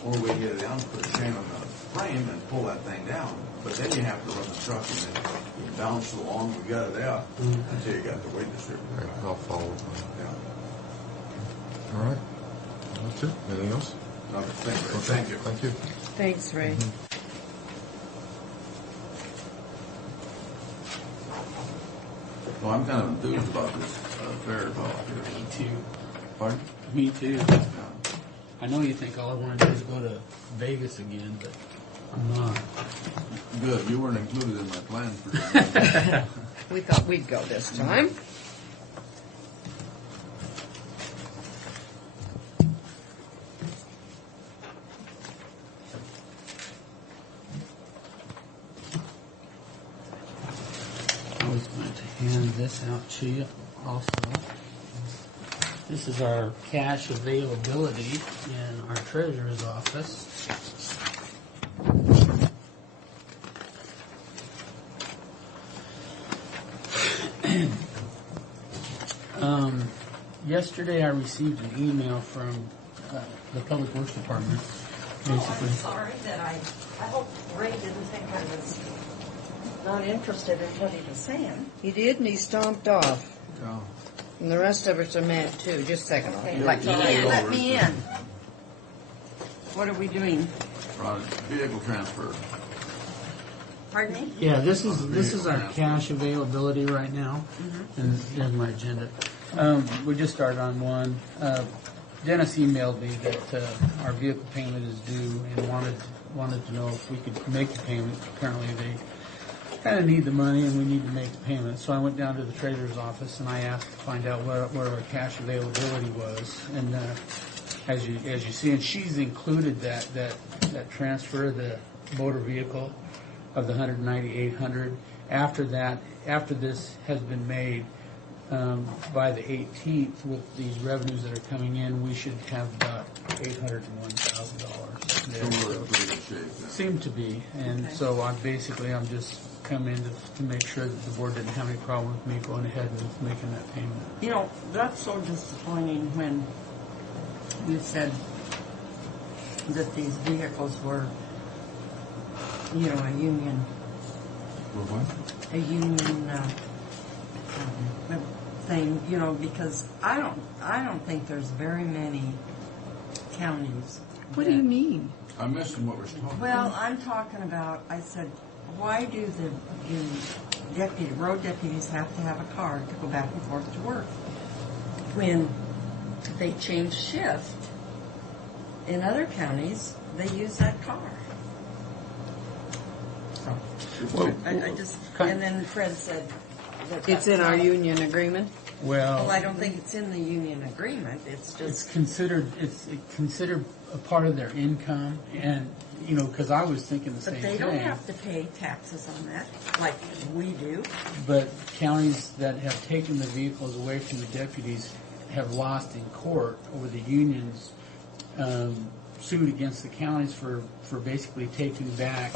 Or we get it down, put a chain on the frame and pull that thing down. But then you have to run the truck and then you bounce along, we got it out until you got the weight distributor. Okay, I'll follow up. Yeah. All right. That's it. Anything else? No, thank you. Okay. Thank you. Thank you. Thanks, Ray. Well, I'm kind of enthused about this fair talk here. Me too. Pardon? Me too. I know you think all I want to do is go to Vegas again, but I'm not. Good. You weren't included in my plans for We thought we'd go this time. I was going to hand this out to you also. This is our cash availability in our treasurer's office. Yesterday I received an email from the Public Works Department. Basically. I'm sorry that I hope Ray didn't think I was not interested in what he was saying. He did, and he stomped off. Oh. And the rest of us are mad too. Just a second. Okay, Let me in. let me in. What are we doing? Vehicle transfer. Pardon me? Yeah, this is our cash availability right now, and there's my agenda. We just started on one. Dennis emailed me that our vehicle payment is due and wanted to know if we could make the payment. Apparently, they kind of need the money, and we need to make the payment. So I went down to the treasurer's office and I asked to find out where our cash availability was. And as you see, and she's included that transfer, the motor vehicle of the $198,000. After this has been made by the 18th, with these revenues that are coming in, we should have about $801,000. So we're in pretty good shape then. Seem to be, and so I'm just come in to make sure that the board didn't have any problem with me going ahead and making that payment. You know, that's so disappointing when you said that these vehicles were, a union. A union thing, because I don't think there's very many counties. What do you mean? I'm missing what we're talking about. Well, I'm talking about, I said, why do road deputies have to have a car to go back and forth to work. When they change shift in other counties, they use that car. So, I just, and then Fred said that It's in our union agreement? Well, I don't think it's in the union agreement. It's just It's considered a part of their income, and because I was thinking the same but thing. they don't have to pay taxes on that like we do. But counties that have taken the vehicles away from the deputies have lost in court over the unions sued against the counties for basically taking back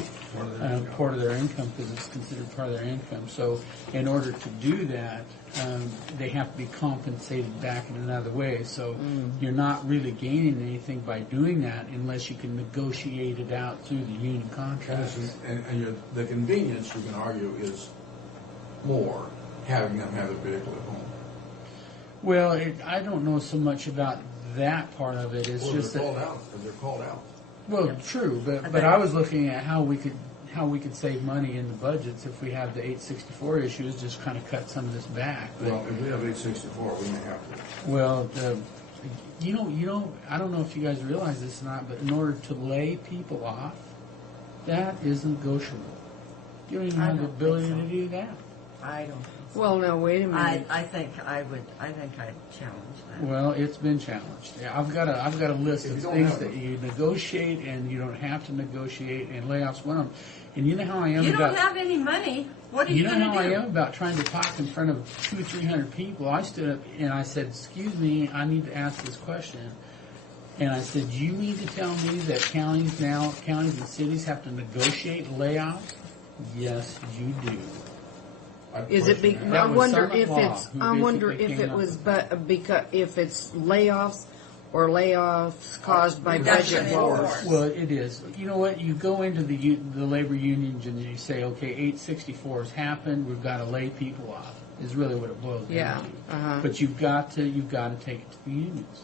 part of their income because it's considered part of their income. So in order to do that, they have to be compensated back in another way. So you're not really gaining anything by doing that unless you can negotiate it out through the union contracts. And the convenience, you can argue, is more having them have their vehicle at home. Well, I don't know so much about that part of it. It's just they're that, called out because they're called out. well, true, but I was looking at how we could save money in the budgets if we have the 864 issues, just kind of cut some of this back. But, Well, if we have 864, we may have to. well, I don't know if you guys realize this or not, but in order to lay people off, that is negotiable. You don't even have the ability to do that. I don't think so. Well, now, wait a minute. I think I'd challenge that. Well, it's been challenged. Yeah, I've got a list If of you don't things have that them. you negotiate and you don't have to negotiate, and layoffs one of them. And you know how I am You about. don't have any money. What are You you know going how I to do? am about trying to talk in front of 200 or 300 people. I stood up and I said, "Excuse me, I need to ask this question." And I said, "You mean to tell me that counties and cities have to negotiate layoffs?" Yes, you do. Is it? That I was wonder Summit if Law it's. who I wonder basically if came it up was, with but because if it's layoffs or layoffs caused by Reduction budget in wars. force. Well, it is. You know what? You go into the labor unions and you say, "Okay, 864 has happened. We've got to lay people off." Is really what it boils down Yeah. to. But you've got to take it to the unions.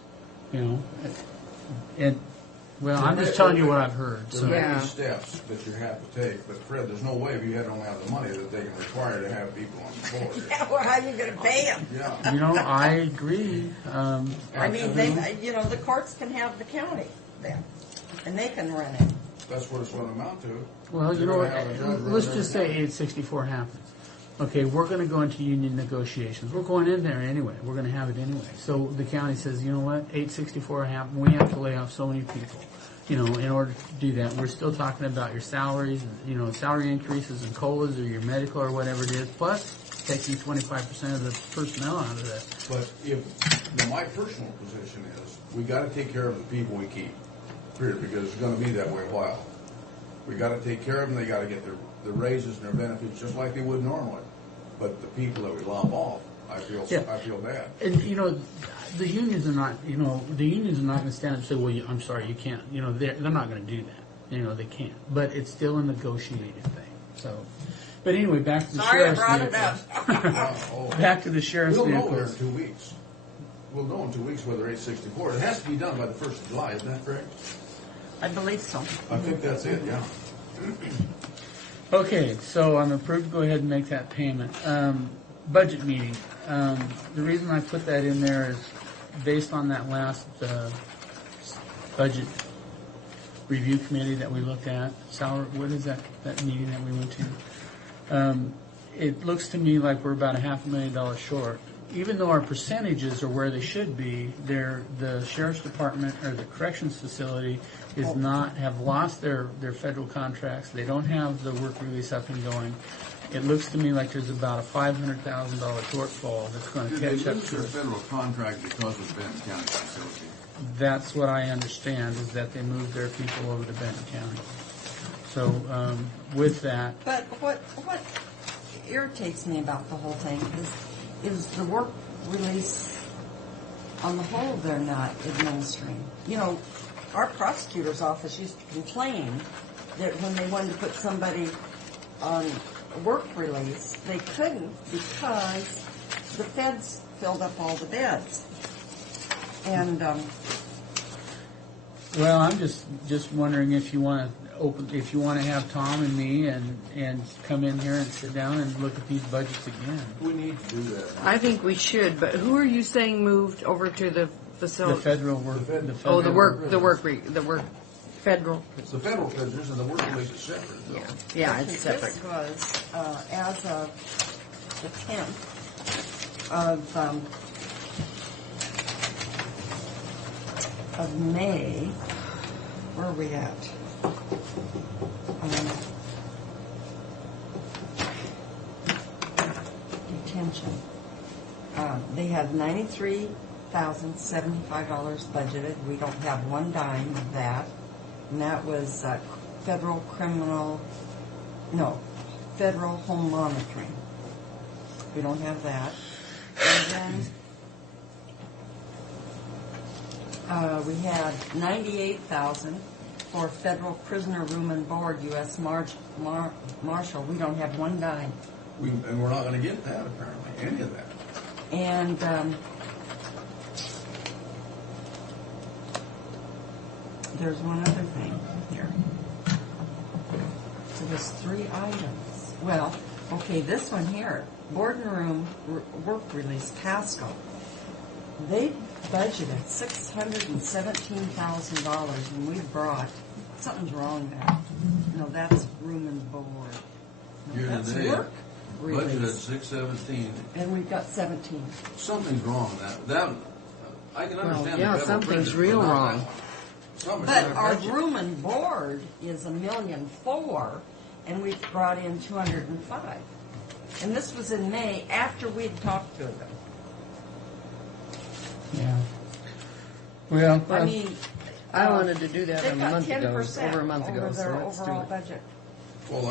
And well, I'm just telling you what I've heard. There So. are Yeah. many steps that you have to take, but Fred, there's no way if you don't have the money that they can require to have people on the board. Yeah, well, how are you going to pay them? Yeah. I agree. I mean, the courts can have the county then, and they can run it. That's what it's going to amount to. Well, you You're know gonna what? have a judge run Let's there just and- say 864 happens. Okay, we're going to go into union negotiations. We're going in there anyway. We're going to have it anyway. So the county says, you know what? 864 happened. We have to lay off so many people. In order to do that, we're still talking about your salaries, salary increases and COLAs or your medical or whatever it is, plus taking 25% of the personnel out of that. But my personal position is, we got to take care of the people we keep, period, because it's going to be that way a while. We got to take care of them. They got to get their raises and their benefits just like they would normally. But the people that we lop off, I feel bad. And the unions are not, going to stand up and say, "Well, I'm sorry, you can't." They're not going to do that. They can't. But it's still a negotiated thing. So, but anyway, back to the sheriff's vehicle. Back to the sheriff's We'll know vehicle. there in 2 weeks. We'll know in 2 weeks whether 864. It has to be done by the 1st of July, isn't that correct? I believe so. I think that's it. Yeah. Okay, so I'm approved to go ahead and make that payment. Budget meeting. The reason I put that in there is based on that last budget review committee that we looked at. What is that meeting that we went to? It looks to me like we're about $500,000 short. Even though our percentages are where they should be, the sheriff's department or the corrections facility have lost their federal contracts. They don't have the work release up and going. It looks to me like there's about a $500,000 shortfall that's going to Did they catch up lose to their us. federal contract because of Benton County facility? That's what I understand, is that they moved their people over to Benton County. So with that, But what irritates me about the whole thing is the work release on the whole they're not administering. Our prosecutor's office used to complain that when they wanted to put somebody on work release, they couldn't because the feds filled up all the beds. And well, I'm just wondering if you want to open, if you want to have Tom and me and come in here and sit down and look at these budgets again. We need to do that. I think we should, but who are you saying moved over to the The facility? federal work. Oh, the work federal. It's the federal prisoners and the work release is separate. Though. Yeah, it's separate. This was, as of the 10th of May, where are we at? Detention. They had $93,075 budgeted. We don't have one dime of that. And that was federal home monitoring. We don't have that. And then we had $98,000 for federal prisoner room and board, U.S. Marshal. We don't have one dime. And we're not going to get that, apparently, any of that. And there's one other thing here. So there's 3 items. Well, okay, this one here, board and room work release, Pasco. They budgeted $617,000, and we brought, something's wrong there. No, that's room and board. No, Year that's to date, work budgeted release. 617. And we've got 17. Something's wrong with that. I can understand. yeah, the federal something's prisoners, real but not wrong. that one. Something's But in our budget. room and board is $1.4 million, and we brought in 205. And this was in May after we'd talked to them. Yeah. Well, I mean, I wanted to do that they've a got month ago, 10% over a month ago, over so their let's do overall it. budget. Well,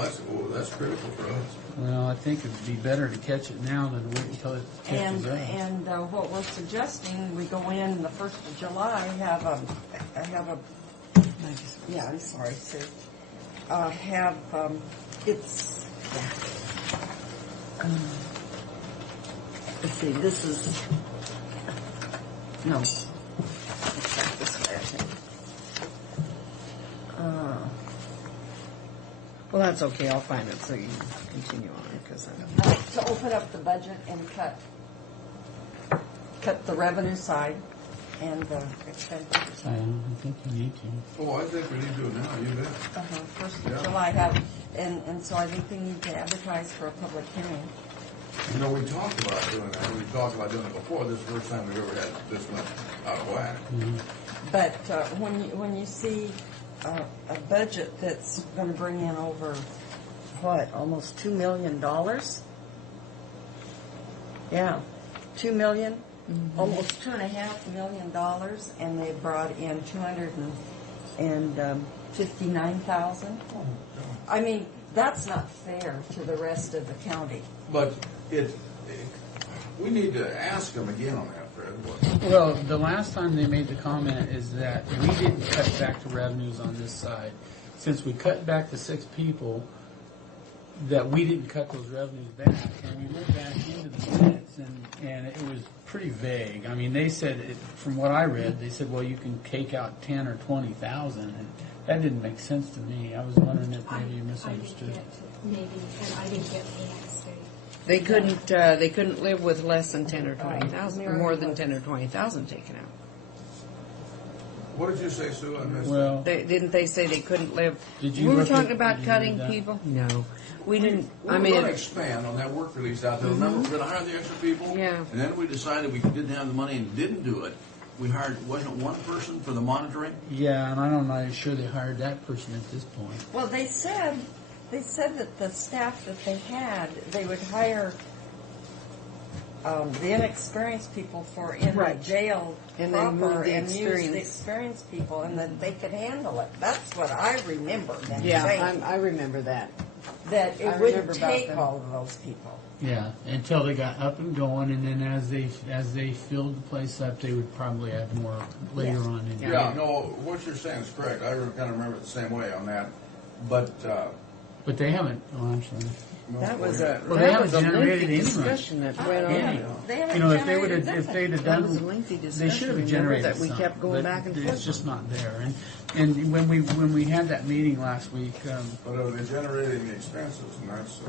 that's critical for us. well, I think it'd be better to catch it now than wait until it catches up. And what we're suggesting, we go in the 1st of July, have a, yeah, I'm sorry, Sue. It's, let's see, this is, no. It's back this way, I think. Well, that's okay. I'll find it so you can continue on because To open up the budget and cut the revenue side and the expenditure I side. think you need to. Oh, I think we need to do it now, you bet. 1st Yeah. of July and so I think we need to advertise for a public hearing. You know, we talked about doing that. We talked about doing it before. This is the first time we've ever had this much out of whack. But when you see a budget that's going to bring in over, almost $2 million? Yeah, $2 million, almost $2.5 million, and they brought in $259,000. I mean, that's not fair to the rest of the county. But we need to ask them again on that, Fred. Well, the last time they made the comment is that we didn't cut back the revenues on this side. Since we cut back the 6 people, that we didn't cut those revenues back. And we went back into the minutes, and it was pretty vague. I mean, they said, from what I read, they said, well, you can take out 10 or 20,000, and that didn't make sense to me. I was wondering if maybe you misunderstood. Maybe, and I didn't get the next day. they couldn't live with less than 10 or 20,000 or more than 10 or 20,000 taken out. What did you say, Sue? I missed Well, Didn't they say they couldn't live? Did you We were look talking at- about did you cutting read that? people. No, we didn't. We I were mean, going to expand on that work release out there. Remember, we're going to hire the extra people? Yeah. And then we decided we didn't have the money and didn't do it. We hired, wasn't it one person for the monitoring? yeah, and I'm not sure they hired that person at this point. Well, they said that the staff that they had, they would hire the inexperienced people for in the Right. jail And then move proper the and use the experienced. experienced people, and that they could handle it. That's what I remember them yeah, saying. I remember that. That I it remember wouldn't about take them. all of those people. Yeah, until they got up and going, and then as they filled the place up, they would probably add more later on. In the Yeah, no, what you're saying is correct. I kind of remember it the same way on that. But But they haven't. Oh, I'm sorry. That was a Well, they that was a haven't lengthy generated any discussion that went on. You know, if they would have, if they'd have That was a done, lengthy they discussion. should have Remember generated that we some, kept going but back and it's forth. just not there. And when we had that meeting last week, But are they generating the expenses, and that's,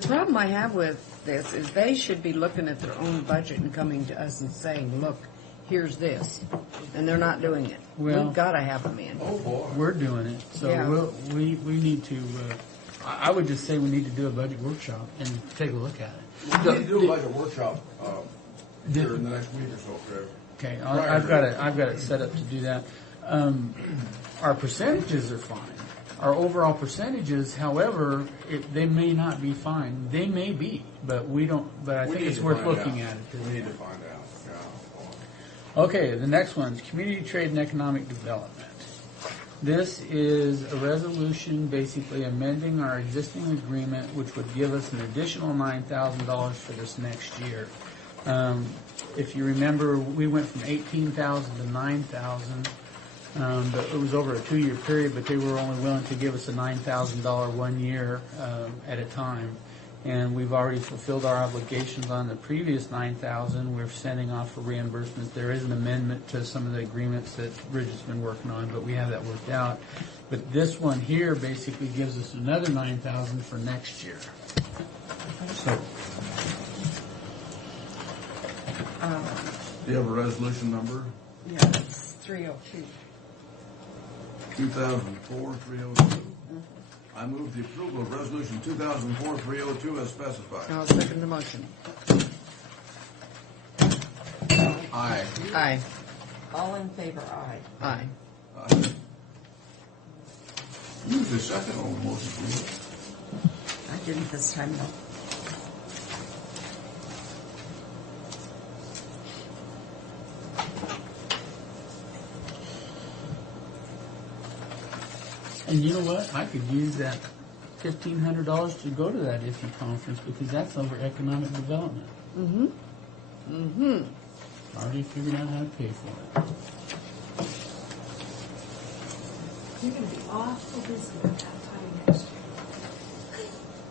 The problem I have with this is they should be looking at their own budget and coming to us and saying, look, here's this. And they're not doing it. Well- We've got to have them in. we're doing it. So Yeah. we need to, I would just say we need to do a budget workshop and take a look at it. we need to do like a workshop, here in the next week or so, Craig. Okay, I've got it set up to do that. Our percentages are fine. Our overall percentages, however, they may not be fine. They may be, but we don't. But I think need it's to worth find looking out. at it. We need to find out, yeah. Okay, the next one's community trade and economic development. This is a resolution basically amending our existing agreement, which would give us an additional $9,000 for this next year. If you remember, we went from 18,000 to 9,000, but it was over a 2-year period. But they were only willing to give us a $9,000 1 year at a time. And we've already fulfilled our obligations on the previous 9,000. We're sending off for reimbursement. There is an amendment to some of the agreements that Bridget's been working on, but we have that worked out. But this one here basically gives us another 9,000 for next year. So, Do you have a resolution number? Yeah, it's 302. 2004-302. I move the approval of resolution 2004-302 as specified. I'll second the motion. Aye. Aye. All in favor, aye. Aye. Aye. Use the second on the motion, please. I didn't this time, though. and you know what? I could use that $1,500 to go to that IFE conference because that's over economic development. Mm-hmm. Mm-hmm. Already figured out how to pay for it. You're going to be awful busy at that time next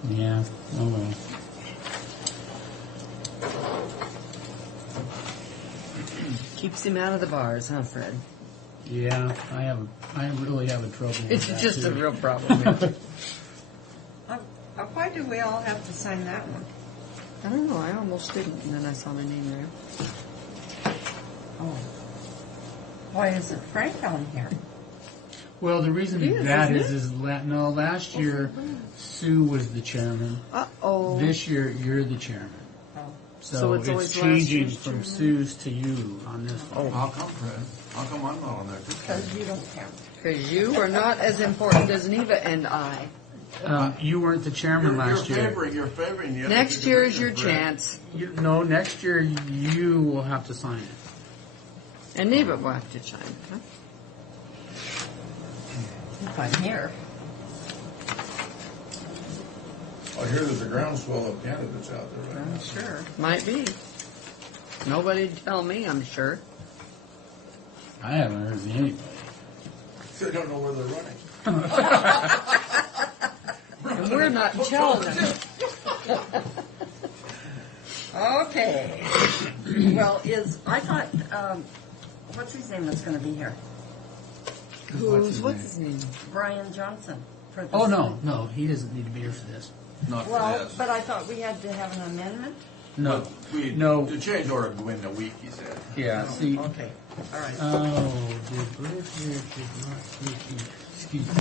year. Yeah, oh well. Keeps him out of the bars, huh, Fred? Yeah, I really have a trouble with It's that just too. a real problem. Why do we all have to sign that one? I don't know. I almost didn't, and then I saw my name there. Oh. Why isn't Frank on here? Well, the reason It is, that isn't last year Sue was the chairman. Uh-oh. This year you're the chairman. Oh. So it's it's always last changing year's from chairman? Sue's to you on this one. How come, Fred? How come I'm not on there? Because you don't count. Because you are not as important as Neva and I. You weren't the chairman last year. You're favoring the other Next two year is your commissioners, Fred. chance. No, next year you will have to sign it. And Neva will have to chime, huh? If I'm here. I hear there's a groundswell of candidates out there right now. I'm sure. Might be. Nobody tell me, I'm sure. I haven't heard of anybody. They don't know where they're running. And we're not telling them. Okay. Well, I thought, what's his name is going to be here? What's his name? Brian Johnson. For this. Oh, no, he doesn't need to be here for this. Not for Well, this. but I thought we had to have an amendment. No, We, no. To change order within a week, he said. Yeah, see. Okay. All right. Oh, the British did not excuse me.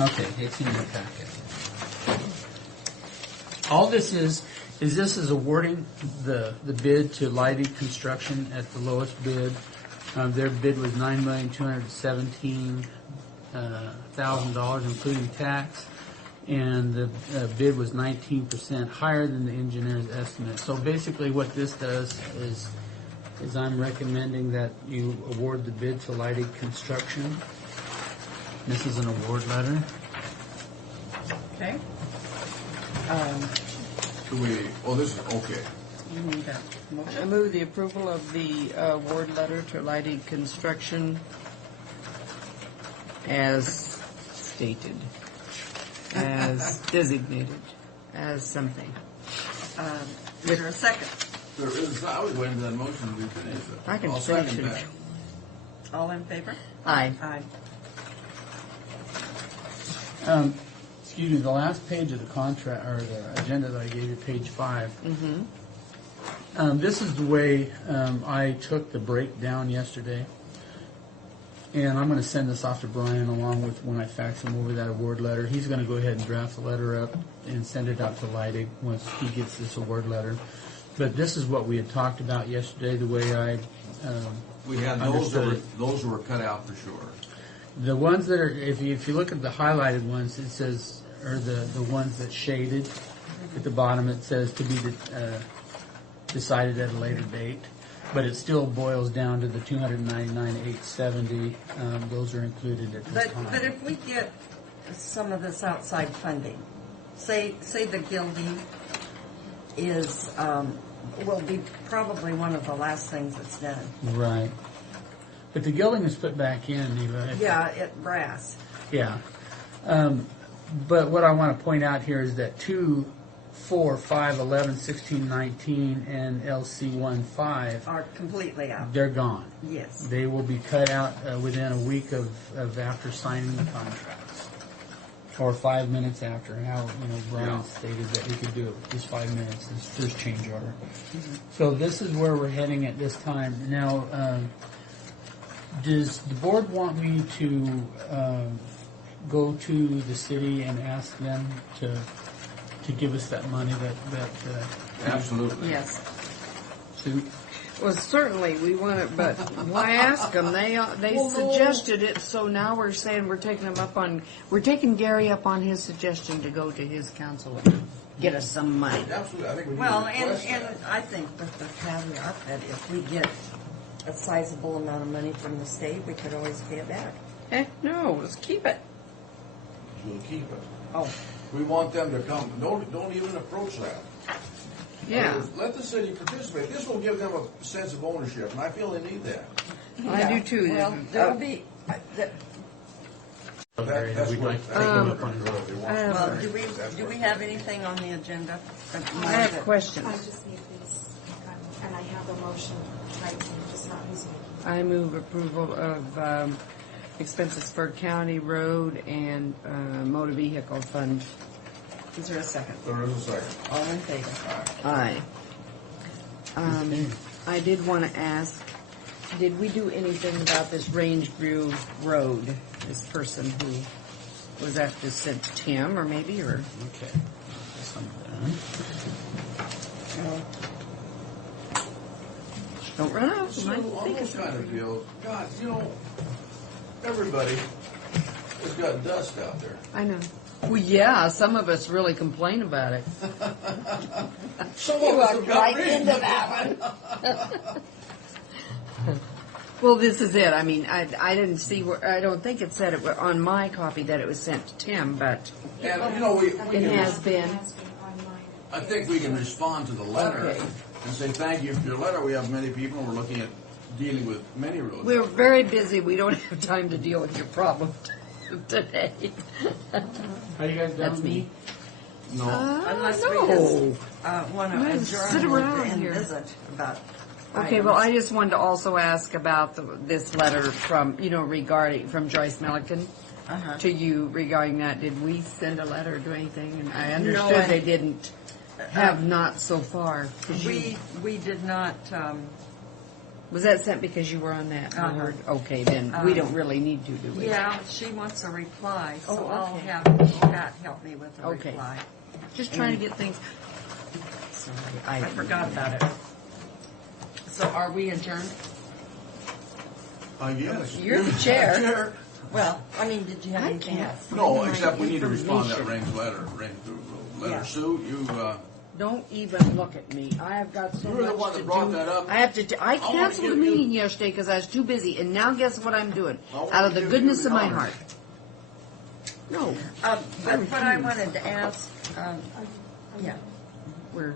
Okay, it's in your packet. All this is awarding the bid to Leidy Construction at the lowest bid. Their bid was $9,217,000, including tax, and the bid was 19% higher than the engineer's estimate. So basically, what this does is I'm recommending that you award the bid to Leidy Construction. This is an award letter. Okay. This is, okay. You need a motion. I move the approval of the award letter to Leidy Construction as stated, as designated, as something. Is there a second? There is, I was waiting for that motion to be finished. I can I'll finish second it. that. All in favor? Aye. Aye. Excuse me, the last page of the contract, or the agenda that I gave you, page 5. This is the way I took the breakdown yesterday. And I'm going to send this off to Brian along with when I fax him over that award letter. He's going to go ahead and draft the letter up and send it out to Leidig once he gets this award letter. But this is what we had talked about yesterday, the way I We had those were cut out for sure. The ones that are, if you look at the highlighted ones, it says, or the ones that shaded at the bottom, it says to be decided at a later date. But it still boils down to the $299,870. Those are included at this time. But if we get some of this outside funding, say the gilding is will be probably one of the last things that's done. Right. But the gilding is put back in, Eva. Yeah, brass. Yeah. But what I want to point out here is that 2, 4, 5, 11, 16, 19, and LC 15 are completely out. They're gone. Yes. They will be cut out within a week of after signing the contracts, or 5 minutes after. How Brian stated that we could do it just 5 minutes. There's change order. So this is where we're heading at this time now. Does the board want me to go to the city and ask them to give us that money that Absolutely. Yes. Well, certainly we want it, but why ask them? They suggested it, so now we're saying we're taking Gary up on his suggestion to go to his council and get us some money. Absolutely. I think we need Well, to and request I think with the caveat that if we get a sizable amount of money from the state, we could always pay it back. Heck no, let's keep it. We'll keep it. Oh. We want them to come. Don't even approach that. Yeah. Let the city participate. This will give them a sense of ownership, and I feel they need that. I do too. Well, there'll be. That's we'd like to take them up on Well, do we have anything on the agenda? I have questions. I just need these, and I have a motion typed, just not using it. I move approval of expenses for county road and motor vehicle fund. Is there a second? There is a second. All in favor? Aye. I did want to ask, did we do anything about this Range View Road? This person who was that just sent to Tim, or maybe, or Okay. don't run out. So on those kind of deals, God, everybody has got dust out there. I know. Well, yeah, some of us really complain about it. Some You of us are have got right reason into to that one. Well, this is it. I mean, I didn't see I don't think it said it on my copy that it was sent to Tim, but And, it has been. I think we can respond to the letter Okay. and say, thank you for your letter. We have many people. We're looking at dealing with many roads. We're very busy. We don't have time to deal with your problem today. Are you guys done? That's me. No. Unless we no. just want to Let's sit adjourn around and here. visit about. Okay, well, I just wanted to also ask about this letter from, regarding, from Joyce Milliken to you regarding that. Did we send a letter or do anything? And I understood they didn't have not so far. We did not. Was that sent because you were on that board? Okay, then we don't really need to, do we? Yeah, she wants a reply, so Oh, I'll okay. have Pat help me with a Okay. reply. Just trying to get things. Sorry, I forgot about it. So are we adjourned? Yes. You're the chair. Well, I mean, did you have anything else? No, except we need to respond to that range letter. Yeah. Sue, you, Don't even look at me. I have got so You were the much one to that brought do. that up. I have to. I wanna canceled the give you- meeting yesterday because I was too busy, and now guess what I'm doing? I wanna Out of the give goodness you of the my honor. heart. No, But I wanted to ask, yeah, we're